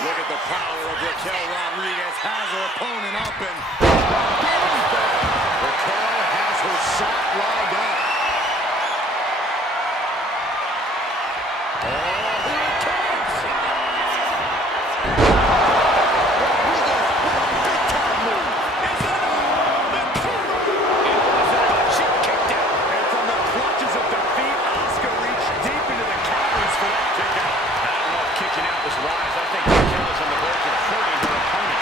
Look at the power of Raquel Rodriguez. Has her opponent up and... Raquel has her shot lined up. Oh, here it comes! Rodriguez with a big-time move. It's the cover! It was a cheap kick out. And from the clutches of defeat, Asuka reached deep into the calories for that kick out. I don't know if kicking out was wise. I think Raquel is on the verge of hurting her opponent.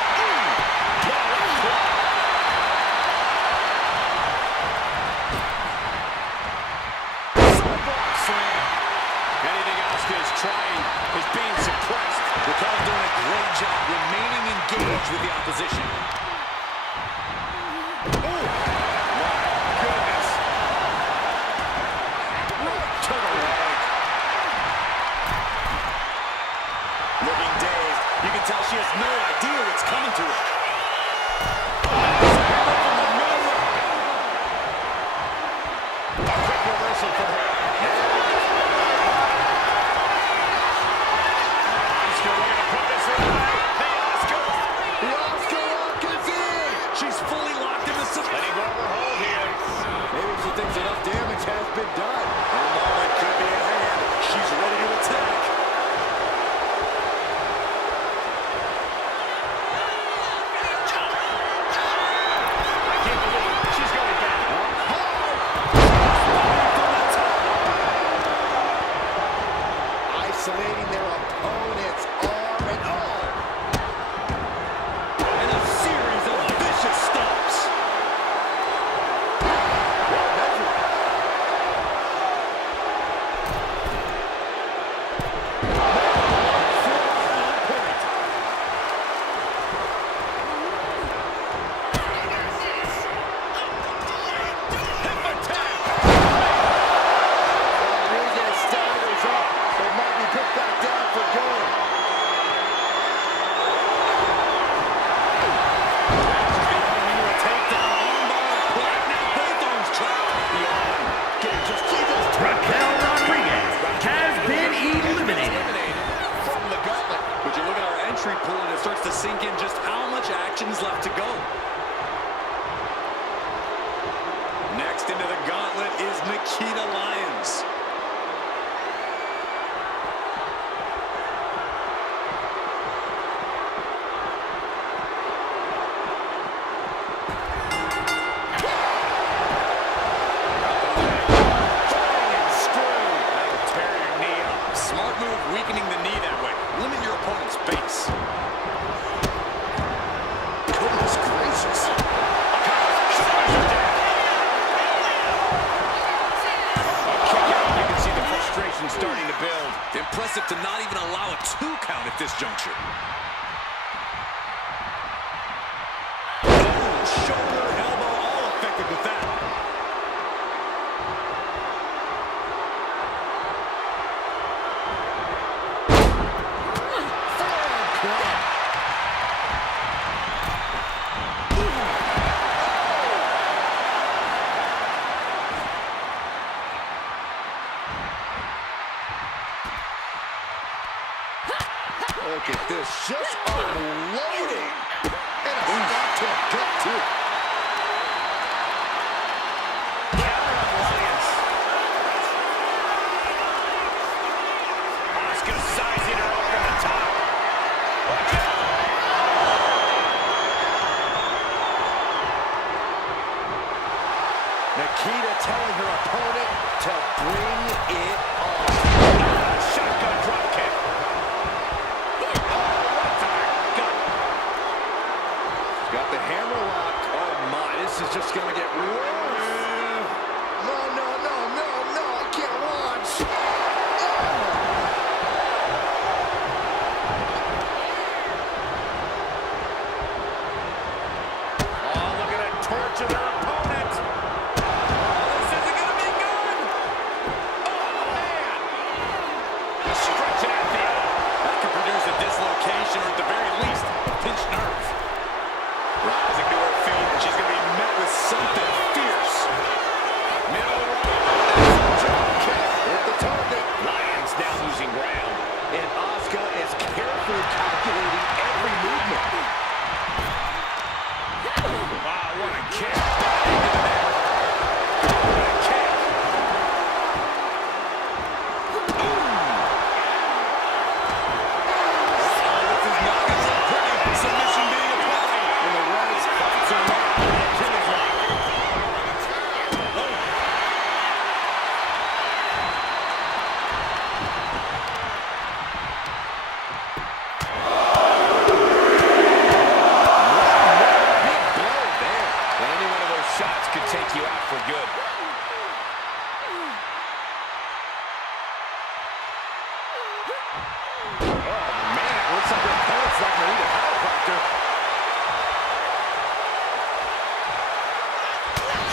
Anything Asuka is trying is being suppressed. Raquel's doing a great job remaining engaged with the opposition. Oh, my goodness. To the leg. Looking dazed. You can tell she has no idea what's coming to her. A quick reversal for her. Asuka looking to put this in. Hey, Asuka. The Asuka lock is in! She's fully locked in the submission. Letting go of her hold here. Maybe she thinks enough damage has been done. Her moment could be at hand. She's ready to attack. I can't believe she's going back. Isolating their opponent's arm and all. And a series of vicious stomps. Well measured. Rodriguez staggers up, but might be put back down for good. Raquel Rodriguez has been eliminated. From the gauntlet. Would you look at our entry pool and it starts to sink in just how much action is left to go. Next into the gauntlet is Nikita Lyons. Smart move, weakening the knee that way. Limit your opponent's base. Goodness gracious. You can see the frustration starting to build. Impressive to not even allow a 2 count at this juncture. Oh, shoulder, elbow, all effective with that. Look at this, just unloading. And a stop to the gut, too. Counter on Lyons. Bring it on. Shotgun drop kick. Oh, right to the gut. Got the hammer lock. Oh, my. This is just going to get worse. No, no, no, no, no. I can't watch. Oh, look at that torture their opponent. Oh, this isn't going to be good. Oh, man. Stretch it out the arm. That could produce a dislocation or at the very least, a pinched nerve. Rising to her feet, and she's going to be met with something fierce. Middle rope. Drop kick. Hit the target. Lions now losing ground. And Asuka is carefully calculating every movement. Wow, what a kick. What a kick. This is not going to look pretty. Submission being applied. And the Reds fights around the Achilles lock. Big blow there. And any one of those shots could take you out for good. Oh, man. Looks like their opponent's not going to need a helicopter.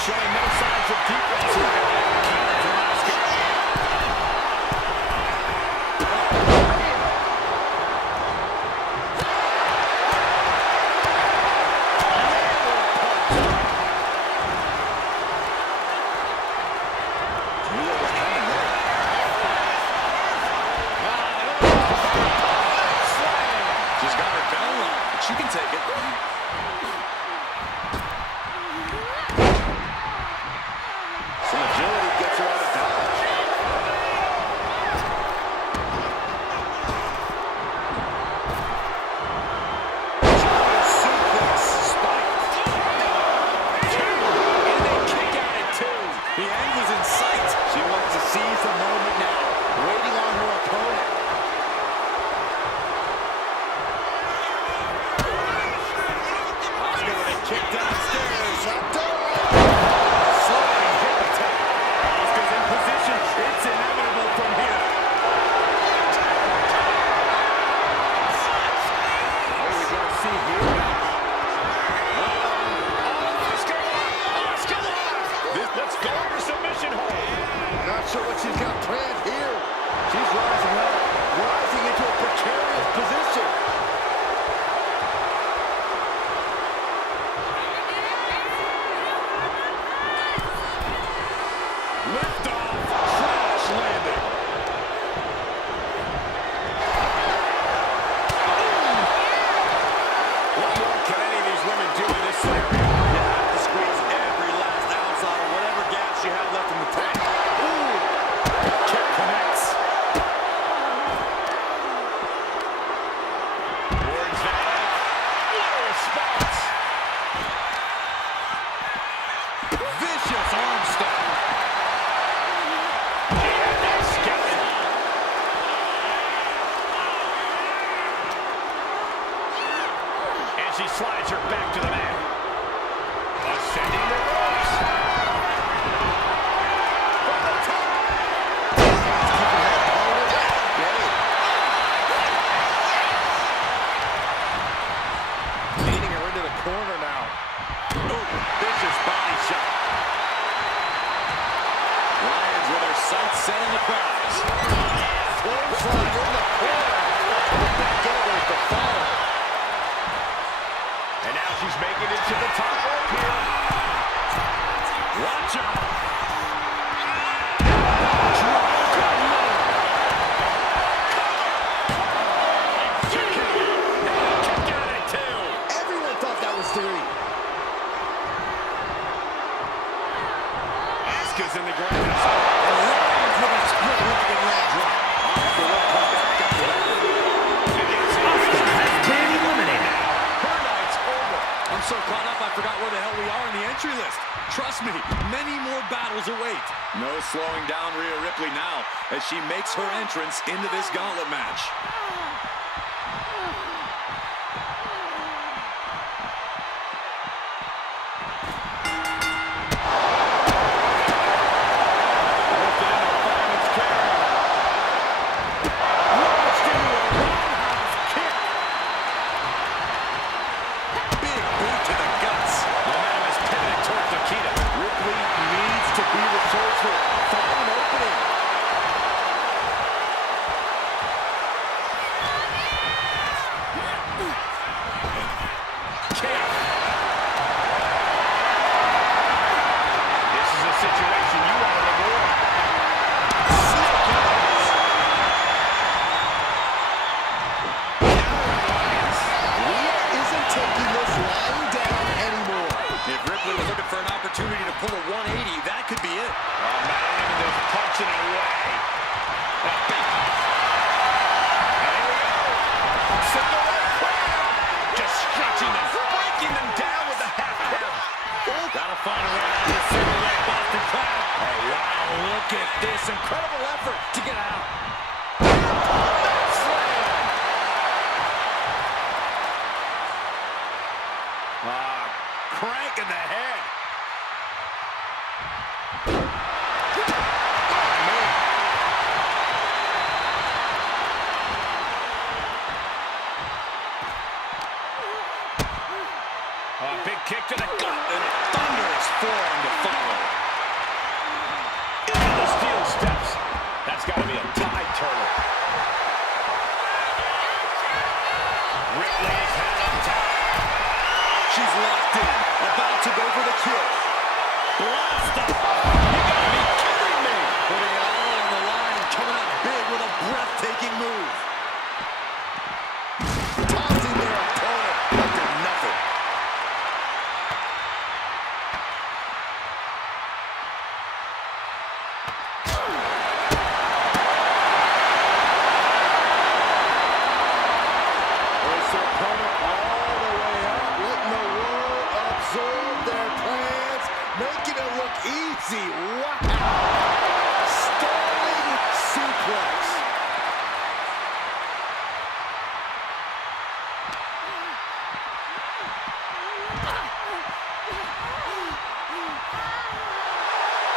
Showing no signs of defense here. Counter from Asuka. She's got her down low, but she can take it. Some agility gets her out of dodge. Suplex spiked. And they kick out at two. The end was in sight. She wants to seize the moment now, waiting on her opponent. Asuka with a kick downstairs. Not done. Slowing hip attack. Asuka's in position. It's inevitable from here. What are we going to see here? Let's go for submission hold. Not sure what she's got planned here. She's rising up, rising into a precarious position. Lift off. Crash landing. What more can any of these women do in this scenario? You have to squeeze every last ounce out of whatever gas you have left in the tank. Kick connects. Towards that. What a response. Vicious arm stomp. Skeleton. And she slides her back to the mat. Ascending the ropes. From the top. Leading her into the corner now. Ooh, vicious body shot. Lions with her sights set on the prize. Clothesline in the corner. The back elbows to follow. And now she's making it to the top rope here. Watch out. Kick out at two. Everyone thought that was three. Asuka's in the ground. And Lions with a split leg and leg Rhea Ripley now as she makes her entrance into this gauntlet match. Incredible effort to get out. Crank in the head. Big kick to the gut and a thunderous forearm to follow. The steel steps. That's got to be a tide turner. Ripley is head up top. She's locked in, about to go for the kill. Blast off. You gotta be kidding me. Putting it all on the line and coming up big with a breathtaking move. Tossing their opponent like they're nothing. Easy. Wow. Stalling suplex.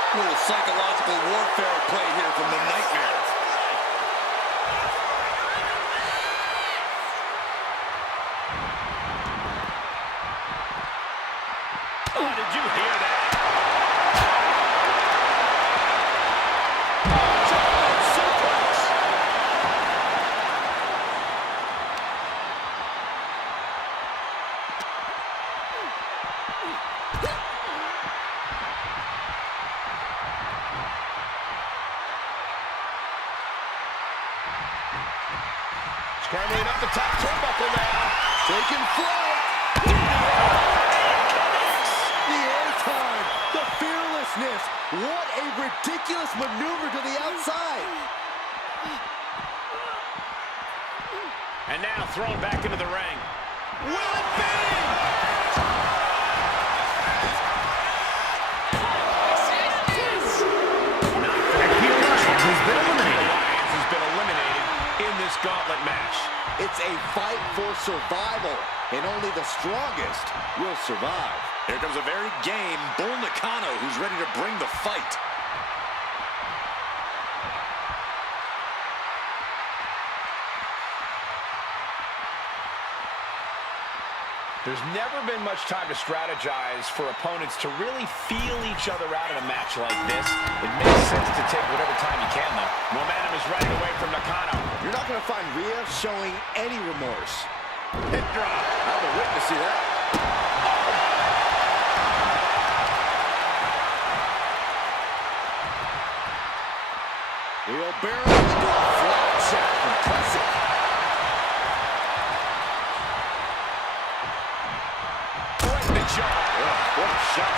A little psychological warfare play here from the Nightmare. Oh, did you hear that? Scrambling up the top turnbuckle now. Taking flight. The airtime. The fearlessness. What a ridiculous maneuver to the outside. And now thrown back into the ring. Will it be? Has been eliminated in this gauntlet match. It's a fight for survival, and only the strongest will survive. Here comes a very game Bull Nakano who's ready to bring the fight. There's never been much time to strategize for opponents to really feel each other out in a match like this. It makes sense to take whatever time you can, though. Momentum is running away from Nakano. You're not going to find Rhea showing any remorse. Hip drop. I've been waiting to see that. Wheelbarrow into a flat shot. Impressive. What a shot.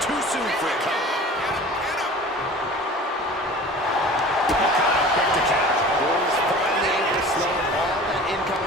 Too soon for a count. Quick to count. Bull's finally able to slow all that incoming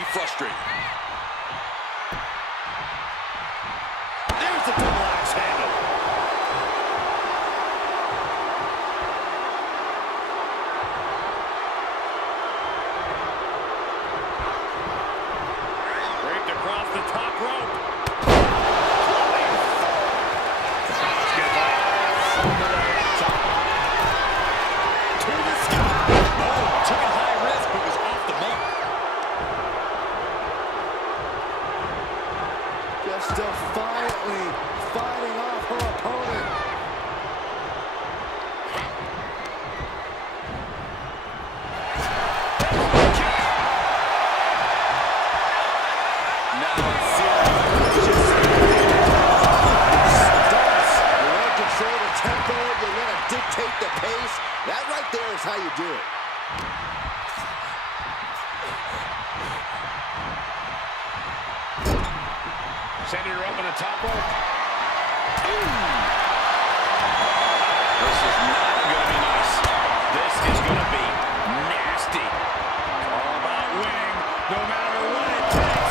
be frustrating. There's the double axe handle. Draped across the top rope. To the sky. Oh, took a high risk, but was off the mark. Just defiantly fighting off her opponent. Now it's serious. You want to control the tempo, you want to dictate the pace. That right there is how you do it. Sending her up on the top rope. This is not going to be nice. This is going to be nasty. All about winning, no matter what it takes.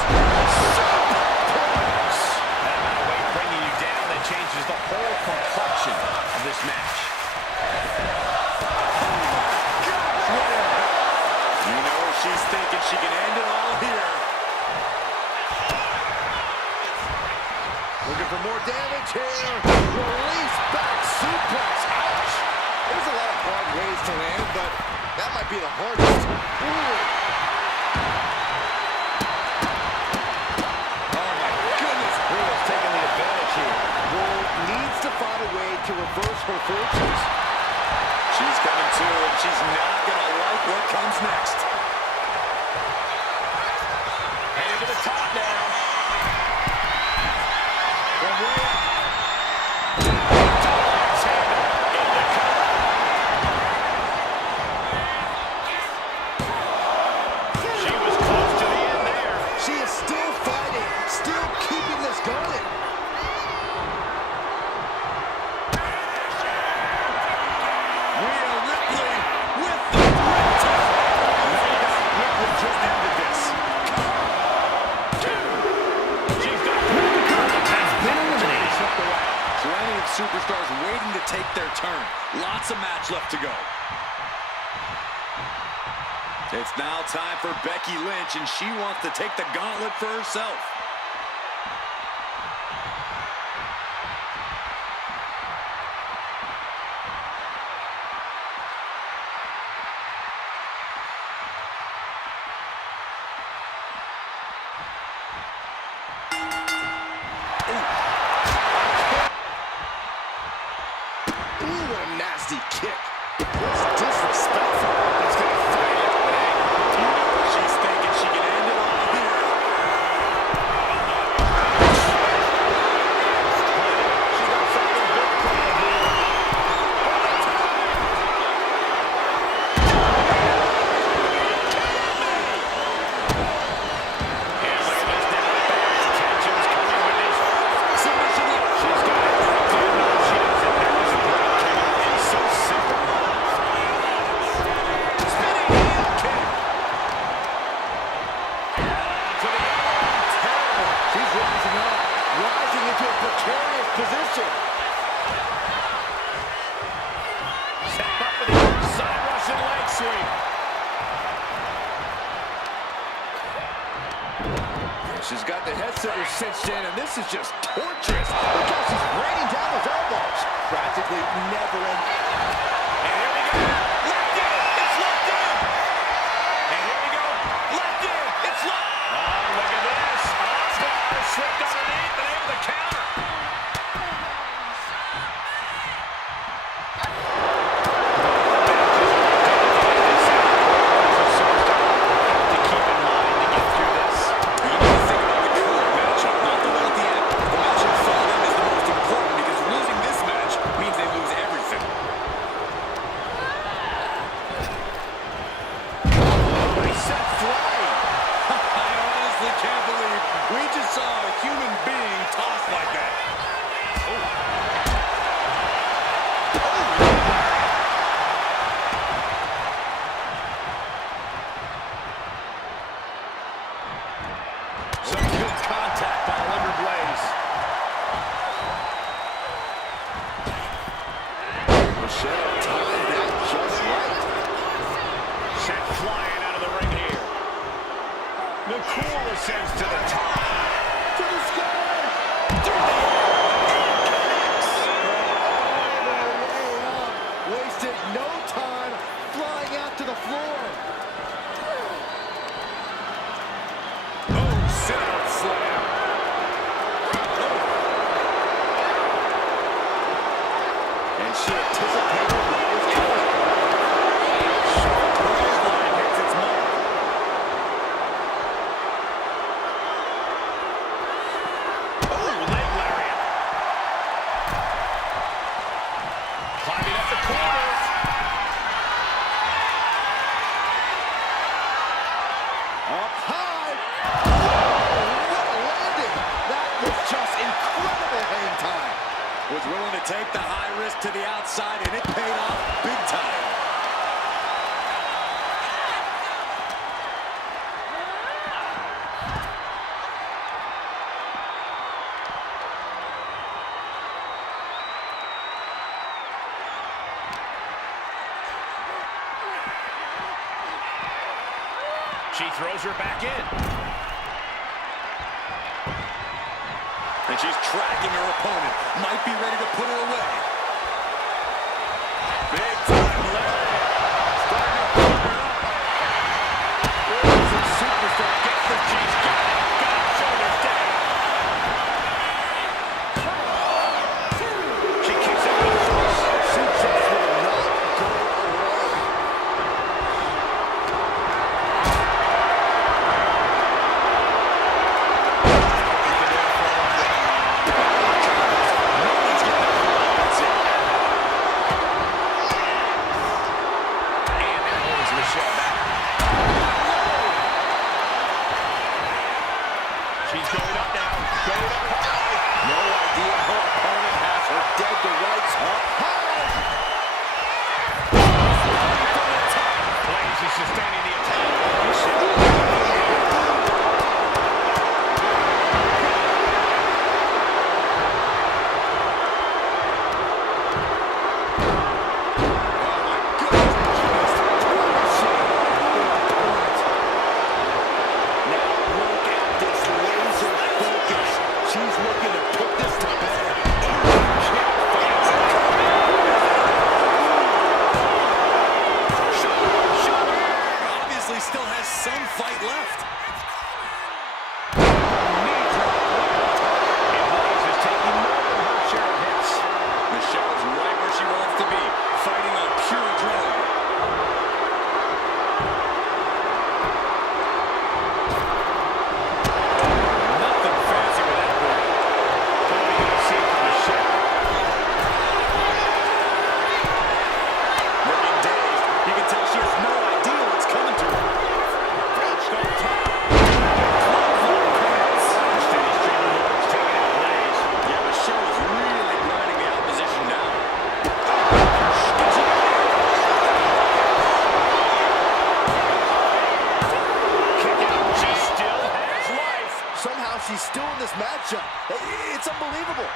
Superplex. That amount of weight bringing you down, that changes the whole complexion of this match. You know she's thinking she can end it all here. Looking for more damage here. Release back suplex. Ouch. There's a lot of hard ways to land, but that might be the hardest. Ooh. Oh my goodness, Ria's taking the advantage here. Bull needs to find a way to reverse her fortunes. She's coming to, and she's not going to like what comes next. Heading to the top now. From Rhea. Double axe handle in the cover. She was close to the end there. She is still fighting, still keeping this going. Ria Ripley with the breakdown. Ripley just ended this. She's got the Has been eliminated. Plenty of superstars waiting to take their turn. Lots of match left to go. It's now time for Becky Lynch, and she wants to take the gauntlet for herself. Ooh, what a nasty kick. That's disrespectful. He's going to fight it with anger. You know she's thinking she can end it all here. She's got something big planned here. And look at this now. Tension's coming with this. Submission lock. She's got it locked in. No, she doesn't. That was a great kick. It's so simple. Spinning heel kick. To the elbow. Terrible. She's rising up, rising into a precarious position. Set up for the side Russian leg sweep. She's got the head center cinched in, and this is just torturous. Look how she's raining down those elbows. Practically never end. And here we go. Locked in. It's locked in. And here we go. Locked in. It's locked. Oh, look at this. Oscar slipped underneath and able to counter. ascends to the top. To the sky. Through the air. All the way up. Wasted no time flying out to the floor. Oh, sit-out slam. And she anticipated what was coming. Short clothesline hits its mark. Oh, leg lariat. Climbing up the corner. Up high. Whoa, what a landing. That was just incredible hang time. Was willing to take the high risk to the outside, and it paid off big time. She throws her back in. And she's tracking her opponent. Might be ready to put her away. Big time lariat. Starting to fire up. Here's a superstar. Gets the cheese. Got it. Shoulders down. She kicks out of the cross. She just will not go away. Nobody's getting up for offense here. And there goes Michelle back. She's going up now. Going up high. No idea her opponent has her dead to rights up high. From the top. Blaze is sustaining the attack. Michelle. She's looking to put this to bed. Obviously still has some fight left. Michelle's right where she wants to be, fighting on pure adrenaline. Nothing fancy with that one. Looking dazed. You can tell she has no idea what's coming to her. Yeah, Michelle is really blinding the opposition now. She still has life. Somehow she's still in this matchup. It's unbelievable.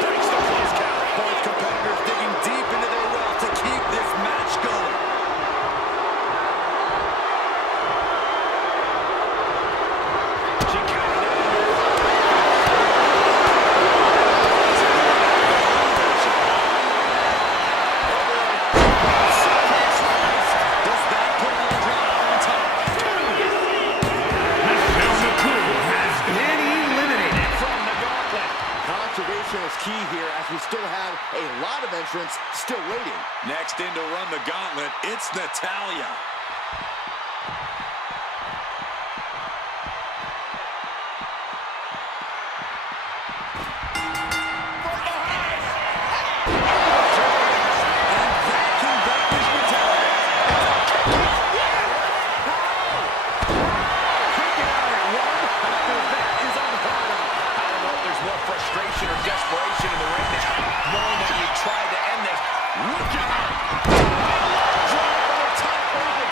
Breaks the close count. Both competitors digging deep into their well to keep this match going. She counted out. Does that put her on top? Michelle McCool has been eliminated. From the gauntlet. Conservation is key here as we still have a lot of entrants still waiting. Next in to run the gauntlet, it's Natalya. Frustration or desperation in the ring now, knowing that you tried to end this. Look out! Drop on the top of the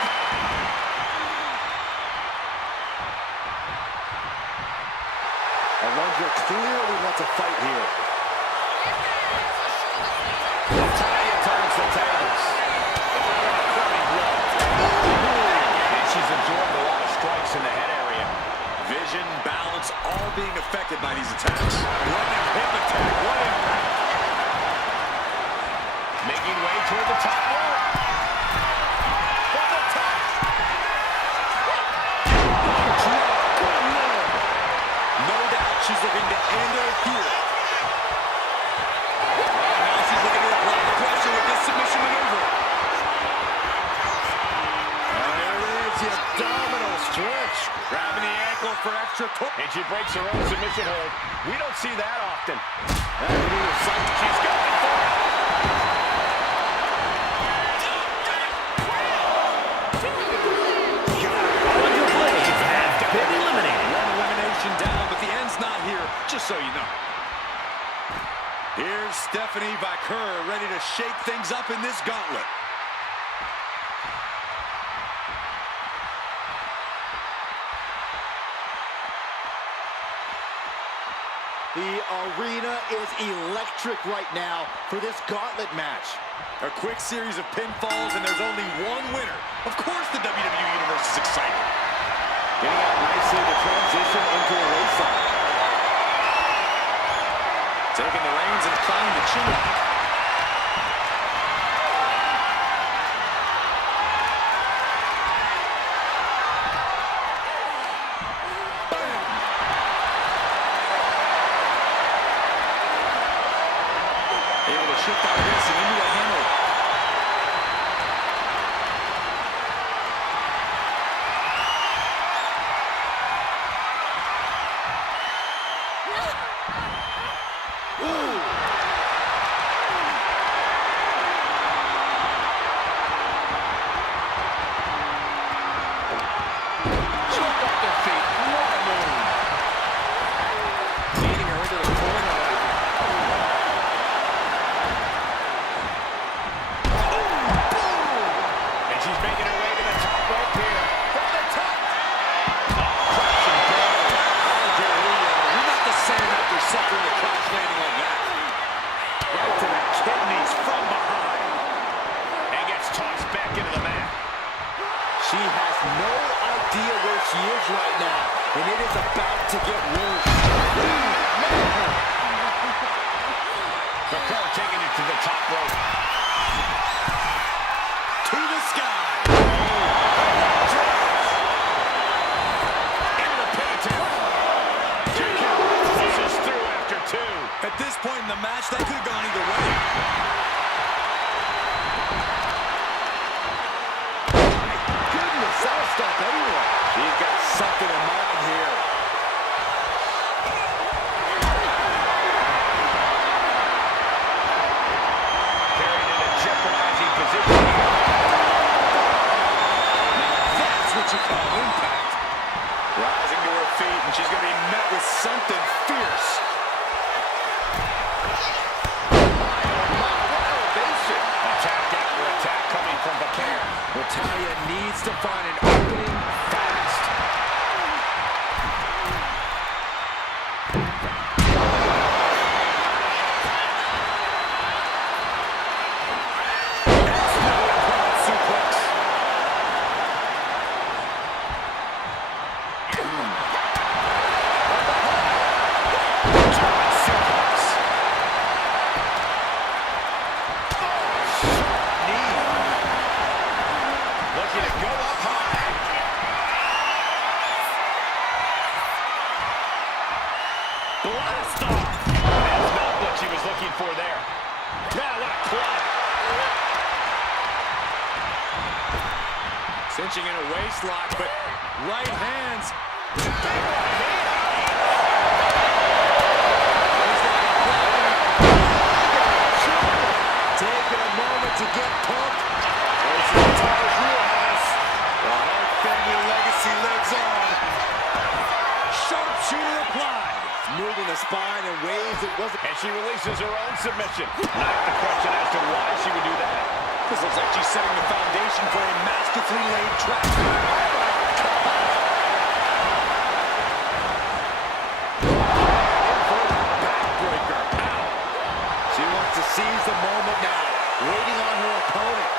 Alundra clearly wants a fight here. Natalya turns the tables. And she's absorbed a lot of strikes in the head area. Vision, balance, all being affected by these attacks. What an hip attack. What impact. Making way toward the top rope. From the top. No doubt she's looking to end her here. Now she's looking to apply the pressure with this submission maneuver. There it is, the abdominal stretch. Grabbing the ankle for extra torque. And she breaks her own submission hold. We don't see that often. She's going for it. Been eliminated. One elimination down, but the end's not here, just so you know. Here's Stephanie Vaquer ready to shake things up in this gauntlet. The arena is electric right now for this gauntlet match. A quick series of pinfalls, and there's only one winner. Of course the WWE Universe is excited. Getting out nicely to transition into a waistlock. Taking the reins and applying the chin lock. Able to shift out of this and into a hammer. Suffering a crash landing like that. Right to the kidneys from behind. And gets tossed back into the mat. She has no idea where she is right now, and it is about to get worse. Vaquer taking it to the top rope. To the sky. Into the pin attempt. Pushes through after two. At this point in the match, that could have gone either way. My goodness, that'll stop anyone. She's got something in mind here. Carried in a jeopardizing position. That's what you call impact. Rising to her feet, and she's going to be met with something fierce. Attack after attack coming from Vaquer. Natalya needs to find an opening fast. Suplex. Looking to go up high. Blast off. That's not what she was looking for there. Now what a club. Cinching in a waist lock, but right hands. Taking a moment to get pumped. There's the entire wheelhouse. The Hart family legacy lives on. Sharpshooter applied. Moving the spine in ways it wasn't. And she releases her own submission. Not the question as to why she would do that. This looks like she's setting the foundation for a masterfully laid trap. waiting on her opponent.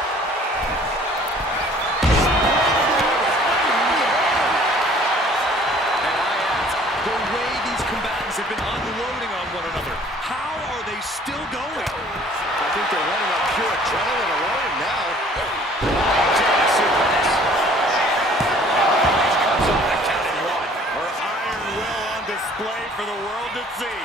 And I ask, the way these combatants have been unloading on one another, how are they still going? I think they're running on pure adrenaline alone now. Cuts off the count in one. Her iron will on display for the world to see.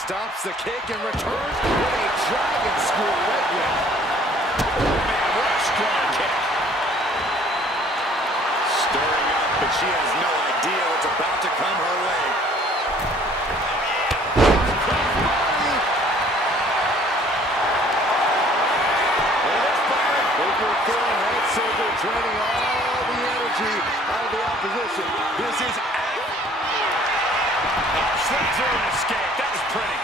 Stops the kick and returns with a dragon screw leg whip. Man, what a strong kick. Stirring up, but she has no idea what's about to come her way. Overthrown head scissor, draining all the energy out of the opposition. This is slid through and escape. That was pretty.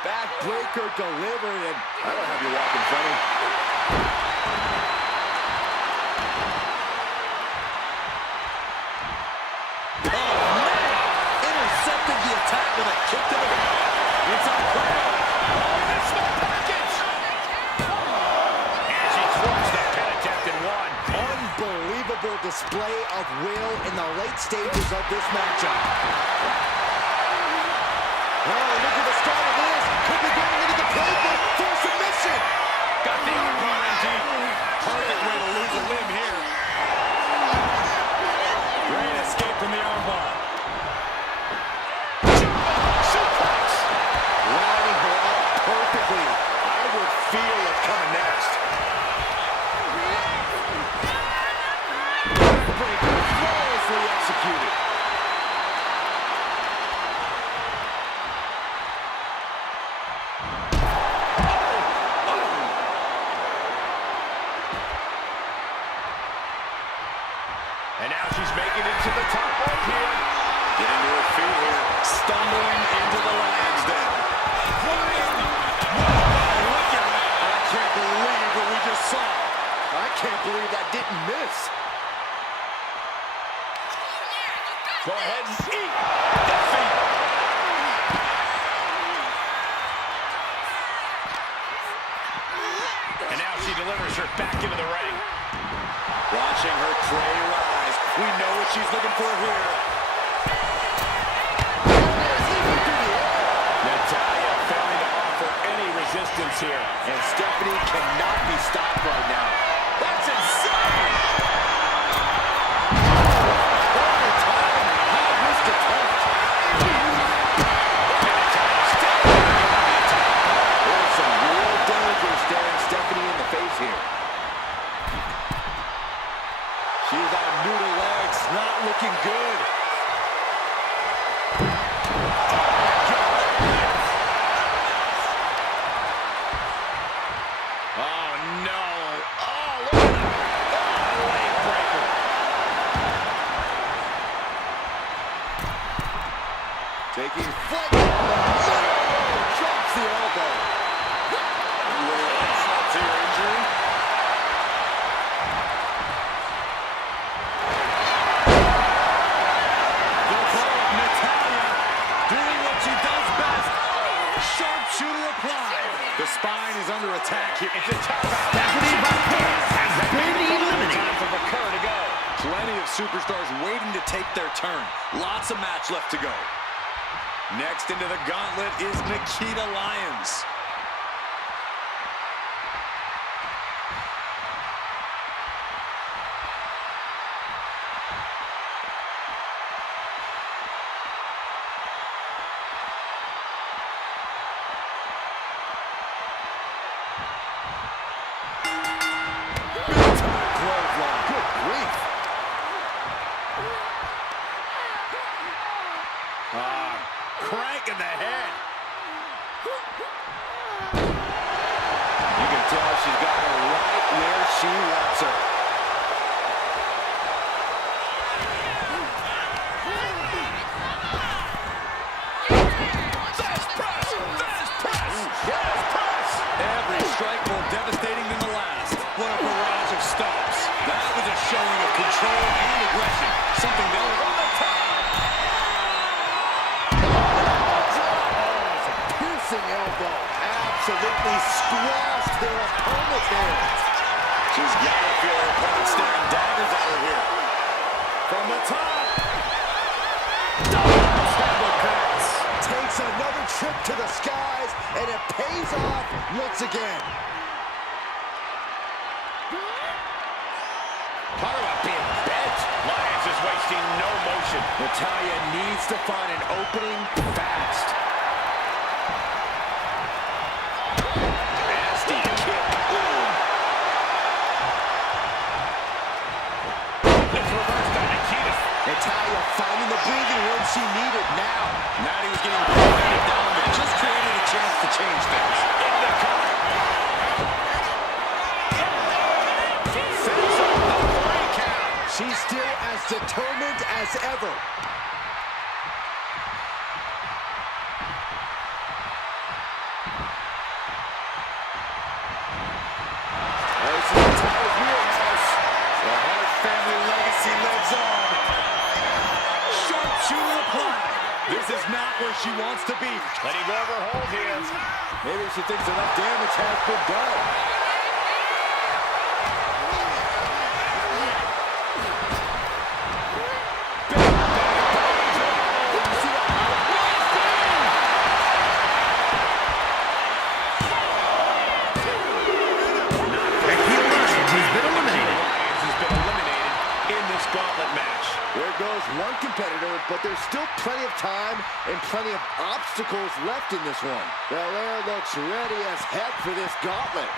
Backbreaker delivered, and I don't have you walking funny. Oh, man! Intercepted the attack with a kick to the head. It's a cradle. Oh, this small package. And she thwarts the pin attempt in one. Unbelievable display of will in the late stages of this matchup. Oh, look at the start of this. Could be going into the playbook for submission. Got the armbar in deep. Perfect way to lose a limb here. Great escape from the armbar. Suplex. Lining her up perfectly. I would feel it coming next. Backbreaker flawlessly executed. And now she's making it to the top rope here. Getting to her feet here, stumbling into the lion's den. Look at that. I can't believe what we just saw. I can't believe that didn't miss. Go ahead and eat defeat. And now she delivers her back into the ring. Watching her tray rise. We know what she's looking for here. Natalya failing to offer any resistance here. And Stephanie cannot be stopped right now. That's insane! High-risk attempt. There's some real danger staring Stephanie in the face here. She's on noodle legs, not looking good. Oh, no. Oh, look at that. Oh, leg breaker. Taking flight. Oh, drops the elbow. Insult to your injury. The opponent, Natalya, doing what she does best. Sharpshooter applied. The spine is under attack here. It's a tap out. Stephanie Martinez has been eliminated. Time for Raquel to go. Plenty of superstars waiting to take their turn. Lots of match left to go. Next into the gauntlet is Nikita Lyons. Clothesline. Good grief. Crank in the head. You can tell she's got her right where she wants her. Fast press. Fast press. control and aggression. Something they'll... On the top! Piercing elbow. Absolutely squashed their opponent there. She's got to feel her opponent staring daggers at her here. From the top. Takes another trip to the skies, and it pays off once again. Talk about being bent. Lyons is wasting no motion. Natalya needs to find an opening fast. Nasty kick. It's reversed on Nikita. Natalya finding the breathing room she needed now. Natty was getting beat down, but it just created a chance to change things. In the cover. Sets up the 3 count. She's still as determined as ever. This is Natalya's wheelhouse. The Hart family legacy lives on. Sharpshooter applied. This is not where she wants to be. Letting go of her hold here. Maybe she thinks enough damage has been done. Becky Lynch has been eliminated. Lyons has been eliminated in this gauntlet match. There goes one competitor, but there's still plenty of time and plenty of obstacles left in this one. Belair looks ready as heck for this gauntlet.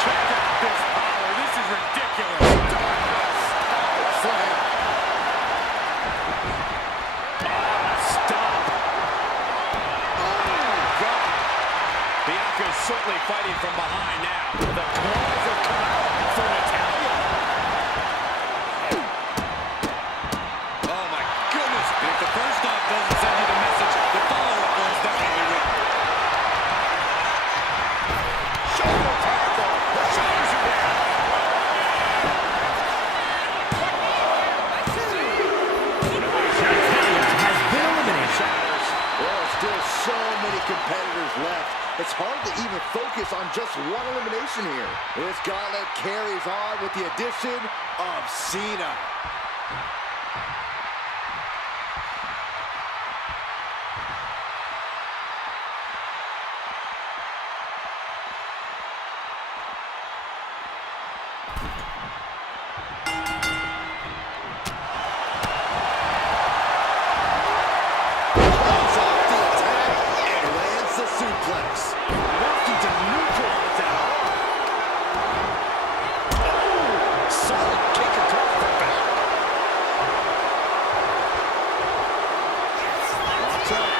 Check out this power. This is ridiculous. Slam. Stop. Bianca's certainly fighting from behind now. The claws have come out for Natalya. Oh, my goodness. If the first stop doesn't send you the message, the follow-up one's definitely will. Shoulder tackle. Shoulders her down. Natalya has been eliminated. There are still so many competitors left. It's hard to even focus on just one elimination here. This gauntlet carries on with the addition of Cena. Comes off the attack and lands the suplex. Working to neutralize that arm. Solid kick across the back. Watch out.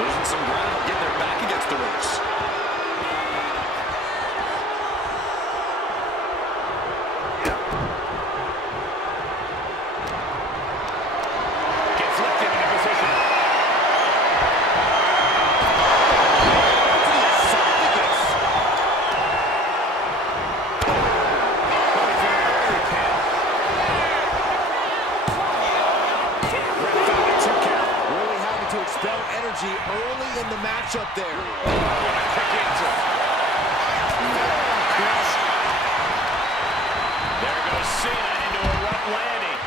Losing some ground, getting their back against the ropes. Gets lifted into position. To the esophagus. Going for an early pin. Ref found a 2 count. Really having to expel energy early in the matchup there. What a quick answer. There goes Cena into a rough landing.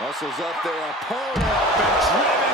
Muscles up their opponent. Been driven